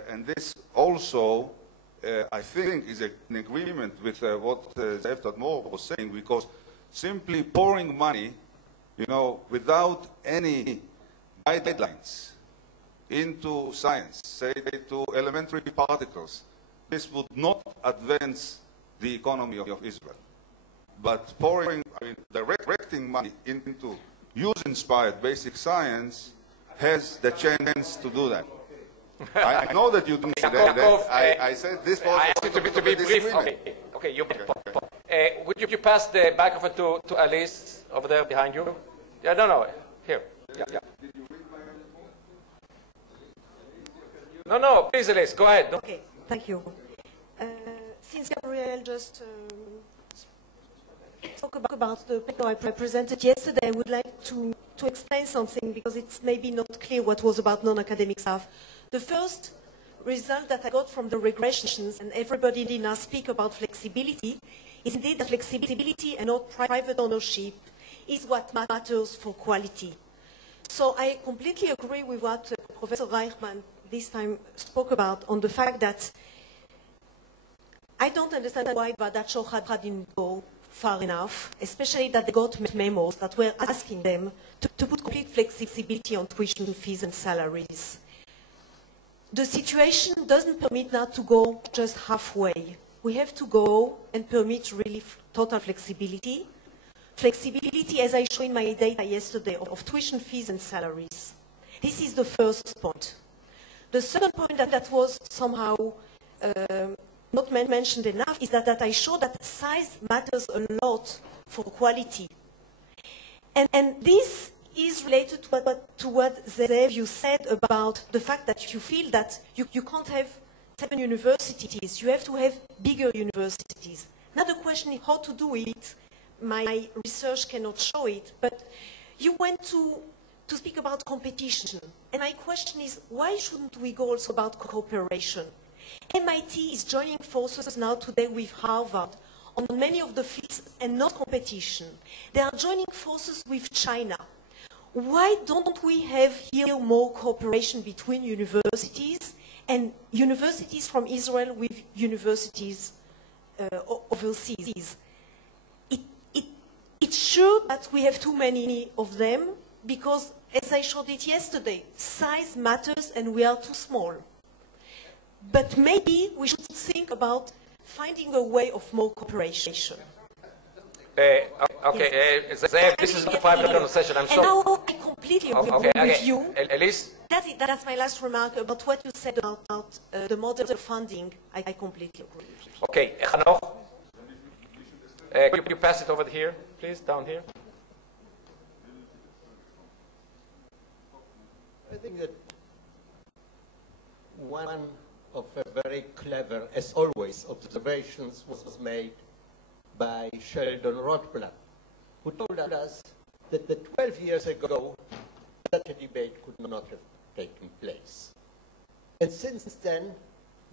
And this also, I think, is in agreement with what Zehev Tadmor was saying, because simply pouring money, without any guidelines into science, say to elementary particles, this would not advance the economy of Israel. But directing money into use-inspired basic science has the chance to do that. I know that you didn't say that. I said this was... I asked you to be brief. Okay. Would you pass the microphone to Alice over there behind you? Yeah, no. Here. Yeah. No, please, Alice, go ahead. Okay, thank you. Since Gabriel just spoke about the paper I presented yesterday, I would like to explain something, because it's maybe not clear what was about non-academic staff. The first result that I got from the regressions, and everybody did not speak about flexibility, is indeed that flexibility and not private ownership is what matters for quality. So I completely agree with what Professor Reichman this time spoke about, on the fact that I don't understand why VATAT didn't go far enough, especially that they got memos that were asking them to put complete flexibility on tuition fees and salaries. The situation doesn't permit now to go just halfway. We have to go and permit really total flexibility. Flexibility, as I showed in my data yesterday, of tuition fees and salaries. This is the first point. The second point that was somehow not mentioned enough is that I showed that size matters a lot for quality. And this is related to what Zehev, you said about the fact that you feel that you can't have 7 universities, you have to have bigger universities. Now the question is how to do it. My research cannot show it, but you went to speak about competition. And my question is, why shouldn't we go also about cooperation? MIT is joining forces now today with Harvard on many of the fields and not competition. They are joining forces with China. Why don't we have here more cooperation between universities and universities from Israel with universities overseas? It's sure that we have too many of them because, as I showed it yesterday, size matters and we are too small. But maybe we should think finding a way of more cooperation. Okay, Zehev, this is the private conversation. I'm sorry. And now I completely agree with you. Elise? That's my last remark about what you said about the model of funding. I completely agree. Okay, Hanoch, could you pass it over here, please, down here? I think that one of a very clever, as always, observations was made by Sheldon Rothblatt, who told us that 12 years ago, such a debate could not have taken place. And since then,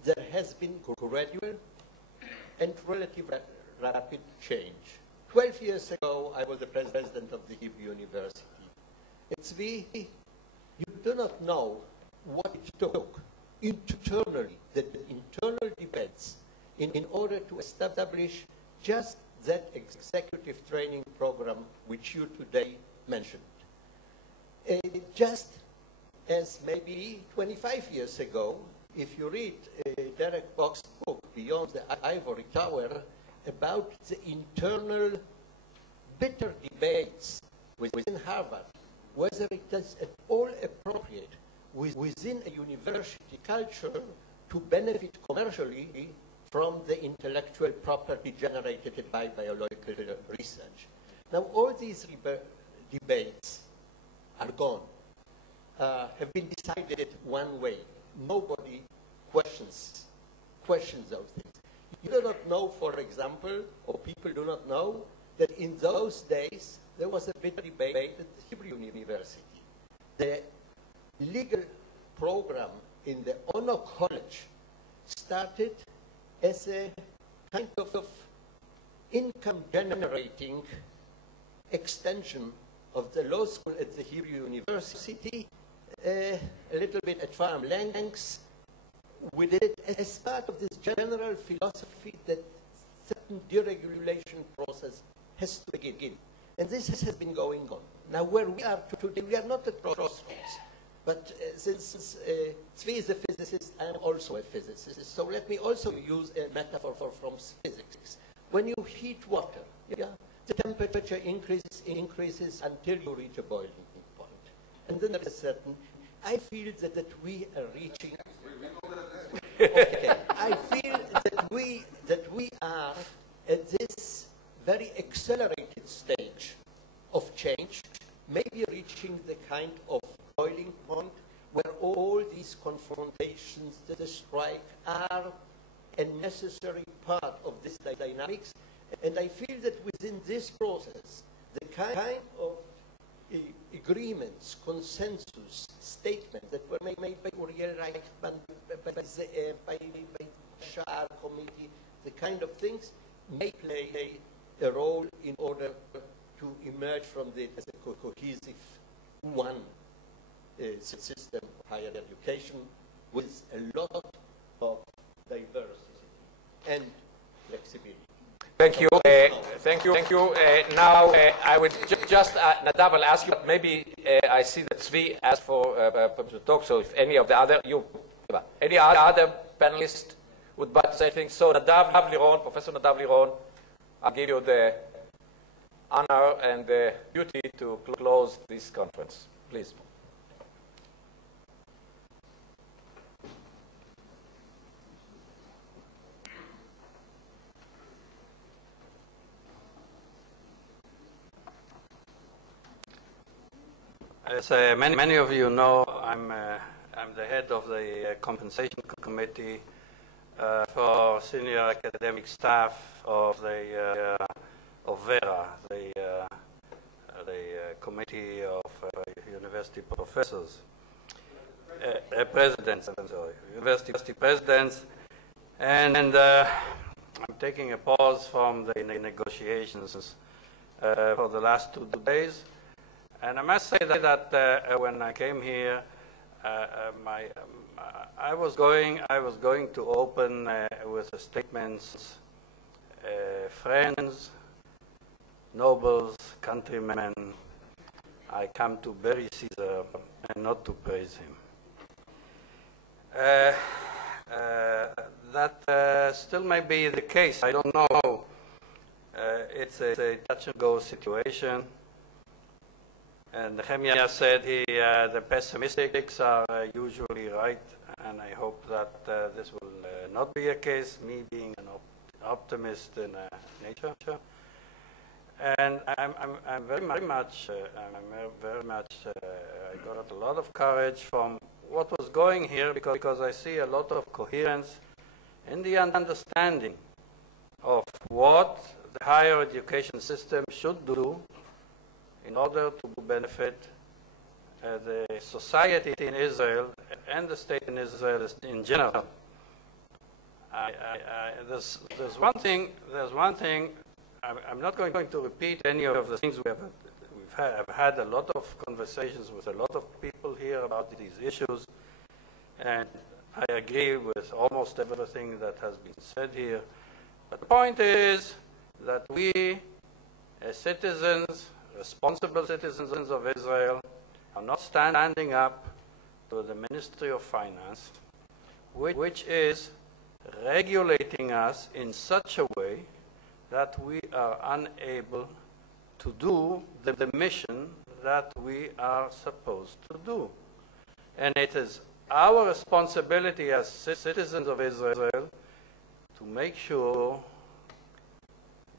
there has been gradual and relatively rapid change. 12 years ago, I was the president of the Hebrew University. You do not know what it took internally, the internal debates, in order to establish just that executive training program which you today mentioned. Just as maybe 25 years ago, if you read Derek Box's book, Beyond the Ivory Tower, about the internal bitter debates within Harvard, whether it is at all appropriate within a university culture to benefit commercially from the intellectual property generated by biological research. Now, all these debates are gone, have been decided one way. Nobody questions those things. You do not know, for example, or people do not know, that in those days there was a big debate at the Hebrew University. The legal program in the Honor College started as a kind of income-generating extension of the law school at the Hebrew University, a little bit at farm lengths. We did it as part of this general philosophy that certain deregulation process has to begin. And this has been going on. Now, where we are today, we are not at crossroads. But since Tzvi is a physicist, I am also a physicist. So let me also use a metaphor from physics. When you heat water, the temperature increases until you reach a boiling point. And then there is a certain, I feel that we are reaching, okay, I feel that we are at this very accelerated stage of change, maybe reaching the kind of boiling point where all these confrontations, the strike, are a necessary part of this dynamics. And I feel that within this process, the kind of agreements, consensus, statements that were made by Uriel Reichman, by Zehev, by Bashaar committee, the kind of things may play a role in order to emerge from this as a cohesive one system of higher education with a lot of diversity and flexibility. Thank you. Thank you. Now, I would just, Nadav, I'll ask you, maybe I see that Tzvi asked for to talk, so if any of the other, any other panelists would like to say things. So Nadav Liron, Professor Nadav Liron, I'll give you the honor and the duty to close this conference. Please. As many of you know, I'm the head of the compensation committee for senior academic staff of the of VERA, the committee of university professors, presidents. I'm sorry, university presidents, and I'm taking a pause from the negotiations for the last 2 days. And I must say that when I came here, I was going to open with the statements, friends, nobles, countrymen, I come to bury Caesar and not to praise him. That still may be the case. I don't know. It's a touch-and-go situation. And Nehemia said the pessimists are usually right, and I hope that this will not be a case, me being an optimist in nature. And I'm very much, I got a lot of courage from what was going here because I see a lot of coherence in the understanding of what the higher education system should do in order to benefit the society in Israel and the state in Israel in general. There's one thing. I'm not going to repeat any of the things I've had a lot of conversations with a lot of people here about these issues, and I agree with almost everything that has been said here. But the point is that we, as citizens, responsible citizens of Israel, are not standing up to the Ministry of Finance, which is regulating us in such a way that we are unable to do the mission that we are supposed to do. And it is our responsibility as citizens of Israel to make sure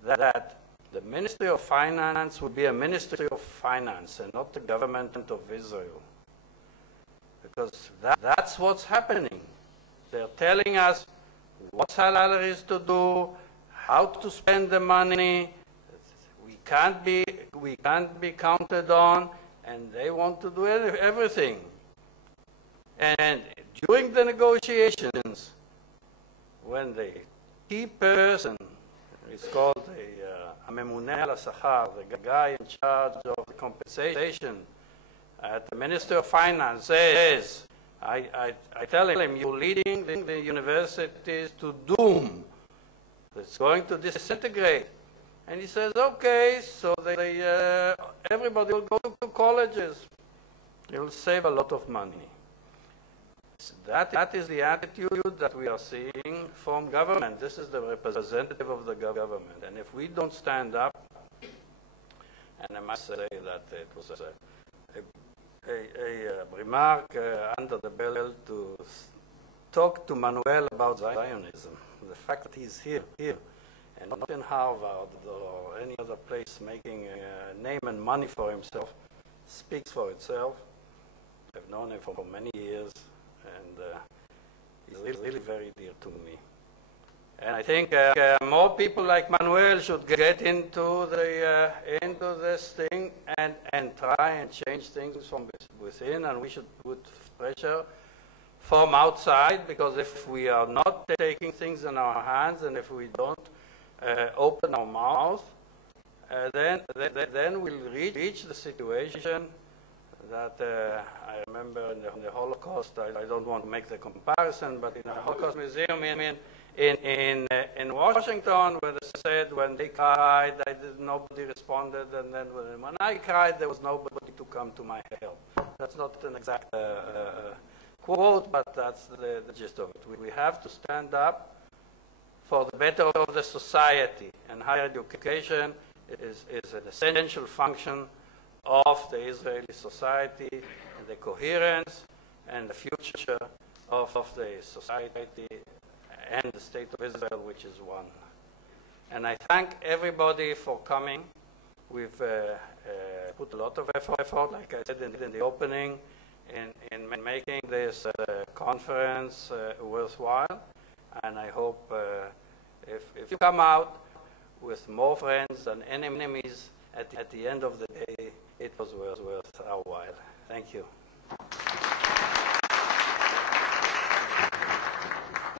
that the Ministry of Finance will be a Ministry of Finance and not the government of Israel. Because that's what's happening. They're telling us what salaries to do, how to spend the money. We can't be counted on, and they want to do everything. And during the negotiations, when the key person is called a Memune al Sachar, the guy in charge of the compensation at the Minister of Finance, says, I tell him, you're leading the universities to doom. It's going to disintegrate. And he says, okay, so everybody will go to colleges. You'll save a lot of money. That is the attitude that we are seeing from government. This is the representative of the government. And if we don't stand up, and I must say that it was a remark under the belt to talk to Manuel about Zionism. The fact that he's here, and not in Harvard or any other place making a name and money for himself, speaks for itself. I've known him for many years, and he's really very dear to me. And I think more people like Manuel should get into this thing and try and change things from within, and we should put pressure from outside, because if we are not taking things in our hands and if we don't open our mouth, then we'll reach the situation that I remember in the Holocaust. I don't want to make the comparison, but in the Holocaust Museum in Washington, where they said when they cried, nobody responded, and then when I cried, there was nobody to come to my help. That's not an exact quote, but that's the gist of it. We have to stand up for the better of the society, and higher education is an essential function of the Israeli society, and the coherence and the future of the society and the state of Israel, which is one. And I thank everybody for coming. We've put a lot of effort, like I said in the opening, in making this conference worthwhile. And I hope if you come out with more friends than enemies, at the end of the day, it was worth our while. Thank you.